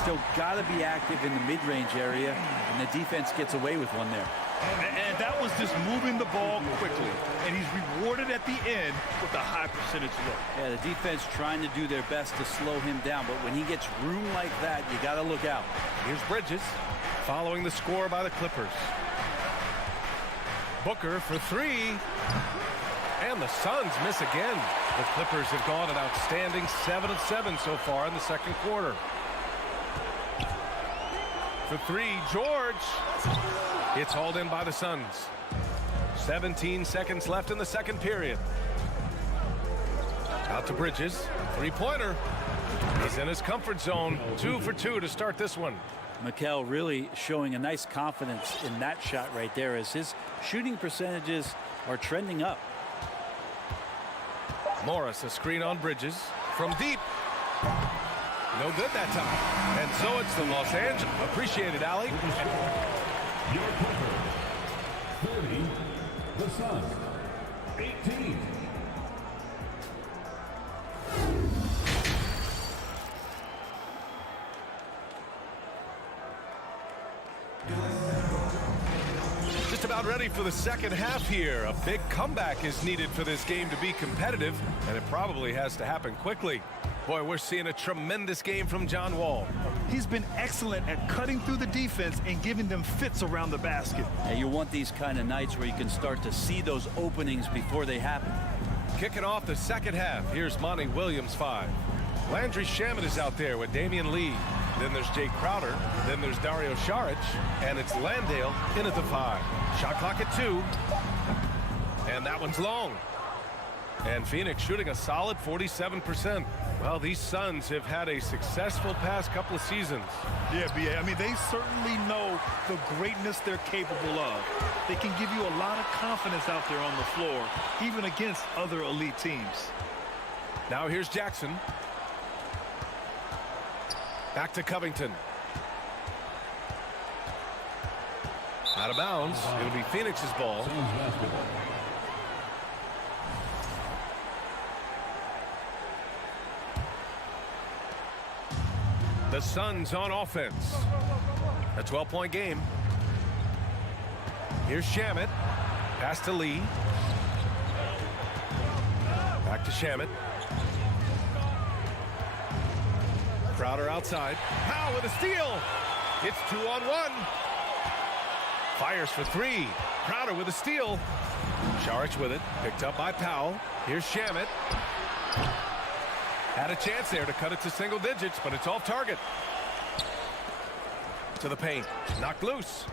still got to be active in the mid-range area, and the defense gets away with one there. And that was just moving the ball quickly, and he's rewarded at the end with a high percentage look. Yeah, the defense trying to do their best to slow him down, but when he gets room like that, you got to look out. Here's Bridges, following the score by the Clippers. Booker for 3. And the Suns miss again. The Clippers have gone an outstanding 7 of 7 so far in the second quarter. For 3, George. It's hauled in by the Suns. 17 seconds left in the second period. Out to Bridges. 3-pointer. He's in his comfort zone. 2 for 2 to start this one. Mikal really showing a nice confidence in that shot right there as his shooting percentages are trending up. Morris, a screen on Bridges from deep. No good that time. And so it's the Los Angeles. Appreciate it, Allie. Your Clippers, 30. The Suns, 18. Just about ready for the second half here. A big comeback is needed for this game to be competitive, and it probably has to happen quickly. Boy, we're seeing a tremendous game from John Wall. He's been excellent at cutting through the defense and giving them fits around the basket. And you want these kind of nights where you can start to see those openings before they happen. Kicking off the second half, here's Monty Williams 5. Landry Shamet is out there with Damian Lee. Then there's Jake Crowder. Then there's Dario Saric. And it's Landale in at the 5. Shot clock at 2. And that one's long. And Phoenix shooting a solid 47%. Well, these Suns have had a successful past couple of seasons. Yeah, B.A. I mean, they certainly know the greatness they're capable of. They can give you a lot of confidence out there on the floor, even against other elite teams. Now here's Jackson. Back to Covington. Out of bounds. It'll be Phoenix's ball. The Suns on offense. A 12-point game. Here's Shamet. Pass to Lee. Back to Shamet. Crowder outside. Powell with a steal. It's 2-on-1. Fires for 3. Crowder with a steal. Saric with it. Picked up by Powell. Here's Shamet. Had a chance there to cut it to single digits, but it's off target. To the paint. Knocked loose.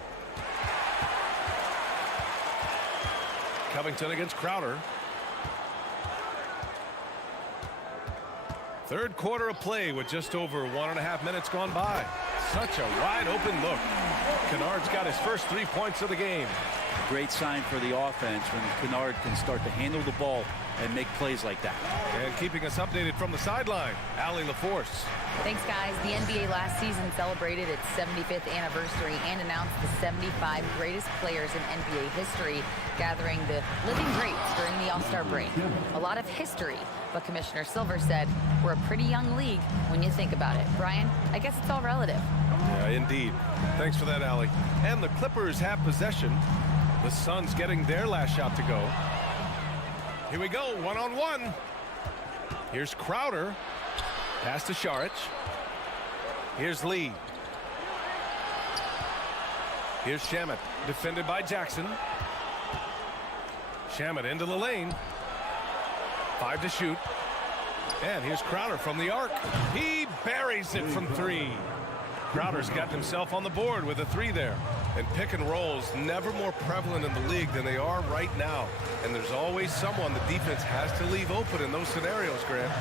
Covington against Crowder. Third quarter of play with just over 1.5 minutes gone by. Such a wide open look. Kennard's got his first 3 points of the game. Great sign for the offense when Kennard can start to handle the ball and make plays like that. And keeping us updated from the sideline, Allie LaForce. Thanks, guys. The NBA last season celebrated its 75th anniversary and announced the 75 greatest players in NBA history, gathering the living greats during the All-Star break. A lot of history, but Commissioner Silver said we're a pretty young league when you think about it. Brian, I guess it's all relative. Yeah, indeed. Thanks for that, Allie. And the Clippers have possession. The Suns getting their last shot to go. Here we go, one-on-one. Here's Crowder. Pass to Saric. Here's Lee. Here's Shamet, defended by Jackson. Shamet into the lane. 5 to shoot. And here's Crowder from the arc. He buries it from 3. Crowder's got himself on the board with a 3 there. And pick and rolls never more prevalent in the league than they are right now. And there's always someone the defense has to leave open in those scenarios, Grant.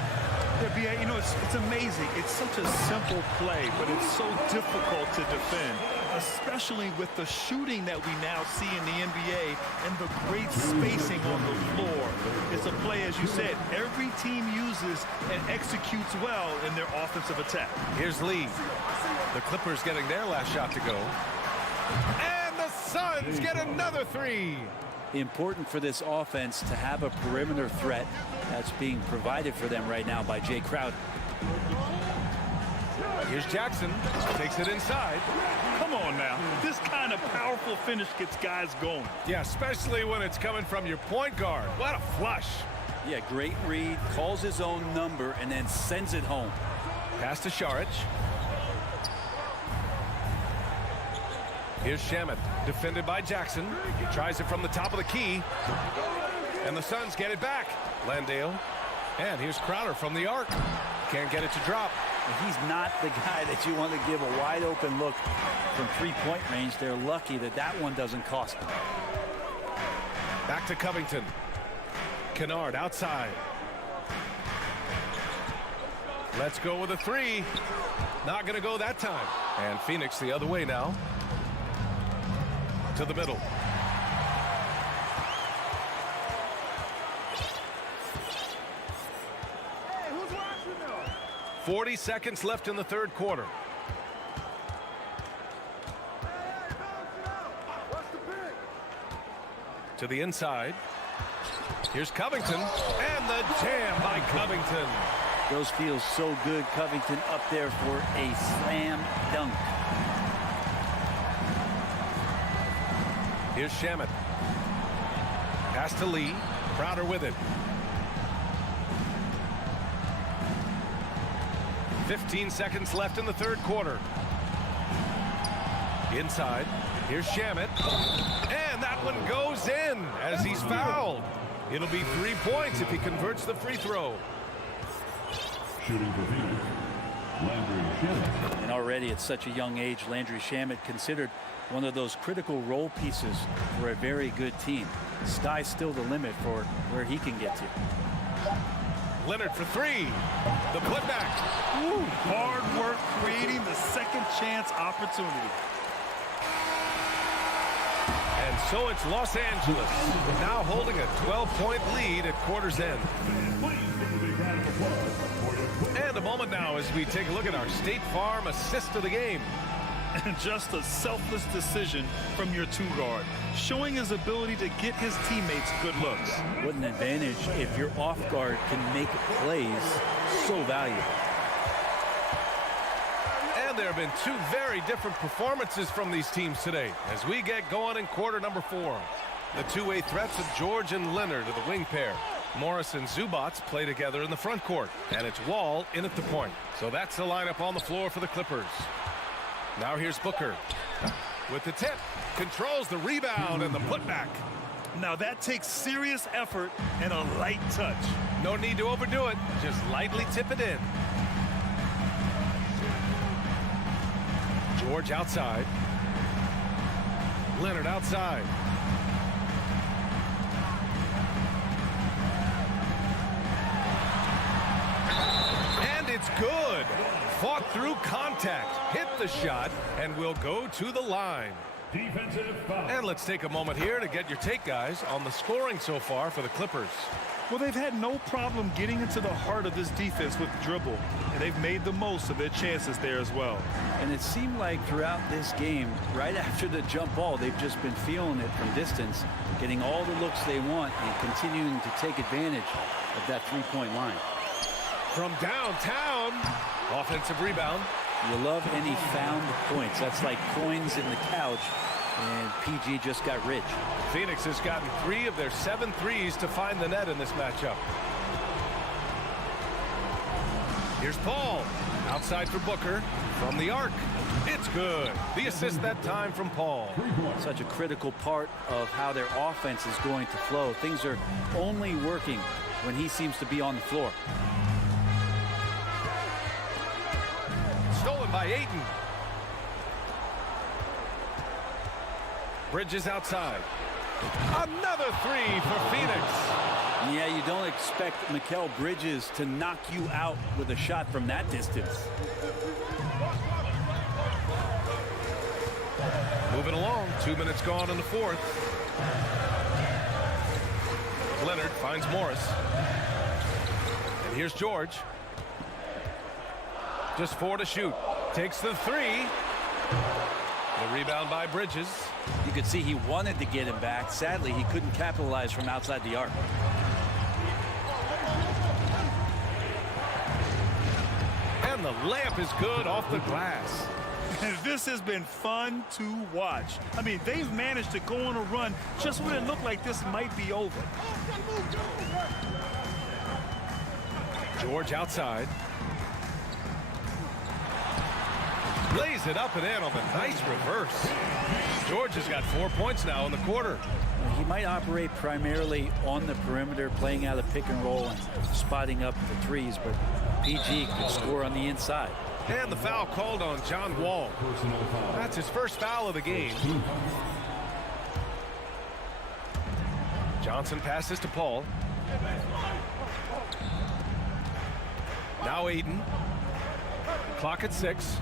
Yeah, B.A., you know, it's amazing. It's such a simple play, but it's so difficult to defend, especially with the shooting that we now see in the NBA and the great spacing on the floor. It's a play, as you said, every team uses and executes well in their offensive attack. Here's Lee. The Clippers getting their last shot to go. And the Suns get another 3. Important for this offense to have a perimeter threat that's being provided for them right now by Jay Crowder. Here's Jackson. Takes it inside. Come on now. This kind of powerful finish gets guys going. Yeah, especially when it's coming from your point guard. What a flush. Yeah, great read. Calls his own number and then sends it home. Pass to Saric. Here's Shamet, defended by Jackson. Tries it from the top of the key. And the Suns get it back. Landale. And here's Crowder from the arc. Can't get it to drop. He's not the guy that you want to give a wide open look from 3-point range. They're lucky that that one doesn't cost them. Back to Covington. Kennard outside. Let's go with a 3. Not going to go that time. And Phoenix the other way now. To the middle. 40 seconds left in the third quarter. To the inside. Here's Covington. And the jam by Covington. Those feels so good. Covington up there for a slam dunk. Here's Shamet. Pass to Lee. Crowder with it. 15 seconds left in the third quarter. Inside. Here's Shamet. And that one goes in as he's fouled. It'll be 3 points if he converts the free throw. Shooting for Phoenix, Landry Shamet. And already at such a young age, Landry Shamet considered one of those critical role pieces for a very good team. Sky's still the limit for where he can get to. Leonard for 3. The putback. Ooh, hard work creating the second chance opportunity. And so it's Los Angeles now holding a 12-point lead at quarter's end. And a moment now as we take a look at our State Farm assist of the game. And just a selfless decision from your two-guard, showing his ability to get his teammates good looks. What an advantage if your off guard can make plays so valuable. And there have been 2 very different performances from these teams today as we get going in quarter number 4. The two-way threats of George and Leonard are the wing pair. Morris and Zubats play together in the front court, and it's Wall in at the point. So that's the lineup on the floor for the Clippers. Now here's Booker with the tip, controls the rebound and the putback. Now that takes serious effort and a light touch. No need to overdo it, just lightly tip it in. George outside. Leonard outside. Fought through contact, hit the shot, and will go to the line. Defensive foul. And let's take a moment here to get your take, guys, on the scoring so far for the Clippers. Well, they've had no problem getting into the heart of this defense with the dribble, and they've made the most of their chances there as well. And it seemed like throughout this game, right after the jump ball, they've just been feeling it from distance, getting all the looks they want and continuing to take advantage of that three-point line. From downtown, offensive rebound. You love any found points. That's like coins in the couch, and PG just got rich. Phoenix has gotten 3 of their 7 threes to find the net in this matchup. Here's Paul. Outside for Booker. From the arc. It's good. The assist that time from Paul. Such a critical part of how their offense is going to flow. Things are only working when he seems to be on the floor. Stolen by Ayton. Bridges outside. Another 3 for Phoenix. Yeah, you don't expect Mikal Bridges to knock you out with a shot from that distance. Moving along, 2 minutes gone in the fourth. Leonard finds Morris. And here's George. Just 4 to shoot. Takes the 3. The rebound by Bridges. You could see he wanted to get him back. Sadly, he couldn't capitalize from outside the arc. And the layup is good off the glass. And this has been fun to watch. I mean, they've managed to go on a run just when it looked like this might be over. George outside. Lays it up and in on the nice reverse. George has got 4 points now in the quarter. He might operate primarily on the perimeter, playing out a pick and roll and spotting up the threes, but PG could score on the inside. And the foul called on John Wall. That's his first foul of the game. Johnson passes to Paul. Now Ayton. Clock at 6.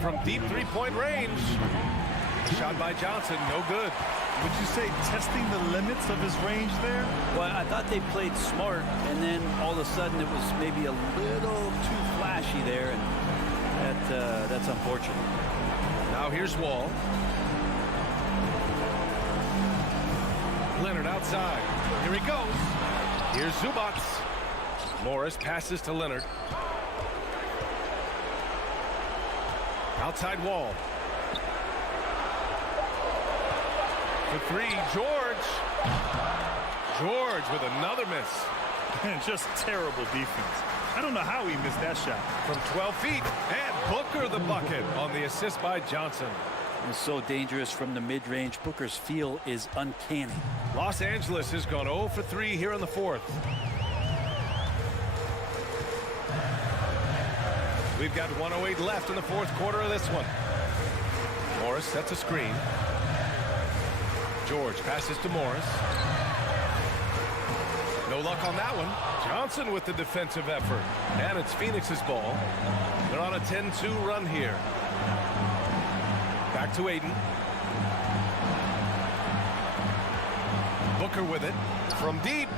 From deep three-point range. Shot by Johnson, no good. Would you say testing the limits of his range there? Well, I thought they played smart, and then all of a sudden it was maybe a little too flashy there, and that's unfortunate. Now here's Wall. Leonard outside. Here he goes. Here's Zubac. Morris passes to Leonard. Outside Wall. For 3, George. George with another miss. And just terrible defense. I don't know how he missed that shot. From 12 feet. And Booker the bucket on the assist by Johnson. It's so dangerous from the mid-range. Booker's feel is uncanny. Los Angeles has gone 0 for 3 here in the fourth. We've got 1:08 left in the fourth quarter of this one. Morris sets a screen. George passes to Morris. No luck on that one. Johnson with the defensive effort. And it's Phoenix's ball. They're on a 10-2 run here. Back to Ayton. Booker with it. From deep.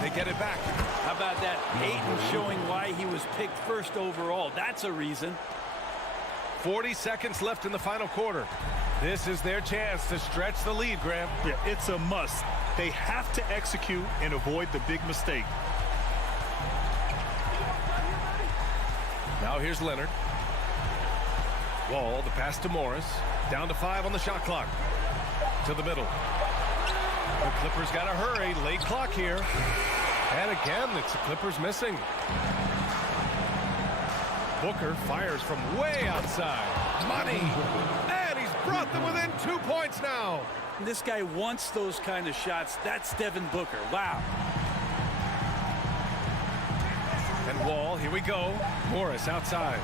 They get it back. How about that? Ayton showing why he was picked first overall. That's a reason. 40 seconds left in the final quarter. This is their chance to stretch the lead, Graham. Yeah, it's a must. They have to execute and avoid the big mistake. Now here's Leonard. Wall, the pass to Morris. Down to 5 on the shot clock. To the middle. The Clippers got to hurry. Late clock here. And again, it's the Clippers missing. Booker fires from way outside. Money. And he's brought them within 2 points now. This guy wants those kind of shots. That's Devin Booker. Wow. And Wall, here we go. Morris outside.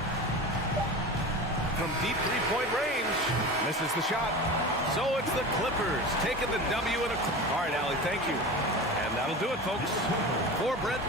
From deep three-point range. Misses the shot. So it's the Clippers taking the W in a... All right, Allie, thank you. And that'll do it, folks. For Brent.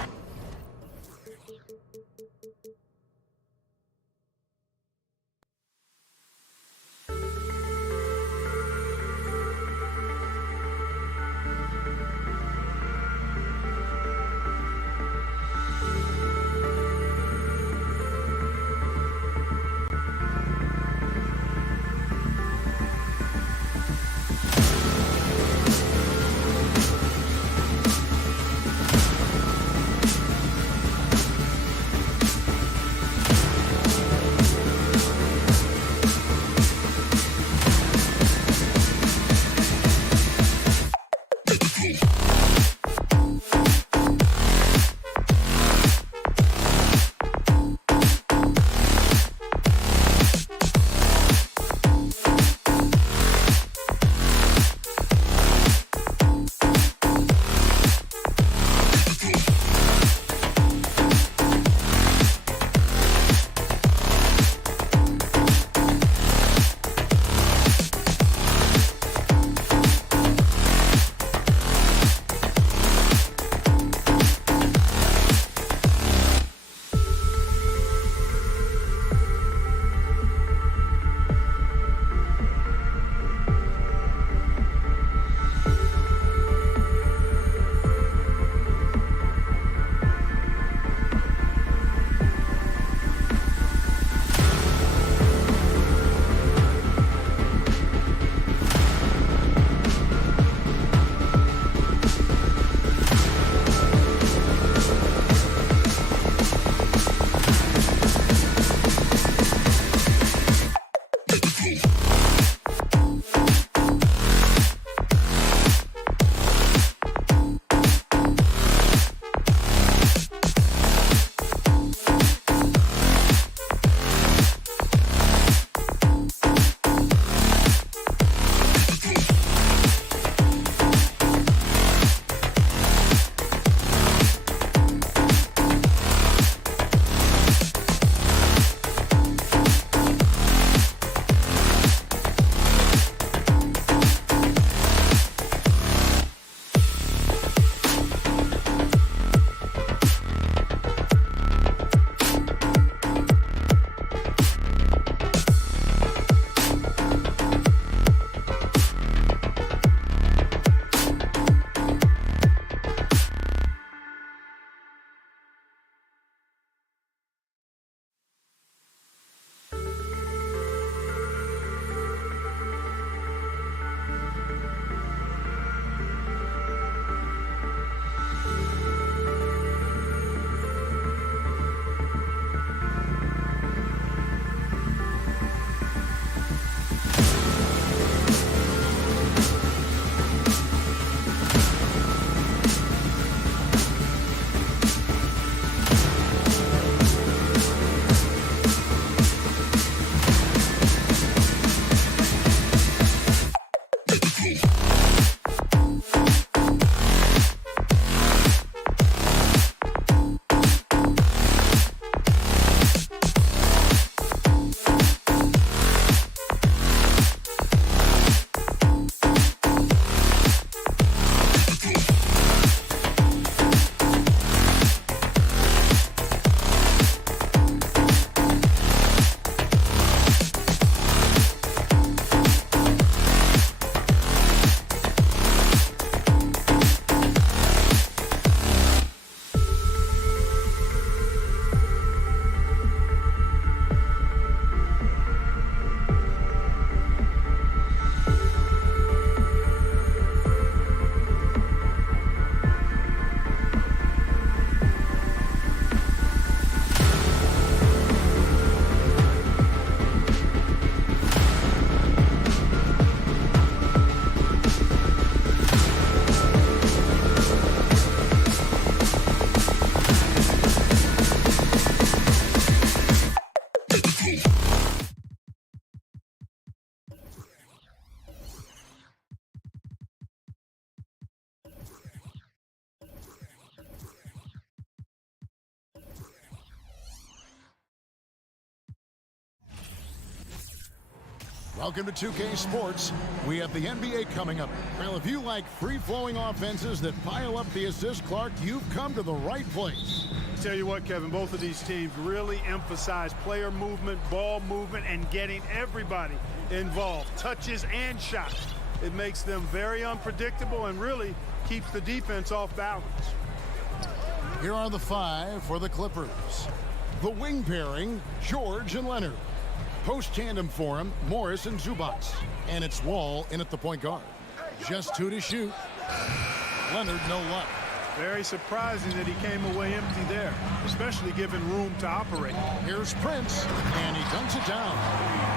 Welcome to 2K Sports. We have the NBA coming up. Well, if you like free-flowing offenses that pile up the assist, Clark, you've come to the right place. Tell you what, Kevin, both of these teams really emphasize player movement, ball movement, and getting everybody involved, touches and shots. It makes them very unpredictable and really keeps the defense off balance. Here are the 5 for the Clippers. The wing pairing, George and Leonard. Post tandem for him, Morris and Zubac. And it's Wall in at the point guard. Just 2 to shoot. Leonard, no luck. Very surprising that he came away empty there, especially given room to operate. Here's Prince, and he dunks it down.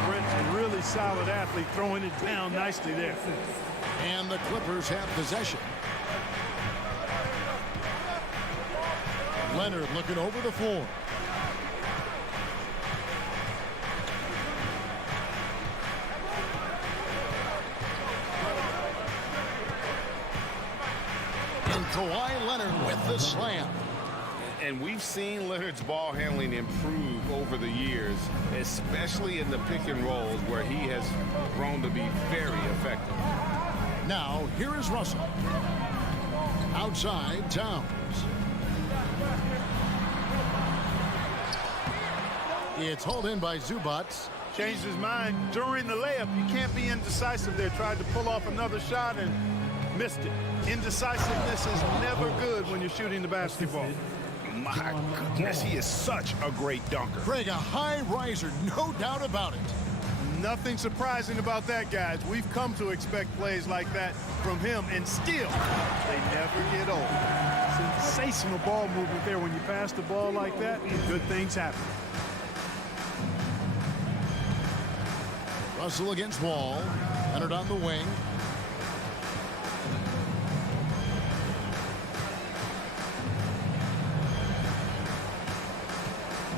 Prince, a really solid athlete, throwing it down nicely there. And the Clippers have possession. Leonard looking over the floor. Kawhi Leonard with the slam. And we've seen Leonard's ball handling improve over the years, especially in the pick and rolls where he has grown to be very effective. Now, here is Russell. Outside, Towns. It's hauled in by Zubac. Changed his mind during the layup. You can't be indecisive there. Tried to pull off another shot and missed it. Indecisiveness is never good when you're shooting the basketball. My goodness, he is such a great dunker. Greg, a high riser, no doubt about it. Nothing surprising about that, guys. We've come to expect plays like that from him, and still, they never get old. Sensational ball movement there. When you pass the ball like that, good things happen. Russell against Wall. Leonard on the wing.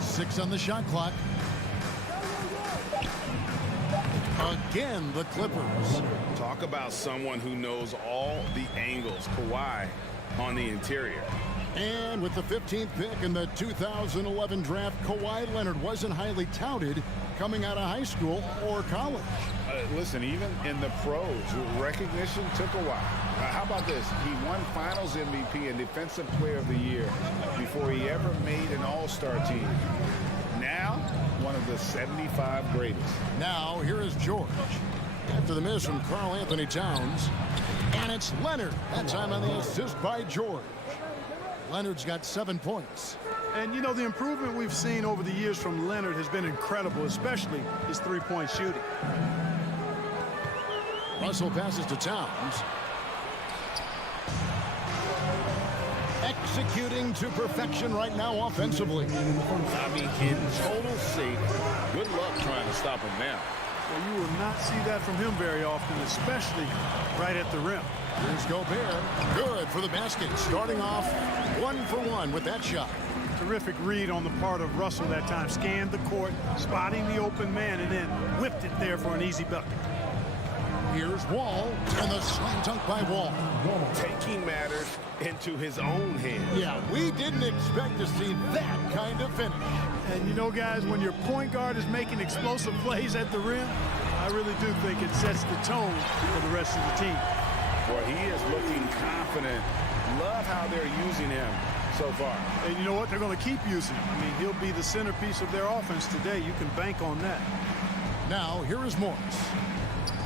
Six on the shot clock. Again, the Clippers. Talk about someone who knows all the angles. Kawhi on the interior. And with the 15th pick in the 2011 draft, Kawhi Leonard wasn't highly touted coming out of high school or college. Listen, even in the pros, recognition took a while. How about this? He won Finals MVP and Defensive Player of the Year before he ever made an All-Star team. Now, one of the 75 greatest. Now, here is George. After the miss from Karl Anthony Towns. And it's Leonard. That time on the assist by George. Leonard's got 7 points. And, you know, the improvement we've seen over the years from Leonard has been incredible, especially his three-point shooting. Russell passes to Towns. Executing to perfection right now offensively. I mean, in total safety. Good luck trying to stop him now. Well, you will not see that from him very often, especially right at the rim. Here's Gobert. Good for the basket. Starting off 1 for 1 with that shot. Terrific read on the part of Russell that time. Scanned the court, spotting the open man, and then whipped it there for an easy bucket. Here's Wall, and the slam dunk by Wall. Taking matters into his own hands. Yeah, we didn't expect to see that kind of finish. And you know, guys, when your point guard is making explosive plays at the rim, I really do think it sets the tone for the rest of the team. Well, he is looking confident. Love how they're using him so far. And you know what? They're going to keep using him. I mean, he'll be the centerpiece of their offense today. You can bank on that. Now, here is Morris.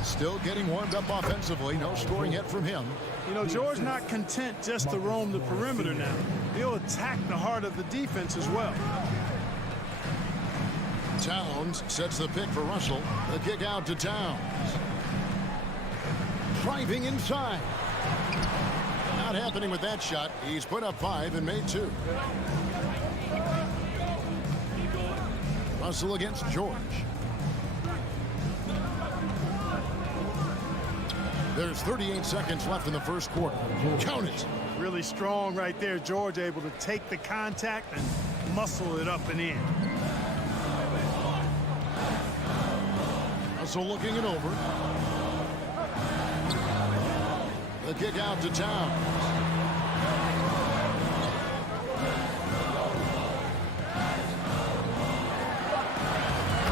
Still getting warmed up offensively. No scoring yet from him. You know, George not content just to roam the perimeter now. He'll attack the heart of the defense as well. Towns sets the pick for Russell. The kick out to Towns. Driving inside. Not happening with that shot. He's put up 5 and made 2. Russell against George. There's 38 seconds left in the first quarter. Count it. Really strong right there. George able to take the contact and muscle it up and in. Russell looking it over. The kick out to Towns.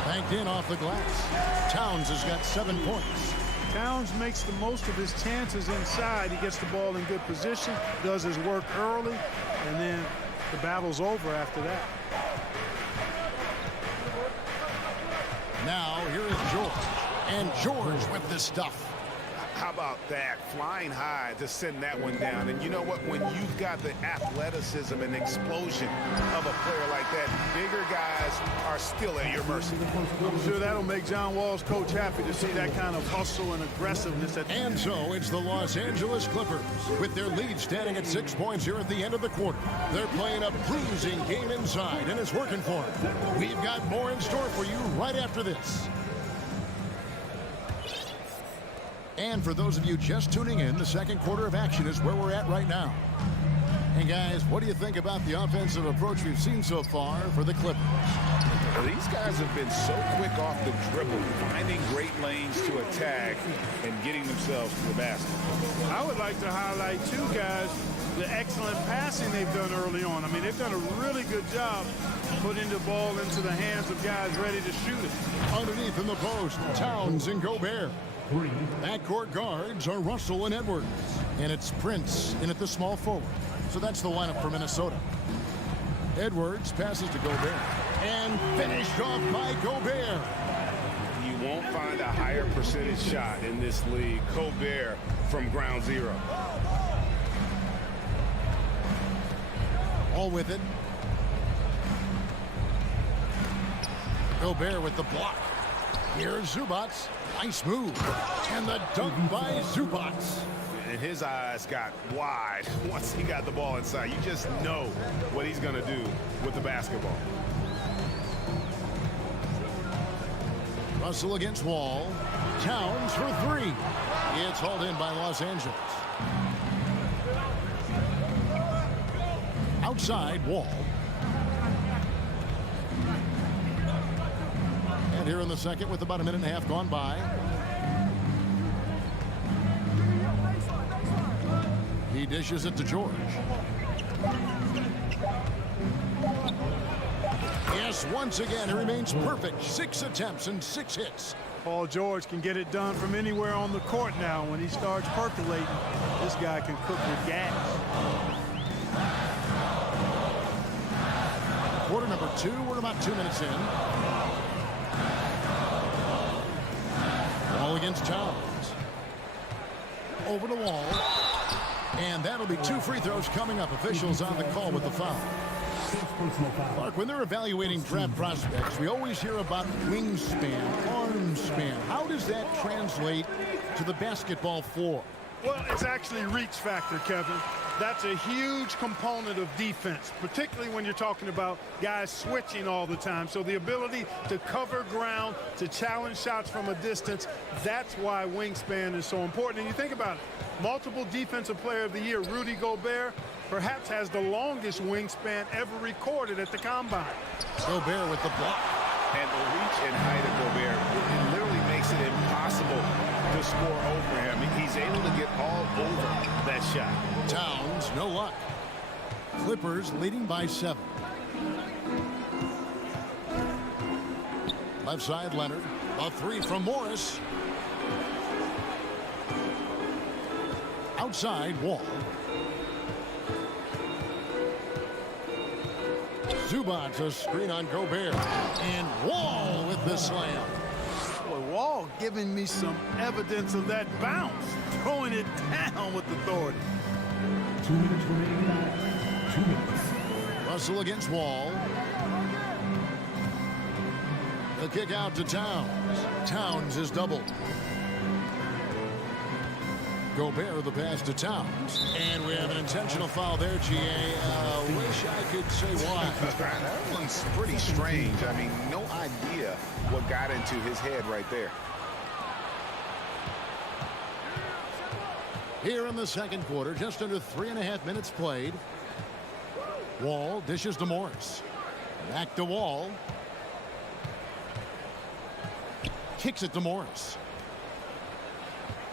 Banked in off the glass. Towns has got 7 points. Towns makes the most of his chances inside. He gets the ball in good position, does his work early, and then the battle's over after that. Now here is George. And George with the stuff. How about that? Flying high to send that one down. And you know what? When you've got the athleticism and explosion of a player like that, bigger guys are still at your mercy. I'm sure that'll make John Wall's coach happy to see that kind of hustle and aggressiveness. And so it's the Los Angeles Clippers with their lead standing at 6 points here at the end of the quarter. They're playing a bruising game inside, and it's working for them. We've got more in store for you right after this. And for those of you just tuning in, the second quarter of action is where we're at right now. And guys, what do you think about the offensive approach we've seen so far for the Clippers? Well, these guys have been so quick off the dribble, finding great lanes to attack and getting themselves to the basket. I would like to highlight, too, guys, the excellent passing they've done early on. I mean, they've done a really good job putting the ball into the hands of guys ready to shoot it. Underneath in the post, Towns and Gobert. Backcourt guards are Russell and Edwards. And it's Prince in at the small forward. So that's the lineup for Minnesota. Edwards passes to Gobert. And finished off by Gobert. You won't find a higher percentage shot in this league. Gobert from ground zero. All with it. Gobert with the block. Here's Zubac. Nice move. And the dunk by Zubac. And his eyes got wide once he got the ball inside. You just know what he's going to do with the basketball. Russell against Wall. Towns for 3. It's hauled in by Los Angeles. Outside, Wall. And here in the second with about a minute and a half gone by. He dishes it to George. Yes, once again, he remains perfect. 6 attempts and 6 hits. Paul George can get it done from anywhere on the court now. When he starts percolating, this guy can cook with gas. Quarter number 2, we're about 2 minutes in. Wall against Towns. Over the Wall. And that'll be 2 free throws coming up. Officials on the call with the foul. Mark, when they're evaluating draft prospects, we always hear about wingspan, arm span. How does that translate to the basketball floor? Well, it's actually reach factor, Kevin. That's a huge component of defense, particularly when you're talking about guys switching all the time. So the ability to cover ground, to challenge shots from a distance, that's why wingspan is so important. And you think about it, multiple Defensive Player of the Year, Rudy Gobert, perhaps has the longest wingspan ever recorded at the Combine. Gobert with the block. And the reach and height of Gobert, it literally makes it impossible to score over him. He's able to get all over that shot. Towns, no luck. Clippers leading by 7. Left side, Leonard. A 3 from Morris. Outside, Wall. Zubac, a screen on Gobert. And Wall with the slam. Boy, Wall giving me some evidence of that bounce. Throwing it down with authority. 2 minutes remaining. 2 minutes. Russell against Wall. The kick out to Towns. Towns is doubled. Gobert the pass to Towns. And we have an intentional foul there, GA. Wish I could say why. That one's pretty strange. I mean, no idea what got into his head right there. Here in the second quarter, just under 3.5 minutes played. Wall dishes to Morris. Back to Wall. Kicks it to Morris.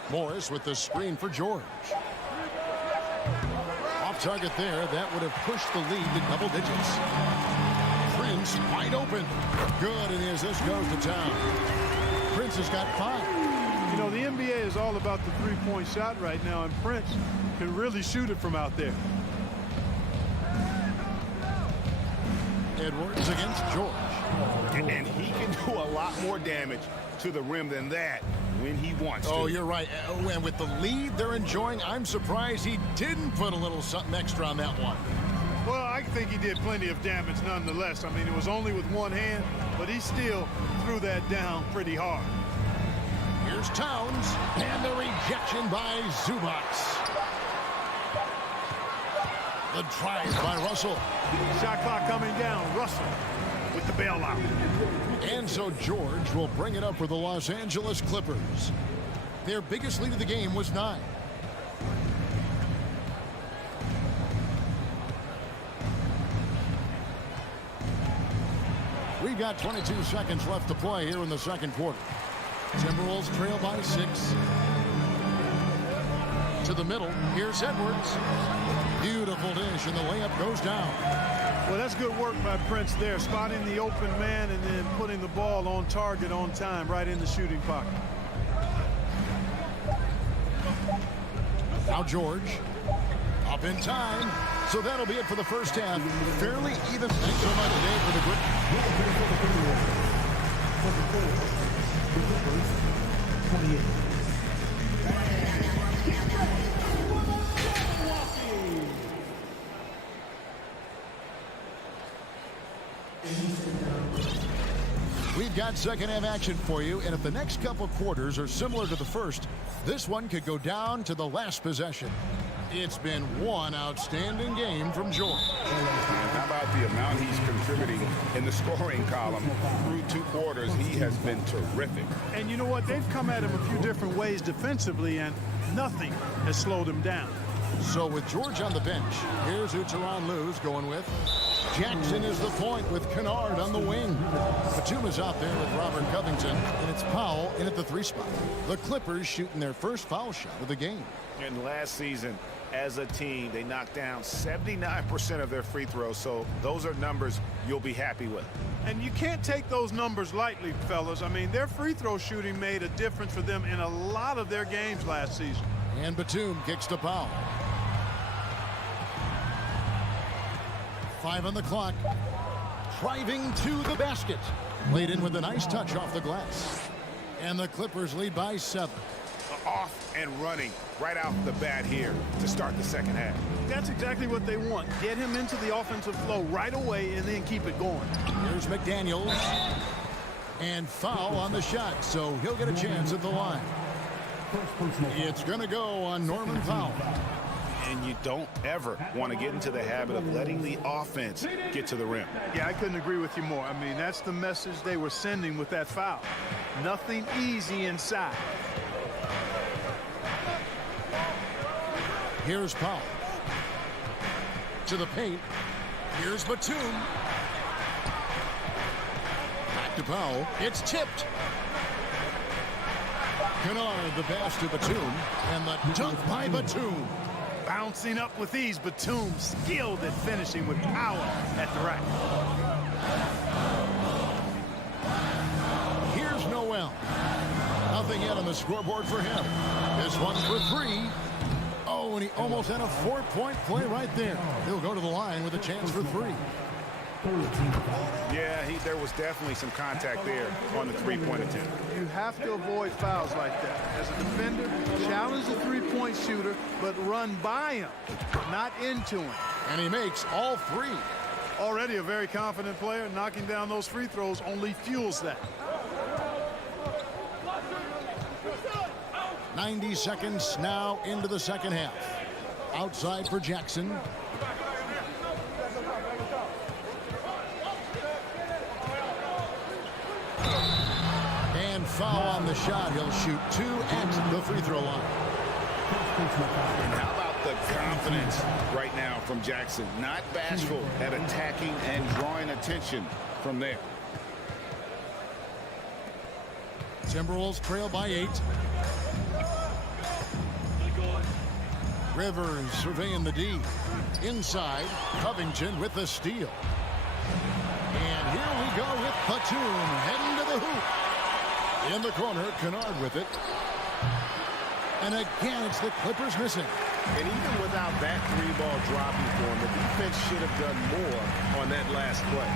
Morris with the screen for George. Off target there. That would have pushed the lead to double digits. Prince wide open. Good, and as this goes to town. Prince has got 5. You know, the NBA is all about the three-point shot right now, and Prince can really shoot it from out there. Edwards against George. And he can do a lot more damage to the rim than that when he wants to. Oh, you're right. And with the lead they're enjoying, I'm surprised he didn't put a little something extra on that one. Well, I think he did plenty of damage nonetheless. I mean, it was only with one hand, but he still threw that down pretty hard. Here's Towns, and the rejection by Zubac. The drive by Russell. Shot clock coming down. Russell with the bailout. And so George will bring it up for the Los Angeles Clippers. Their biggest lead of the game was 9. We've got 22 seconds left to play here in the second quarter. Timberwolves trail by 6. To the middle. Here's Edwards. Beautiful dish, and the layup goes down. Well, that's good work by Prince there, spotting the open man and then putting the ball on target on time, right in the shooting pocket. Now George. Up in time. So that'll be it for the first half. Fairly even. Thanks so much, Dave, for the grip. We've got second half action for you, and if the next couple quarters are similar to the first, this one could go down to the last possession. It's been one outstanding game from George. How about the amount he's contributing in the scoring column through 2 quarters? He has been terrific. And you know what? They've come at him a few different ways defensively, and nothing has slowed him down. So with George on the bench, here's who Tyronn Lue's going with. Jackson is the point with Kennard on the wing. Batum is out there with Robert Covington, and it's Powell in at the 3 spot. The Clippers shooting their first foul shot of the game. And last season, as a team, they knocked down 79% of their free throws, so those are numbers you'll be happy with. And you can't take those numbers lightly, fellas. I mean, their free throw shooting made a difference for them in a lot of their games last season. And Batum kicks to Powell. 5 on the clock. Driving to the basket. Laid in with a nice touch off the glass. And the Clippers lead by 7. Off and running right out the bat here to start the second half. That's exactly what they want. Get him into the offensive flow right away and then keep it going. Here's McDaniels. And foul on the shot, so he'll get a chance at the line. It's going to go on Norman Powell. And you don't ever want to get into the habit of letting the offense get to the rim. Yeah, I couldn't agree with you more. I mean, that's the message they were sending with that foul. Nothing easy inside. Here's Powell. To the paint. Here's Batum. Back to Powell. It's tipped. Kennard the pass to Batum. And the dunk by Batum. Bouncing up with ease, Batum skilled at finishing with power at the rack. Here's Noel. Nothing yet on the scoreboard for him. This one's for 3. Oh, and he almost had a 4-point play right there. He'll go to the line with a chance for 3. Yeah, there was definitely some contact there on the 3-point attempt. You have to avoid fouls like that. As a defender, challenge the 3-point shooter, but run by him, not into him. And he makes all 3. Already a very confident player. Knocking down those free throws only fuels that. 90 seconds now into the second half. Outside for Jackson. And foul on the shot. He'll shoot 2 at the free throw line. And how about the confidence right now from Jackson? Not bashful at attacking and drawing attention from there. Timberwolves trail by 8. Rivers surveying the D. Inside, Covington with the steal. And go with Batum, heading to the hoop. In the corner, Kennard with it. And again, it's the Clippers missing. And even without that three-ball dropping for him, the defense should have done more on that last play.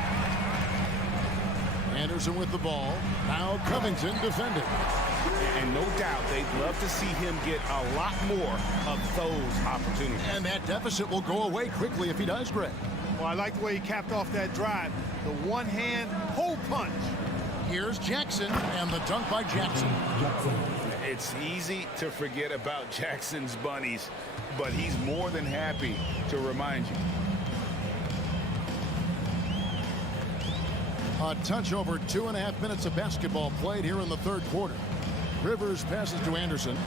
Anderson with the ball. Now Covington defending. And no doubt they'd love to see him get a lot more of those opportunities. And that deficit will go away quickly if he does, Greg. Well, I like the way he capped off that drive. The one-hand hole punch. Here's Jackson, and the dunk by Jackson. It's easy to forget about Jackson's bunnies, but he's more than happy to remind you. A touch over 2.5 minutes of basketball played here in the third quarter. Rivers passes to Anderson,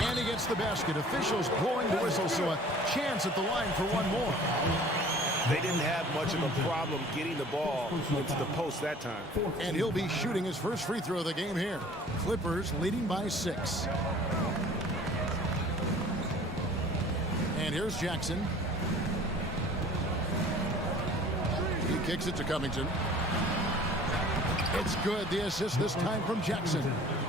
and he gets the basket. Officials blowing the whistle, so a chance at the line for one more. They didn't have much of a problem getting the ball into the post that time. And he'll be shooting his first free throw of the game here. Clippers leading by 6. And here's Jackson. He kicks it to Covington. It's good. The assist this time from Jackson.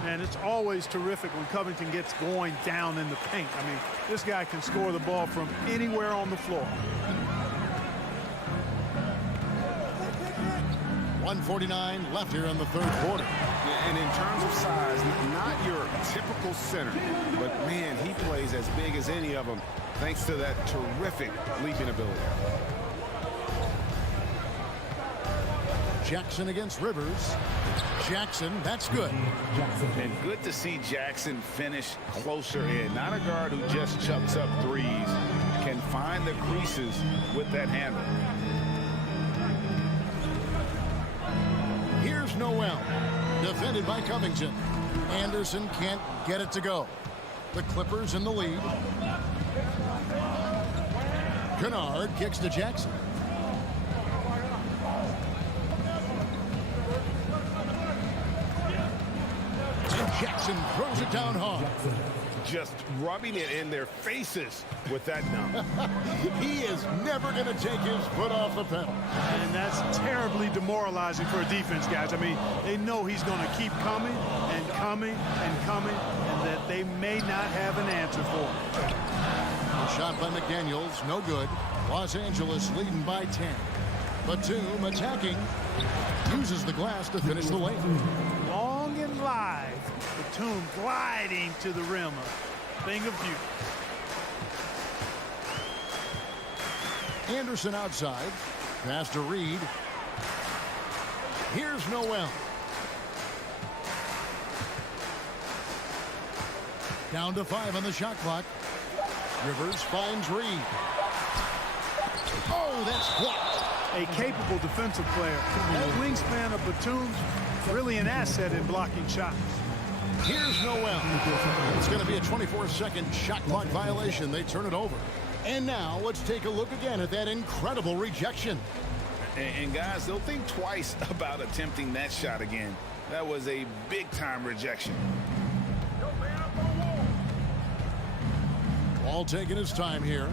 And it's always terrific when Covington gets going down in the paint. I mean, this guy can score the ball from anywhere on the floor. 1:49 left here in the third quarter. And in terms of size, not your typical center, but man, he plays as big as any of them thanks to that terrific leaping ability. Jackson against Rivers. Jackson, that's good. And good to see Jackson finish closer in. Not a guard who just chucks up threes, can find the creases with that handle. Here's Noel, defended by Covington. Anderson can't get it to go. The Clippers in the lead. Kennard kicks to Jackson. And Jackson throws it down hard. Just rubbing it in their faces with that number. He is never going to take his foot off the pedal. And that's terribly demoralizing for a defense, guys. I mean, they know he's going to keep coming and coming and coming, and that they may not have an answer for him. A shot by McDaniels, no good. Los Angeles leading by 10. Batum attacking. Uses the glass to finish the lane. Long and live. Batum gliding to the rim. A thing of beauty. Anderson outside. Pass to Reed. Here's Noel. Down to 5 on the shot clock. Rivers finds Reed. Oh, that's blocked. A capable defensive player. That wingspan of Batum's really an asset in blocking shots. Here's Noel. It's going to be a 24-second shot clock violation. They turn it over. And now let's take a look again at that incredible rejection. And guys, they'll think twice about attempting that shot again. That was a big-time rejection. Ball taking his time here.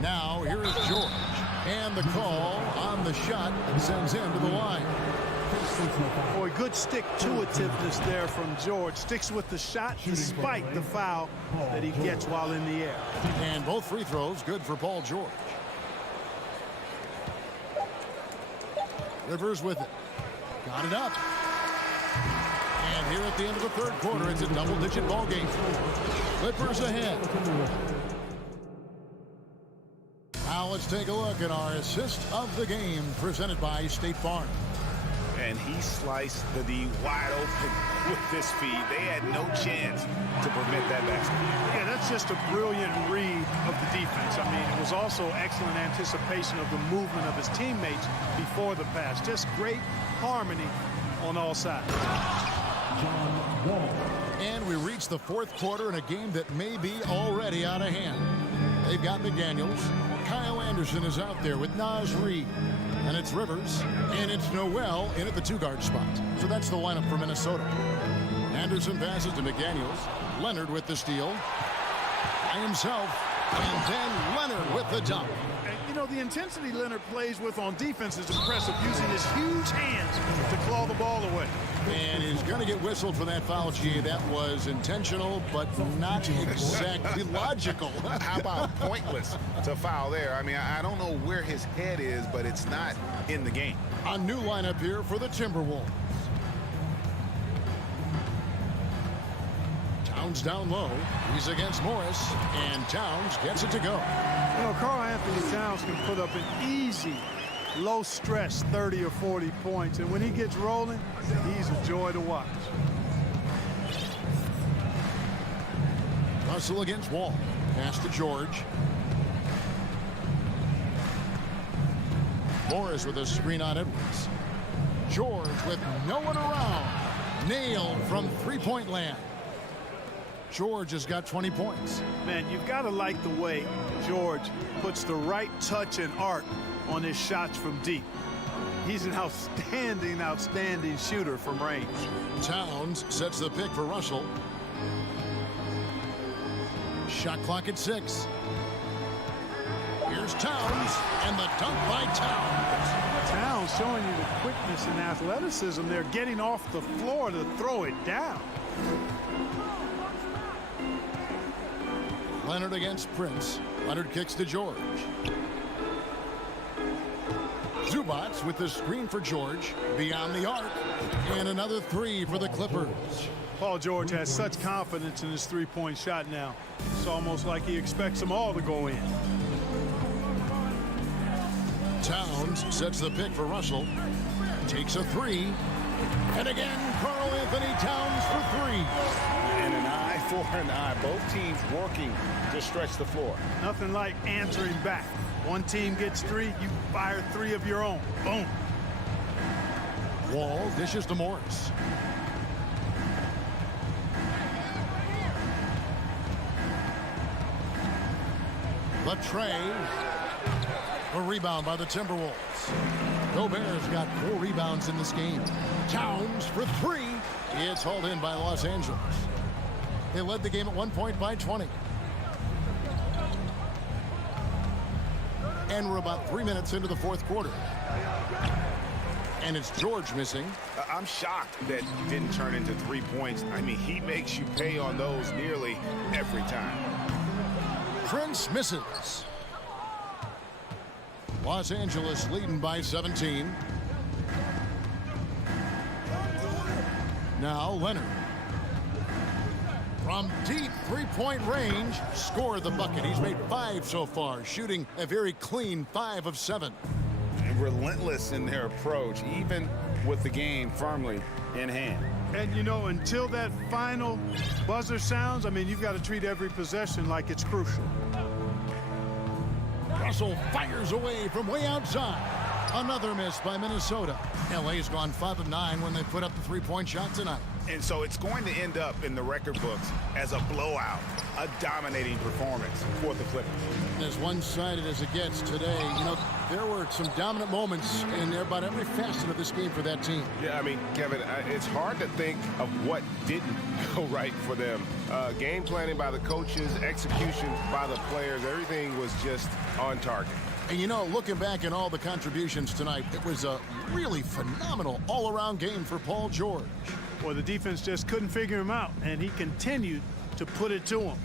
Now here is George. And the call on the shot that sends him to the line. Boy, good stick-to-itiveness there from George. Sticks with the shot despite the foul that he gets while in the air. And both free throws good for Paul George. Rivers with it. Got it up. And here at the end of the third quarter, it's a double-digit ball game. Clippers ahead. Now let's take a look at our assist of the game presented by State Farm. And he sliced the D wide open with this feed. They had no chance to prevent that basket. Yeah, that's just a brilliant read of the defense. I mean, it was also excellent anticipation of the movement of his teammates before the pass. Just great harmony on all sides. And we reach the fourth quarter in a game that may be already out of hand. They've got McDaniels. Kyle Anderson is out there with Naz Reid. And it's Rivers, and it's Noel in at the two-guard spot. So that's the lineup for Minnesota. Anderson passes to McDaniels. Leonard with the steal. By himself. And then Leonard with the dunk. And, you know, the intensity Leonard plays with on defense is impressive, using his huge hands to claw the ball away. And he's going to get whistled for that foul, G. That was intentional, but not exactly logical. How about pointless to foul there? I mean, I don't know where his head is, but it's not in the game. A new lineup here for the Timberwolves. Towns down low. He's against Morris, and Towns gets it to go. You know, Karl Anthony Towns can put up an easy, low-stress 30 or 40 points, and when he gets rolling, he's a joy to watch. Russell against Wall. Pass to George. Morris with a screen on Edwards. George with no one around. Nailed from three-point land. George has got 20 points. Man, you've got to like the way George puts the right touch and arc on his shots from deep. He's an outstanding shooter from range. Towns sets the pick for Russell. Shot clock at 6. Here's Towns, and the dunk by Towns. Towns showing you the quickness and athleticism. They're getting off the floor to throw it down. Leonard against Prince. Leonard kicks to George. Zubats with the screen for George. Beyond the arc. And another three for the Clippers. Paul George has such confidence in his three-point shot now. It's almost like he expects them all to go in. Towns sets the pick for Russell. Takes a three. And again, Karl Anthony Towns for three. And an eye for an eye. Both teams working to stretch the floor. Nothing like answering back. One team gets three, you fire three of your own. Boom. Wall dishes to Morris. Latrey. A rebound by the Timberwolves. Gobert's got 4 rebounds in this game. Towns for 3. It's hauled in by Los Angeles. They led the game at 1 point by 20. And we're about 3 minutes into the fourth quarter. And it's George missing. I'm shocked that he didn't turn into 3 points. I mean, he makes you pay on those nearly every time. Prince misses. Los Angeles leading by 17. Now Leonard. From deep three-point range, scored the bucket. He's made 5 so far, shooting a very clean 5 of 7. And relentless in their approach, even with the game firmly in hand. And, you know, until that final buzzer sounds, I mean, you've got to treat every possession like it's crucial. Russell fires away from way outside. Another miss by Minnesota. LA's gone 5 of 9 when they put up the three-point shot tonight. And so it's going to end up in the record books as a blowout, a dominating performance for the Clippers. As one-sided as it gets today, you know, there were some dominant moments in about every facet of this game for that team. Yeah, I mean, Kevin, it's hard to think of what didn't go right for them. Game planning by the coaches, execution by the players, everything was just on target. And, you know, looking back at all the contributions tonight, it was a really phenomenal all-around game for Paul George. Well, the defense just couldn't figure him out, and he continued to put it to him.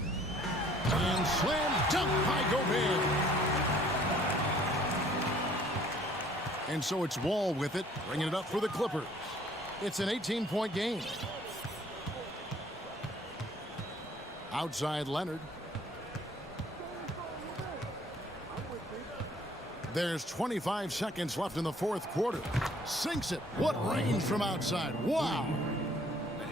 And slam dunk by Gobert. And so it's Wall with it, bringing it up for the Clippers. It's an 18-point game. Outside Leonard. There's 25 seconds left in the fourth quarter. Sinks it. What range from outside. Wow.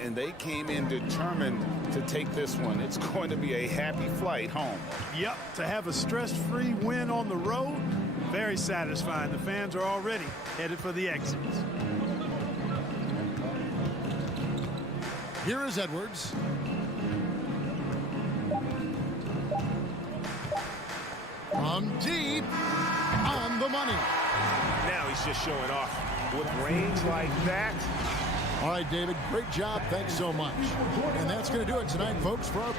And they came in determined to take this one. It's going to be a happy flight home. Yep, to have a stress-free win on the road, very satisfying. The fans are already headed for the exits. Here is Edwards. From deep, on the money. Now he's just showing off. With range like that. All right, David, great job. Thanks so much. And that's going to do it tonight, folks, for our